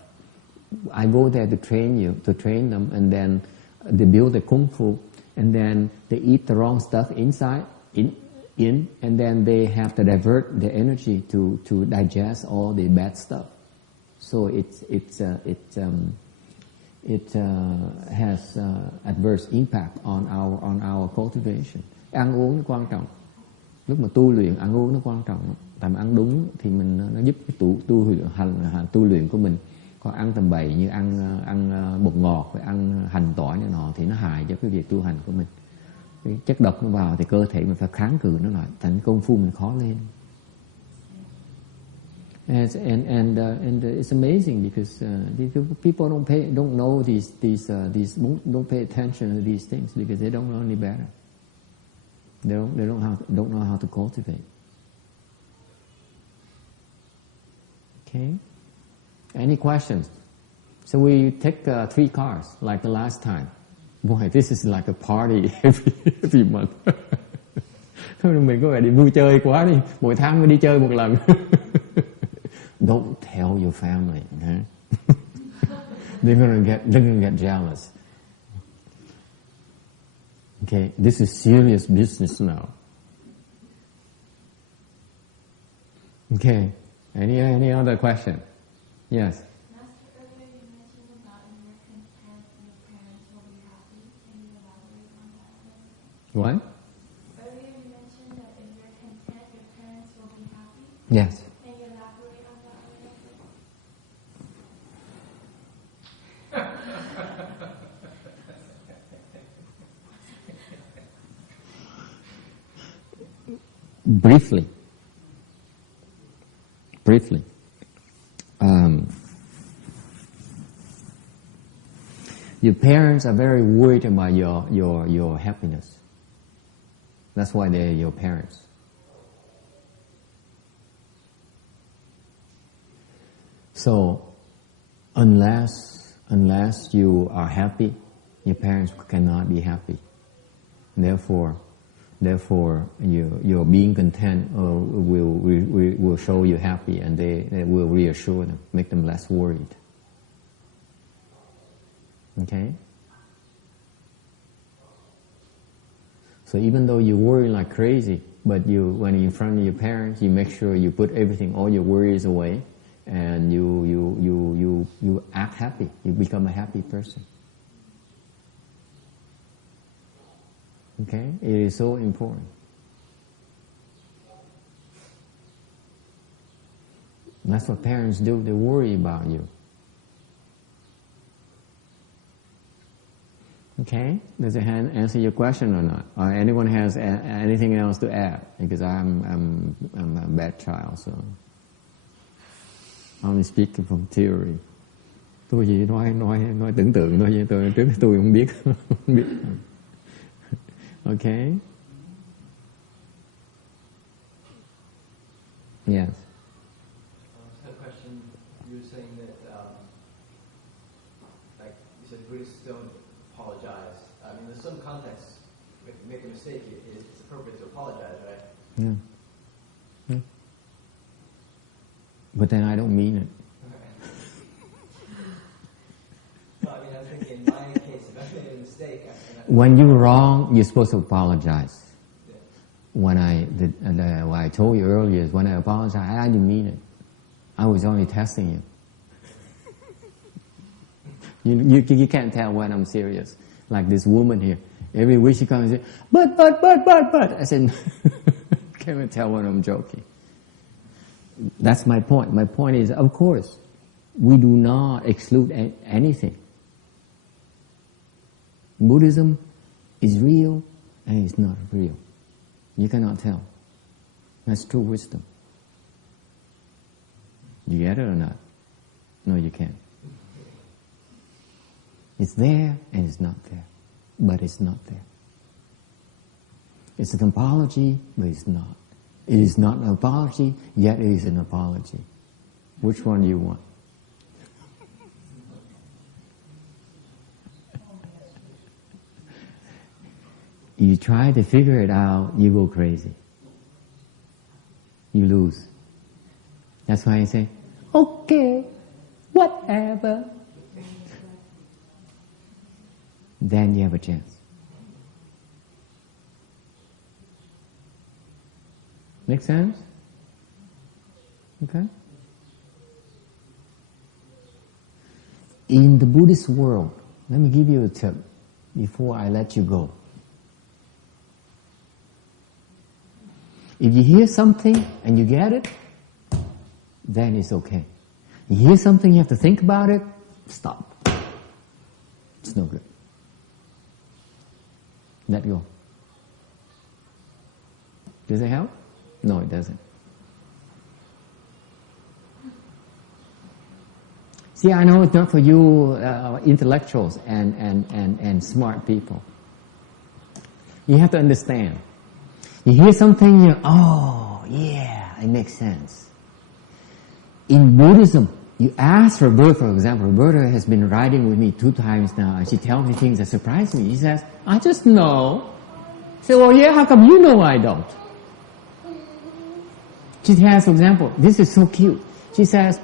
I go there to train them, and then they build the kung fu, and then they eat the wrong stuff inside, and then they have to divert the energy to digest all the bad stuff. So it has adverse impact on our cultivation. Ăn uống nó quan trọng. Lúc mà tu luyện ăn uống nó quan trọng. Tại mà ăn đúng thì nó giúp cái tu luyện của mình. Còn ăn tầm bậy như ăn bột ngọt với ăn hành tỏi này nọ thì nó hại cho cái việc tu hành của mình. Cái chất độc nó vào thì cơ thể mình phải kháng cự nó lại, thành công phu mình khó lên. And it's amazing because people don't know these don't pay attention to these things because they don't know any better. They don't know how to cultivate. Okay. Any questions? So we take 3 cars like the last time. Boy, this is like a party every month. Mình có vẻ đi vui chơi quá đi. Mỗi tháng mới đi chơi một lần. Don't tell your family, okay? They're gonna get jealous. Okay, this is serious business now. Okay, any other question? Yes. Master, earlier you mentioned about when you're content, your parents will be happy. Can you elaborate on that a little bit? What? Earlier you mentioned that if you're content, your parents will be happy. Yes. Can you elaborate on that a little bit? Briefly. Your parents are very worried about your happiness. That's why they're your parents. So, unless you are happy, your parents cannot be happy. Therefore, your being content will show you happy, and they will reassure them, make them less worried. Okay? So even though you worry like crazy, but when you're in front of your parents, you make sure you put all your worries away, and you act happy. You become a happy person. Okay? It is so important. That's what parents do. They worry about you. Okay? Does it answer your question or not? Or anyone has anything else to add? Because I'm a bad child, so I'm only speaking from theory. Tôi chỉ nói tưởng tượng thôi, tôi không biết. Okay? Yes. I have a question. You were saying that, like you said, Buddhists don't apologize. I mean, there's some contexts. If you make a mistake, it's appropriate to apologize, right? Yeah. Yeah. But then I don't mean it. No, I mean, I was thinking in my case, if I made a mistake, when you're wrong, you're supposed to apologize. Yeah. What I told you earlier is when I apologize, I didn't mean it. I was only testing you. You can't tell when I'm serious. Like this woman here, every week she comes and says, but. I said, can't even tell when I'm joking. That's my point. My point is, of course, we do not exclude anything. Buddhism is real and it's not real. You cannot tell. That's true wisdom. You get it or not? No, you can't. It's there and it's not there. But it's not there. It's an apology, but it's not. It is not an apology, yet it is an apology. Which one do you want? You try to figure it out, you go crazy. You lose. That's why I say, okay, whatever. Then you have a chance. Make sense? Okay? In the Buddhist world, let me give you a tip before I let you go. If you hear something and you get it, then it's okay. You hear something, you have to think about it, stop. It's no good. Let go. Does it help? No, it doesn't. See, I know it's not for you intellectuals and smart people. You have to understand. You hear something, oh, yeah, it makes sense. In Buddhism, you ask Roberta, for example. Roberta has been riding with me 2 times now, and she tells me things that surprise me. She says, I just know. I say, well, yeah, how come you know I don't? She has, for example, this is so cute. She says,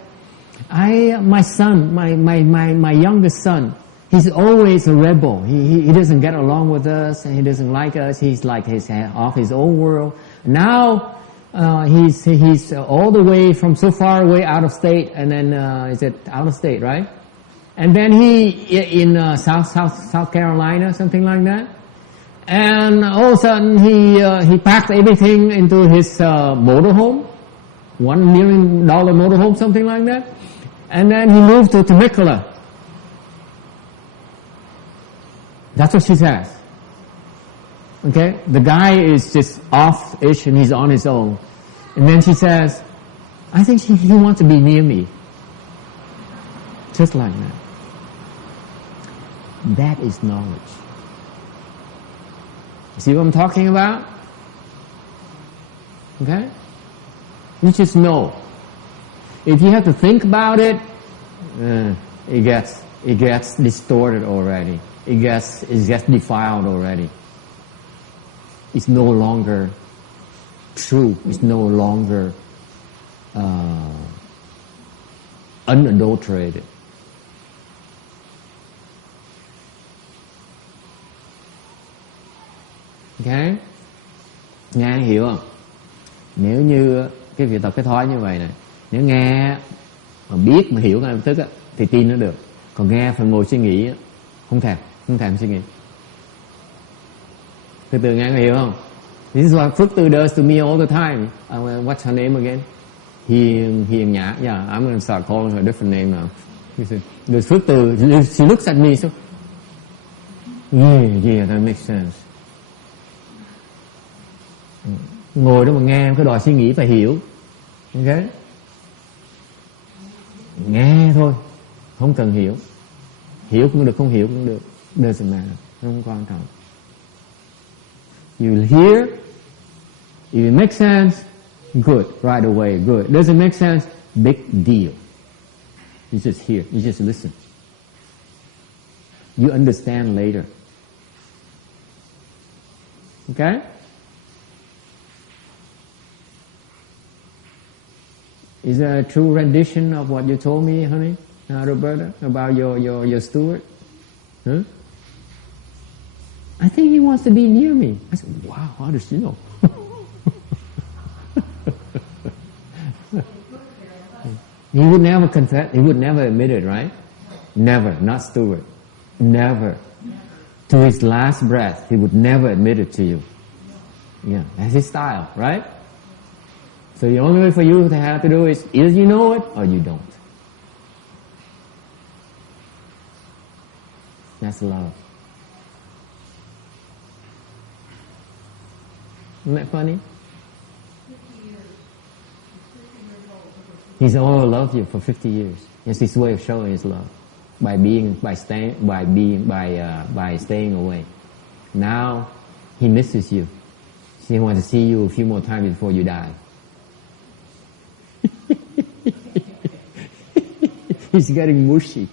my son, my youngest son, he's always a rebel. He doesn't get along with us, and he doesn't like us. He's like off his own world. Now he's all the way from so far away out of state, and then is it out of state, right? And then he in South Carolina, something like that. And all of a sudden he packed everything into his motorhome, $1 million motorhome, something like that. And then he moved to Temecula. That's what she says. Okay? The guy is just off-ish and he's on his own. And then she says, I think he wants to be near me. Just like that. That is knowledge. See what I'm talking about? Okay? You just know. If you have to think about it, it gets distorted already. It gets defiled already. It's no longer true. It's no longer unadulterated. Okay? Nghe hiểu không? Nếu như cái việc tập cái thói như vậy này, nếu nghe mà biết mà hiểu ngay lập tức á, thì tin nó được. Còn nghe phải ngồi suy nghĩ á, không thèm suy nghĩ. Từ từ nghe hiểu không? This is what Phước Tư does to me all the time. What's her name again? Hiền Nhã. Yeah, I'm going to start calling her a different name now. There's Phước Tư. She looks at me so. Yeah, that makes sense. Ngồi đó mà nghe cái đòi suy nghĩ phải hiểu. Ok? Nghe thôi, không cần hiểu. Hiểu cũng được, không hiểu cũng được. Doesn't matter. Không quan trọng. You hear, if it makes sense, good, right away, good. Doesn't make sense, big deal. You just hear, you just listen. You understand later. Okay? Is that a true rendition of what you told me, honey, Roberta, about your steward? Huh? I think he wants to be near me. I said, wow, how does she know? He would never confess, he would never admit it, right? Never, not steward. Never. To his last breath, he would never admit it to you. Yeah, that's his style, right? So the only way for you to have to do is either you know it or you don't. That's love. Isn't that funny? He's all loved you for 50 years. It's his way of showing his love by staying away. Now he misses you. He wants to see you a few more times before you die. He's getting mushy.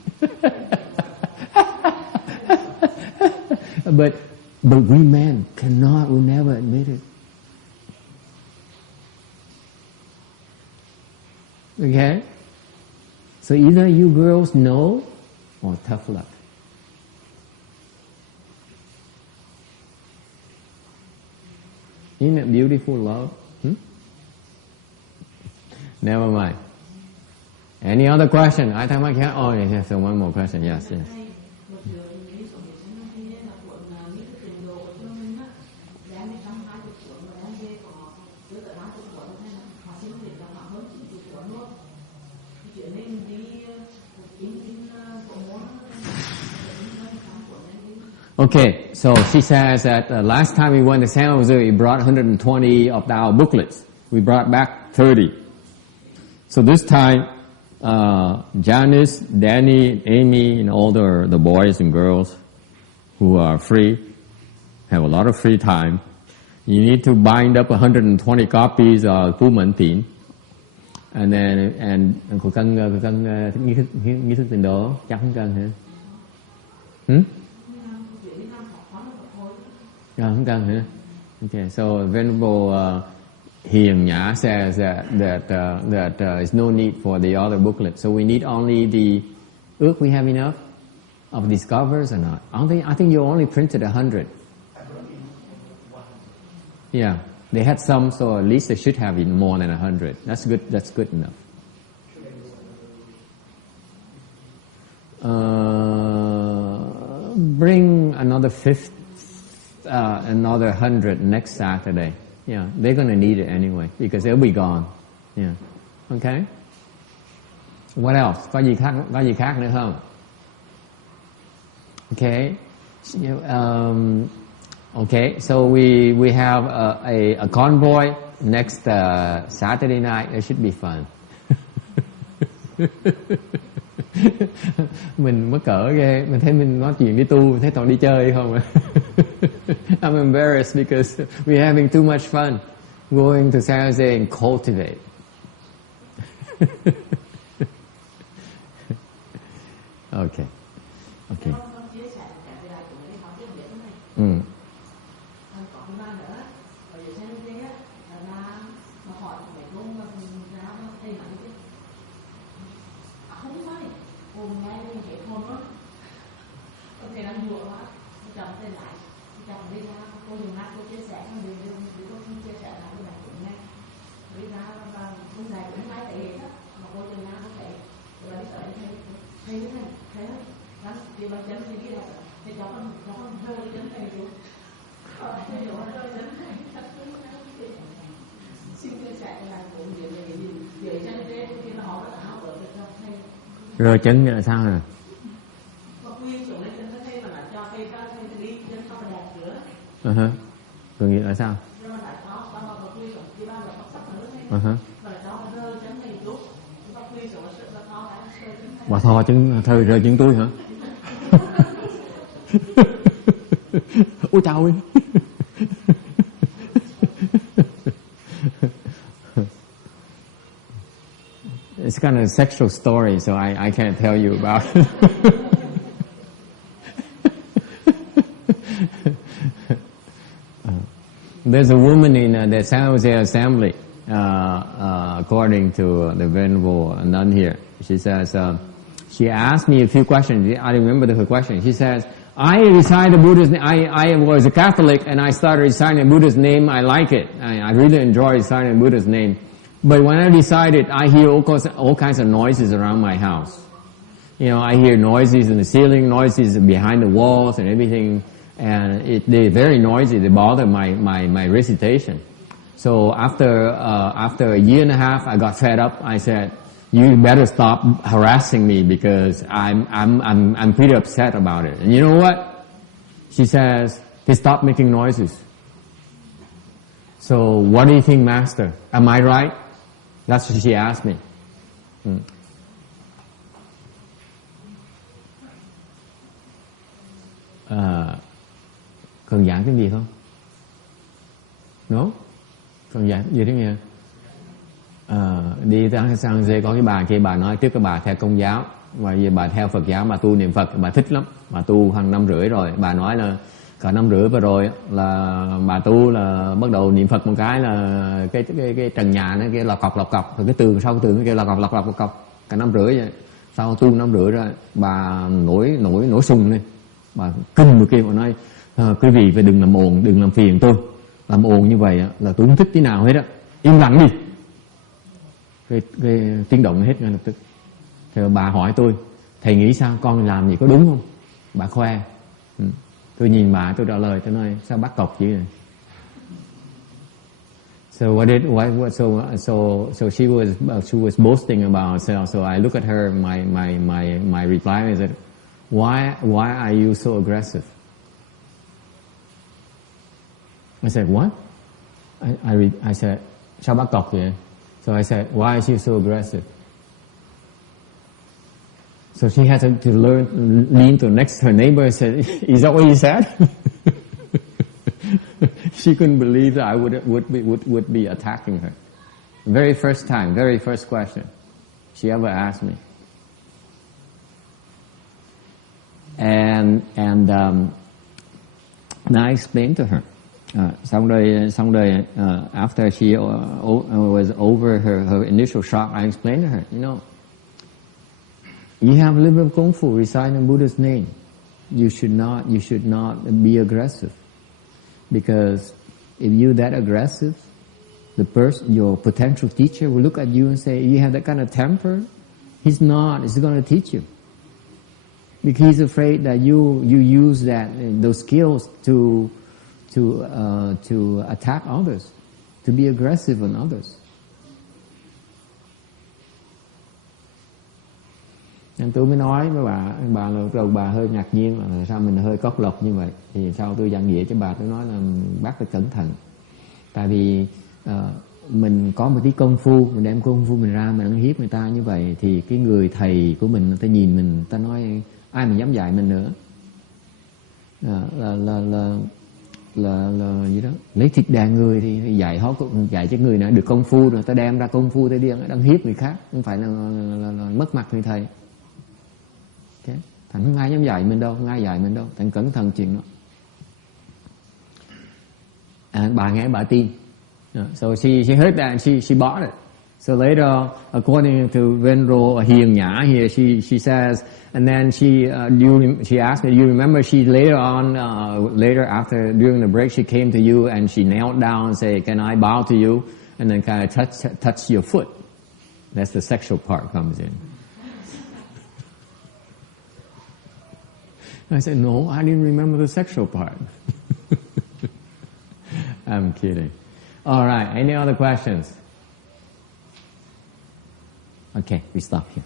But we men will never admit it. Okay? So either you girls know or tough luck. Isn't it beautiful love? Never mind. Any other question? Ai thắc mắc khác? Oh, yes, one more question. Yes, yes. Okay, so she says that last time we went to San Jose, we brought 120 of our booklets. We brought back 30. So this time, Janice, Danny, Amy, and all the boys and girls who are free, have a lot of free time. You need to bind up 120 copies of Phu Mẫn Tín. And then, cô cân nghi thức tình đó, chắc không cần hả? Không cần hả? Okay, so Venerable Hiền Nhã says that there's no need for the other booklet. So we need only the... Ước we have enough of these covers or not? I think you only printed 100. Yeah, they had some, so at least they should have more than 100. That's good enough. Bring another 100 next Saturday. Yeah, they're going to need it anyway because they'll be gone. Yeah, okay. What else? Có gì khác nữa không? Okay. Okay. So we have a convoy next Saturday night. It should be fun. Mình mắc cỡ ghê, mình thấy mình nói chuyện đi tu, mình thấy toàn đi chơi không. I'm embarrassed because we're having too much fun going to San Jose and cultivate. Okay. Rồi chân là sao rồi? Rồi nghĩa là sao? Bà thò chân thời rơi chân tôi hả? Ôi chào ơi. It's kind of a sexual story, so I can't tell you about it. There's a woman in the San Jose Assembly, according to the Venerable nun here. She says, she asked me a few questions. I remember her question. She says, I recited Buddha's name. I was a Catholic and I started reciting Buddha's name. I like it. I really enjoy reciting Buddha's name. But when I decided, I hear all kinds of noises around my house. You know, I hear noises in the ceiling, noises behind the walls and everything. And they're very noisy. They bother my recitation. So after a year and a half, I got fed up. I said, "You better stop harassing me because I'm pretty upset about it." And you know what? She says, "They stop making noises." So what do you think, Master? Am I right? That's what she asked me. Cần giảng tiếng Việt không? No? Cần giảng gì tiếng Việt? Đi tới San Jose có cái bà kia, bà nói trước cái bà theo Công giáo và giờ bà theo Phật giáo, bà tu niệm Phật, bà thích lắm, bà tu hàng 5 rưỡi rồi. Bà nói là cả 5 rưỡi vừa rồi là bà tu là bắt đầu niệm Phật một cái là cái trần nhà nó kia lọc cọc, rồi cái tường sau tường nó kia lọc cọc cả 5 rưỡi vậy. Sau tu 5 rưỡi rồi bà nổi sùng lên, bà kinh một kia, bà nói quý vị phải đừng làm ồn, đừng làm phiền tôi, làm ồn như vậy là tôi không thích tí nào hết á, im lặng đi. Cái tiếng động hết ngay lập tức. Thì bà hỏi tôi, thầy nghĩ sao, con làm gì có đúng không? Bà khoe. Tôi nhìn bà, tôi trả lời, tôi nói sao bắt cọc vậy? So she was boasting about herself. So I look at her. My reply is that why are you so aggressive? I said what? I said sao bắt cọc vậy? So I said, why is she so aggressive? So she had to lean to next to her neighbor and said, is that what you said? She couldn't believe that I would be attacking her. Very first time, very first question she ever asked me. And I explained to her. Xong rồi, after she was over her initial shock, I explained to her, you have a little bit of功夫reciting Buddha's name. You should not be aggressive, because if you're that aggressive, your potential teacher will look at you and say, you have that kind of temper. He's going to teach you, because he's afraid that you use those skills to attack others, to be aggressive on others. Nên tôi mới nói với bà rồi bà hơi ngạc nhiên là sao mình hơi cóc lộc như vậy. Thì sau tôi giảng nghĩa cho bà, tôi nói là bác phải cẩn thận. Tại vì mình có một tí công phu, mình đem công phu mình ra, mình ăn hiếp người ta như vậy, thì cái người thầy của mình, người ta nhìn mình, người ta nói ai mà dám dạy mình nữa. Là gì đó, lấy thịt đàn người thì dạy cho người nào được công phu rồi ta đem ra công phu ta đi đang hiếp người khác, không phải là mất mặt người thầy. Okay. Thành không ai dám dạy mình đâu, không ai dạy mình đâu, thành cẩn thận chuyện đó. Bà nghe bà tin. So she heard that and she bought it. So later, according to Venerable Hiền Nhã here, she says, and then she asked me, you remember she later after during the break she came to you and she knelt down and said, can I bow to you? And then kind of touch your foot. That's the sexual part comes in. I said, no, I didn't remember the sexual part. I'm kidding. All right, any other questions? Okay, we stop here.